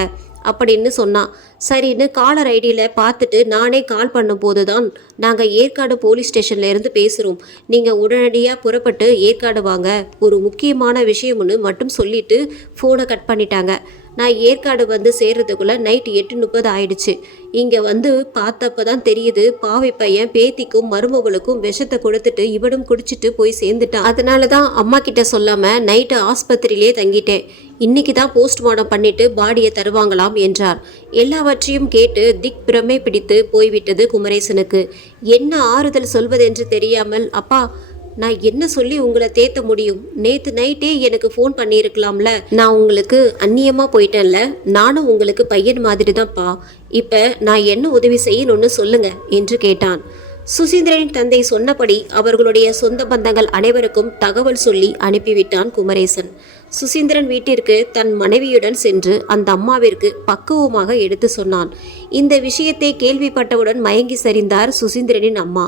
அப்படின்னு சொன்னான். சரின்னு காலர் ஐடியில் பார்த்துட்டு நானே கால் பண்ணும்போது தான், நாங்கள் ஏற்காடு போலீஸ் ஸ்டேஷனில் இருந்து பேசுகிறோம், நீங்கள் உடனடியாக புறப்பட்டு ஏற்காடு வாங்க, ஒரு முக்கியமான விஷயம்னு மட்டும் சொல்லிட்டு ஃபோனை கட் பண்ணிட்டாங்க. நான் ஏற்காடு வந்து சேர்றதுக்குள்ளே நைட் 8:30 ஆயிடுச்சு. இங்கே வந்து பார்த்தப்ப தான் தெரியுது, பாவை பையன் பேத்திக்கும் மருமகளுக்கும் விஷத்தை கொடுத்துட்டு இவனும் குடிச்சிட்டு போய் சேர்ந்துட்டான். அதனால தான் அம்மா கிட்ட சொல்லாமல் நைட்டு ஆஸ்பத்திரியிலே தங்கிட்டேன். இன்னைக்கு தான் போஸ்ட்மார்ட்டம் பண்ணிட்டு பாடியை தருவாங்களாம் என்றார். எல்லாவற்றையும் கேட்டு திக் பிரமை பிடித்து போய்விட்டது குமரேசனுக்கு. என்ன ஆறுதல் சொல்வதென்று தெரியாமல், அப்பா, நான் என்ன சொல்லி உங்களை தேத்த முடியும்? நேற்று நைட்டே எனக்கு ஃபோன் பண்ணியிருக்கலாம்ல. நான் உங்களுக்கு அந்நியமாக போயிட்டேன்ல, நானும் உங்களுக்கு பையன் மாதிரி தான்ப்பா. இப்போ நான் என்ன உதவி செய்யணும்னு சொல்லுங்க என்று கேட்டான். சுசீந்திரனின் தந்தை சொன்னபடி அவர்களுடைய சொந்த பந்தங்கள் அனைவருக்கும் தகவல் சொல்லி அனுப்பிவிட்டான் குமரேசன். சுசீந்திரன் வீட்டிற்கு தன் மனைவியுடன் சென்று அந்த அம்மாவிற்கு பக்குவமாக எடுத்து சொன்னான். இந்த விஷயத்தை கேள்விப்பட்டவுடன் மயங்கி சரிந்தார் சுசீந்திரனின் அம்மா.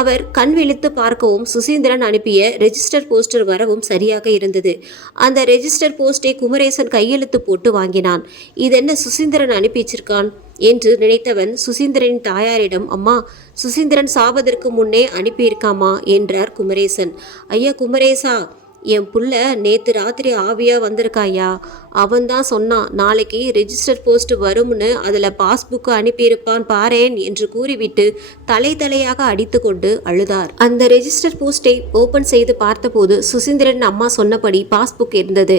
அவர் கண் விழித்து பார்க்கவும் சுசீந்திரன் அனுப்பிய ரெஜிஸ்டர் போஸ்டர் வரவும் சரியாக இருந்தது. அந்த ரெஜிஸ்டர் போஸ்டை குமரேசன் கையெழுத்து போட்டு வாங்கினான். இதென்ன சுசீந்திரன் அனுப்பி வச்சிருக்கான் என்று நினைத்தவன் சுசீந்திரனின் தாயாரிடம், அம்மா, சுசீந்திரன் சாவதற்கு முன்னே அனுப்பியிருக்காமா என்றார் குமரேசன். ஐயா குமரேசா, என் புள்ள நேற்று ராத்திரி ஆவியாக வந்திருக்காயா. அவன்தான் சொன்னான், நாளைக்கு ரெஜிஸ்டர் போஸ்ட் வரும்னு, அதில் பாஸ்புக்கு அனுப்பியிருப்பான் பாரேன் என்று கூறிவிட்டு தலையாக அடித்து கொண்டு அழுதார். அந்த ரெஜிஸ்டர் போஸ்டை ஓபன் செய்து பார்த்தபோது சுசீந்திரன் அம்மா சொன்னபடி பாஸ்புக் இருந்தது.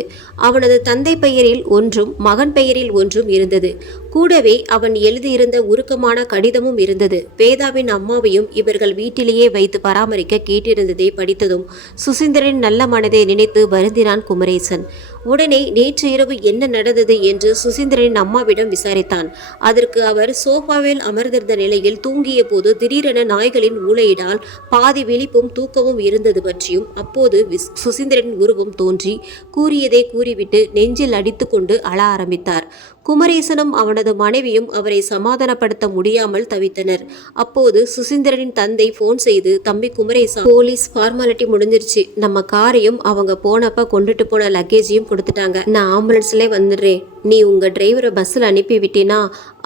அவனது தந்தை பெயரில் ஒன்றும் மகன் பெயரில் ஒன்றும் இருந்தது. கூடவே அவன் எழுதியிருந்த உருக்கமான கடிதமும் இருந்தது. வேதாவின் அம்மாவையும் இவர்கள் வீட்டிலேயே வைத்து பராமரிக்க கேட்டிருந்ததை படித்ததும் சுசீந்திரன் நல்ல மனதை நினைத்து வருந்தினான் குமரேசன். உடனே நேற்று இரவு என்ன நடந்தது என்று சுசீந்திரனின் அம்மாவிடம் விசாரித்தான். அதற்கு அவர் சோஃபாவில் அமர்ந்திருந்த நிலையில் தூங்கிய போது திடீரென நாய்களின் ஊளையிடால் பாதி விழிப்பும் தூக்கமும் இருந்தது பற்றியும், அப்போது சுசீந்திரனின் உருவம் தோன்றி கூறியதை கூறிவிட்டு நெஞ்சில் அடித்து கொண்டு அழ ஆரம்பித்தார். குமரேசனும் அவனது மனைவியும் அவரை சமாதானப்படுத்த முடியாமல் தவித்தனர். அப்போது சுசீந்திரனின் தந்தை போன் செய்து, தம்பி குமரேசா, போலீஸ் ஃபார்மாலிட்டி முடிஞ்சிருச்சு, நம்ம காரையும் அவங்க போனப்ப கொண்டுட்டு போன லக்கேஜையும் கொடுத்துட்டாங்க, நான் ஆம்புலன்ஸ்லேயே வந்துடுறேன், நீ உங்க டிரைவரை பஸ்ஸில் அனுப்பி விட்டினா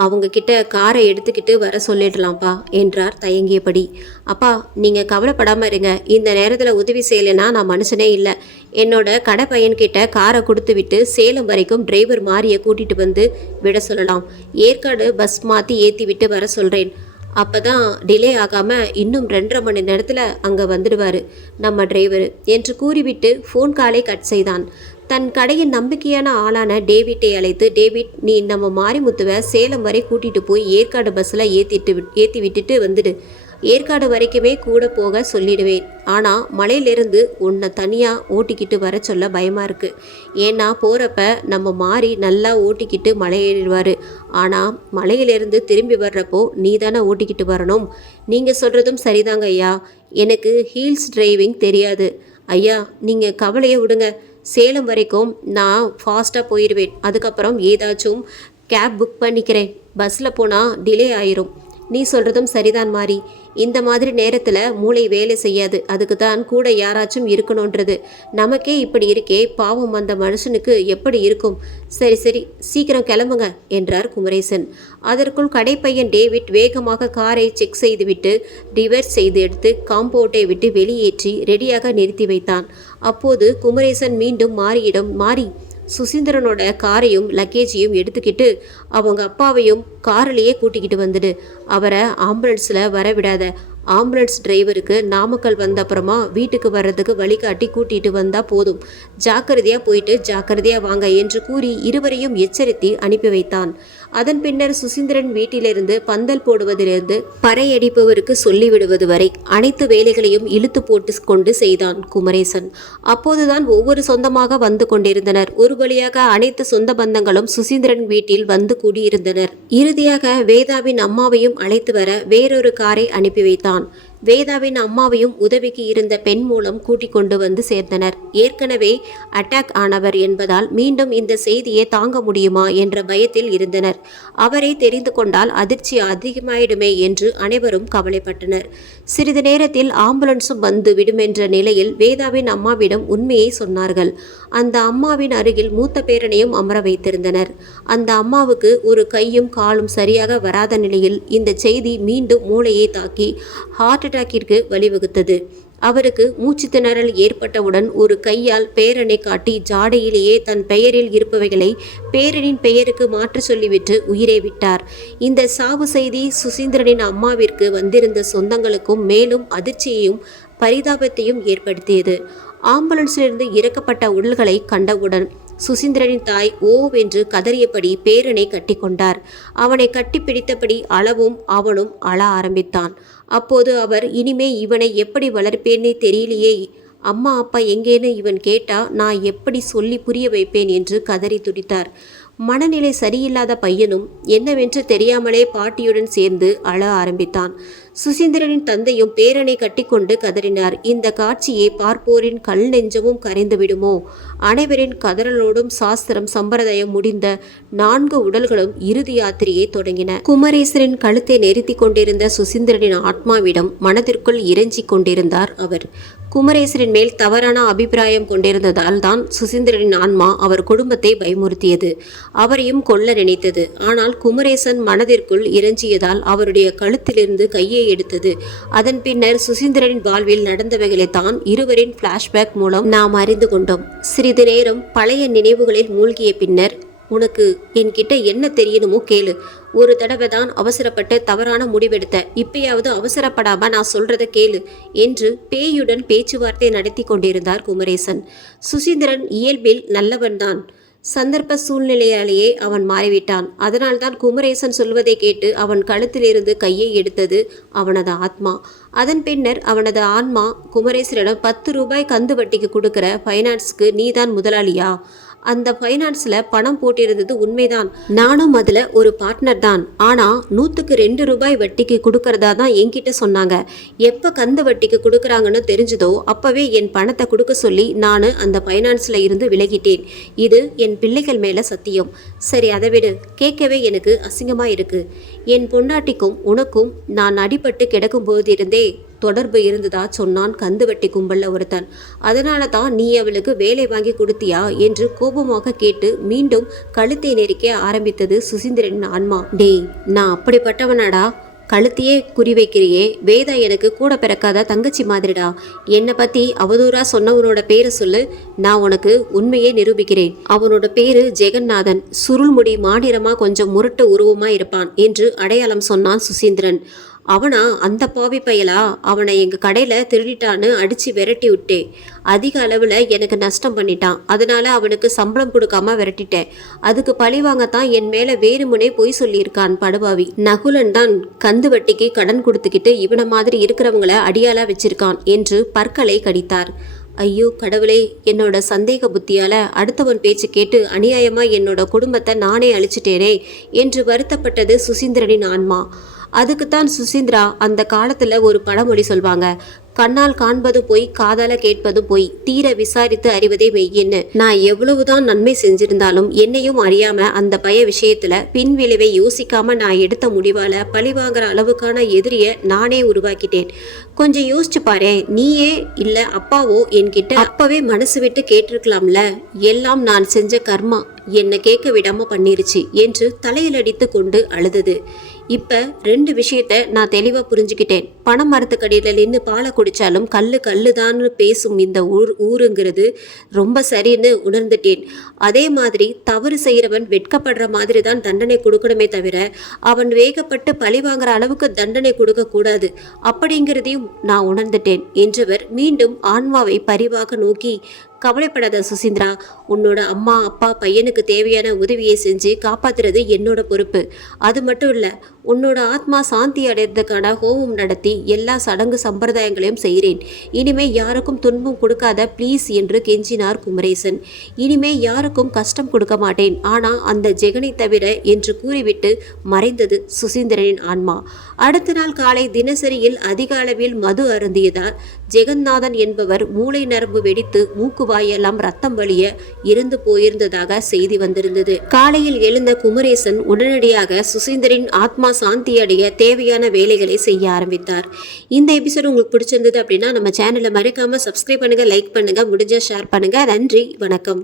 அவங்க கிட்ட காரை எடுத்துக்கிட்டு வர சொல்லிடலாம்ப்பா என்றார் தயங்கியபடி. அப்பா, நீங்க கவலைப்படாம இருங்க, இந்த நேரத்தில் உதவி செய்யலைன்னா நான் மனுஷனே இல்லை. என்னோட கடை பையன்கிட்ட காரை கொடுத்து விட்டு சேலம் வரைக்கும் டிரைவர் மாரியை கூட்டிட்டு வந்து விட சொல்லலாம். ஏற்காடு பஸ் மாற்றி ஏற்றி விட்டு வர சொல்கிறேன். அப்போ தான் டிலே ஆகாமல் இன்னும் 2.5 மணி நேரத்தில் அங்கே வந்துடுவார் நம்ம டிரைவர் என்று கூறிவிட்டு ஃபோன் காலை கட் செய்தான். தன் கடையின் நம்பிக்கையான ஆளான டேவிட்டை அழைத்து, டேவிட், நீ நம்ம மாரிமுத்துவை சேலம் வரை கூட்டிகிட்டு போய் ஏற்காடு பஸ்ஸில் ஏற்றி விட்டுட்டு வந்துடு. ஏற்காடு வரைக்குமே கூட போக சொல்லிடுவேன். ஆனால் மலையிலிருந்து உன்னை தனியாக ஓட்டிக்கிட்டு வர சொல்ல பயமாக இருக்குது. ஏன்னா போகிறப்ப நம்ம மாறி நல்லா ஓட்டிக்கிட்டு மலை ஏறிடுவார். ஆனால் மலையிலிருந்து திரும்பி வர்றப்போ நீ தானே ஓட்டிக்கிட்டு வரணும். நீங்கள் சொல்கிறதும் சரிதாங்க ஐயா, எனக்கு ஹீல்ஸ் டிரைவிங் தெரியாது. ஐயா, நீங்கள் கவலையை விடுங்க, சேலம் வரைக்கும் நான் ஃபாஸ்ட்டாக போயிடுவேன். அதுக்கப்புறம் ஏதாச்சும் கேப் புக் பண்ணிக்கிறேன். பஸ்ஸில் போனால் டிலே ஆயிரும். நீ சொல்கிறதும் சரிதான் மாறி, இந்த மாதிரி நேரத்தில் மூளை வேலை செய்யாது. அதுக்கு தான் கூட யாராச்சும் இருக்கணுன்றது. நமக்கே இப்படி இருக்கே, பாவம் அந்த மனுஷனுக்கு எப்படி இருக்கும். சரி சரி, சீக்கிரம் கிளம்புங்க என்றார் குமரேசன். அதற்குள் கடைப்பையன் டேவிட் வேகமாக காரை செக் செய்துவிட்டு ரிவர்ஸ் செய்து எடுத்து காம்பவுண்டை விட்டு வெளியேற்றி ரெடியாக நிறுத்தி வைத்தான். அப்போது குமரேசன் மீண்டும் மாரியிடம், மாறி, சுசீந்திரனோட காரையும் லக்கேஜையும் எடுத்துக்கிட்டு அவங்க அப்பாவையும் காரிலேயே கூட்டிக்கிட்டு வந்துடு. அவரை ஆம்புலன்ஸில் வரவிடாத. ஆம்புலன்ஸ் டிரைவருக்கு நாமக்கல் வந்த அப்புறமா வீட்டுக்கு வர்றதுக்கு வழிகாட்டி கூட்டிகிட்டு வந்தால் போதும். ஜாக்கிரதையாக போயிட்டு ஜாக்கிரதையாக வாங்க என்று கூறி இருவரையும் எச்சரித்து அனுப்பி வைத்தான். அதன் பின்னர் சுசீந்திரன் வீட்டிலிருந்து பந்தல் போடுவதிலிருந்து பறையடிப்பவருக்கு சொல்லிவிடுவது வரை அனைத்து வேலைகளையும் இழுத்து போட்டு கொண்டு செய்தான் குமரேசன். அப்போதுதான் ஒவ்வொரு சொந்தமாக வந்து கொண்டிருந்தனர். ஒரு வழியாக அனைத்து சொந்த பந்தங்களும் சுசீந்திரன் வீட்டில் வந்து கூடியிருந்தனர். இறுதியாக வேதாவின் அம்மாவையும் அழைத்து வர வேறொரு காரை அனுப்பி வைத்தான். வேதாவின் அம்மாவையும் உதவிக்கு இருந்த பெண் மூலம் கூட்டிக் கொண்டு வந்து சேர்ந்தனர். ஏற்கனவே அட்டாக் ஆனவர் என்பதால் மீண்டும் இந்த செய்தியை தாங்க முடியுமா என்ற பயத்தில் இருந்தனர். அவரை தெரிந்து கொண்டால் அதிர்ச்சி அதிகமாயிடுமே என்று அனைவரும் கவலைப்பட்டனர். சிறிது நேரத்தில் ஆம்புலன்ஸும் வந்து விடுமென்ற நிலையில் வேதாவின் அம்மாவிடம் உண்மையை சொன்னார்கள். அந்த அம்மாவின் அருகில் மூத்த பேரனையும் அமர வைத்திருந்தனர். அந்த அம்மாவுக்கு ஒரு கையும் காலும் சரியாக வராத நிலையில் இந்த செய்தி மீண்டும் மூளையை தாக்கி ஹார்ட் அட்டாக்கிற்கு வழிவகுத்தது. அவருக்கு மூச்சு திணறல் ஏற்பட்டவுடன் ஒரு கையால் பேரனை காட்டி ஜாடையிலேயே தன் பெயரில் இருப்பவைகளை பேரனின் பெயருக்கு மாற்ற சொல்லிவிட்டு உயிரை விட்டார். இந்த சாவு செய்தி சுசீந்திரனின் அம்மாவிற்கு வந்திருந்த சொந்தங்களுக்கும் மேலும் அதிர்ச்சியையும் பரிதாபத்தையும் ஏற்படுத்தியது. ஆம்புலன்ஸிலிருந்து இறக்கப்பட்ட உடல்களை கண்டவுடன் சுசீந்திரனின் தாய் ஓவென்று கதறியபடி பேரனை கட்டி கொண்டார். அவனை கட்டி பிடித்தபடி அளவும் அவனும் அழ ஆரம்பித்தான். அப்போது அவர், இனிமே இவனை எப்படி வளர்ப்பேன்னே தெரியலையே, அம்மா அப்பா எங்கேன்னு இவன் கேட்டா நான் எப்படி சொல்லி புரிய வைப்பேன் என்று கதறி துடித்தார். மனநிலை சரியில்லாத பையனும் என்னவென்று தெரியாமலே பாட்டியுடன் சேர்ந்து அழ ஆரம்பித்தான். சுசீந்திரனின் தந்தையும் பேரனை கட்டிக்கொண்டு கதறினார். இந்த காட்சியை பார்ப்போரின் கல் நெஞ்சமும் கரைந்து விடுமோ? அனைவரின் கதறலோடும் சாஸ்திரம் சம்பிரதாயம் முடிந்த 4 உடல்களும் இறுதி யாத்திரையை தொடங்கின. குமரேசரின் கழுத்தை நெரித்தி கொண்டிருந்த சுசீந்திரனின் ஆத்மாவிடம் மனதிற்குள் இறைஞ்சி கொண்டிருந்தார் அவர். குமரேசரின் மேல் தவறான அபிப்பிராயம் கொண்டிருந்ததால் தான் சுசீந்திரனின் ஆன்மா அவர் குடும்பத்தை பயமுறுத்தியது, அவரையும் கொல்ல நினைத்தது. ஆனால் குமரேசன் மனதிற்குள் இறைஞ்சியதால் அவருடைய கழுத்திலிருந்து கையை எடுத்தது. அதன் பின்னர் சுசீந்திரனின் வாழ்வில் நடந்தவைகளைத்தான் இருவரின் பிளாஷ்பேக் மூலம் நாம் அறிந்து கொண்டோம். சிறிது நேரம் பழைய நினைவுகளில் மூழ்கிய பின்னர், உனக்கு என்கிட்ட என்ன தெரியணுமோ கேளு. ஒரு தடவை தான் அவசரப்பட்டு தவறான முடிவெடுத்த, இப்பயாவது அவசரப்படாம நான் சொல்றத கேளு என்று பேயுடன் பேச்சுவார்த்தை நடத்தி கொண்டிருந்தார் குமரேசன். சுசீந்திரன் இயல்பில் நல்லவன்தான். சந்தர்ப்ப சூழ்நிலையாலேயே அவன் மாறிவிட்டான். அதனால்தான் குமரேசன் சொல்வதை கேட்டு அவன் கழுத்திலிருந்து கையை எடுத்தது அவனது ஆத்மா. அதன் பின்னர் அவனது ஆன்மா குமரேசனிடம் 10 ரூபாய் கந்து வட்டிக்கு கொடுக்கிற ஃபைனான்ஸ்க்கு நீதான் முதலாளியா? அந்த ஃபைனான்ஸில் பணம் போட்டிருந்தது உண்மைதான். நானும் அதில் ஒரு பார்ட்னர் தான். ஆனால் 100க்கு 2 ரூபாய் வட்டிக்கு கொடுக்கறதா தான் என்கிட்ட சொன்னாங்க. எப்போ கந்து வட்டிக்கு கொடுக்குறாங்கன்னு தெரிஞ்சதோ அப்போவே என் பணத்தை கொடுக்க சொல்லி நான் அந்த ஃபைனான்ஸில் இருந்து விலகிட்டேன். இது என் பிள்ளைகள் மேலே சத்தியம். சரி, அதை விடு. கேட்கவே எனக்கு அசிங்கமாக இருக்குது. என் பொண்டாட்டிக்கும் உனக்கும் நான் அடிபட்டு கிடக்கும் போதிருந்தே தொடர்பு இருந்ததா சொன்னான் கந்து வட்டி கும்பல்ல ஒருத்தன். அதனால தான் நீ அவளுக்கு வேலை வாங்கி கொடுத்தியா என்று கோபமாக கேட்டு மீண்டும் கழுத்தை நெரிக்க ஆரம்பித்தது சுசீந்திரனின் ஆன்மா. டேய், நான் அப்படிப்பட்டவனாடா? கழுத்தையே குறி வைக்கிறியே. வேதா எனக்கு கூட பிறக்காத தங்கச்சி மாதிரிடா. என்னை பற்றி அவதூறா சொன்னவனோட பேரை சொல்லு, நான் உனக்கு உண்மையே நிரூபிக்கிறேன். அவனோட பேரு ஜெகநாதன். சுருள்முடி, மாநிறமா, கொஞ்சம் முரட்டு உருவமாக இருப்பான் என்று அடையாளம் சொன்னான் சுசீந்திரன். அவனா? அந்த பாவி பயலா? அவனை எங்கள் கடையில் திருடிட்டான்னு அடித்து விரட்டி விட்டேன். அதிக அளவில் எனக்கு நஷ்டம் பண்ணிட்டான். அதனால அவனுக்கு சம்பளம் கொடுக்காம விரட்டிட்டேன். அதுக்கு பழி வாங்கத்தான் என் மேலே வேறுமுனே பொய் சொல்லியிருக்கான் படுபாவி. நகுலன் தான் கந்து வட்டிக்கு கடன் கொடுத்துக்கிட்டு இவனை மாதிரி இருக்கிறவங்கள அடியாளா வச்சிருக்கான் என்று பற்களை கடித்தார். ஐயோ கடவுளே, என்னோட சந்தேக புத்தியால் அடுத்தவன் பேச்சு கேட்டு அநியாயமாக என்னோட குடும்பத்தை நானே அழிச்சிட்டேனே என்று வருத்தப்பட்டது சுசீந்திரனின் ஆன்மா. அதுக்குத்தான் சுசீந்திரா அந்த காலத்தில் ஒரு பழமொழி சொல்வாங்க, கண்ணால் காண்பது பொய், காதால கேட்பது பொய், தீர விசாரித்து அறிவதே மெய்யின்னு. நான் எவ்வளவுதான் நன்மை செஞ்சிருந்தாலும் என்னையும் அறியாம அந்த பய விஷயத்துல பின் விளைவை யோசிக்காம நான் எடுத்த முடிவால பழிவாங்கிற அளவுக்கான எதிரிய நானே உருவாக்கிட்டேன். கொஞ்சம் யோசிச்சு பாரு. நீயே இல்ல அப்பாவோ என்கிட்ட அப்பவே மனசு விட்டு கேட்டிருக்கலாம்ல. எல்லாம் நான் செஞ்ச கர்மா என்னை கேட்க விடாம பண்ணிருச்சு என்று தலையில் அடித்து கொண்டு அழுதது. இப்ப 2 விஷயத்த நான் தெளிவா புரிஞ்சுக்கிட்டேன். பணம் மரத்துக்கடியில் நின்று பாலை குடிச்சாலும் கல்லுதான்னு பேசும் இந்த ஊருங்கிறது ரொம்ப சரின்னு உணர்ந்துட்டேன். அதே மாதிரி தவறு செய்கிறவன் வெட்கப்படுற மாதிரி தான் தண்டனை கொடுக்கணுமே தவிர அவன் வேகப்பட்டு பழி வாங்குற அளவுக்கு தண்டனை கொடுக்க கூடாது அப்படிங்கிறதையும் நான் உணர்ந்துட்டேன் என்றவர் மீண்டும் ஆன்மாவை பரிவாக நோக்கி, கவலைப்படாத சுசீந்திரா, உன்னோட அம்மா அப்பா பையனுக்கு தேவையான உதவியை செஞ்சு காப்பாத்துறது என்னோட பொறுப்பு. அது மட்டும் இல்லை, உன்னோட ஆத்மா சாந்தி அடைறதுக்கான ஹோமம் நடத்தி எல்லா சடங்கு சம்பிரதாயங்களையும் செய்கிறேன். இனிமே யாருக்கும் துன்பம் கொடுக்காத ப்ளீஸ் என்று கெஞ்சினார் குமரேசன். இனிமே யாருக்கும் கஷ்டம் கொடுக்க மாட்டேன், ஆனால் அந்த ஜெகனை தவிர என்று கூறிவிட்டு மறைந்தது சுசீந்திரனின் ஆன்மா. அடுத்த நாள் காலை தினசரியில் அதிக அளவில் மது அருந்தியதால் ஜெகநாதன் என்பவர் மூளை நரம்பு வெடித்து மூக்கு வாயெல்லாம் ரத்தம் வழிய இறந்து போயிருந்ததாக செய்தி வந்திருந்தது. காலையில் எழுந்த குமரேசன் உடனடியாக சுசீந்திரனின் ஆத்மா சாந்தி அடைய தேவையான வேலைகளை செய்ய ஆரம்பித்தார். இந்த எபிசோடு உங்களுக்கு பிடிச்சிருந்தது அப்படின்னா நம்ம சேனலை மறக்காம சப்ஸ்கிரைப் பண்ணுங்க, லைக் பண்ணுங்க, முடிஞ்ச ஷேர் பண்ணுங்க. நன்றி, வணக்கம்.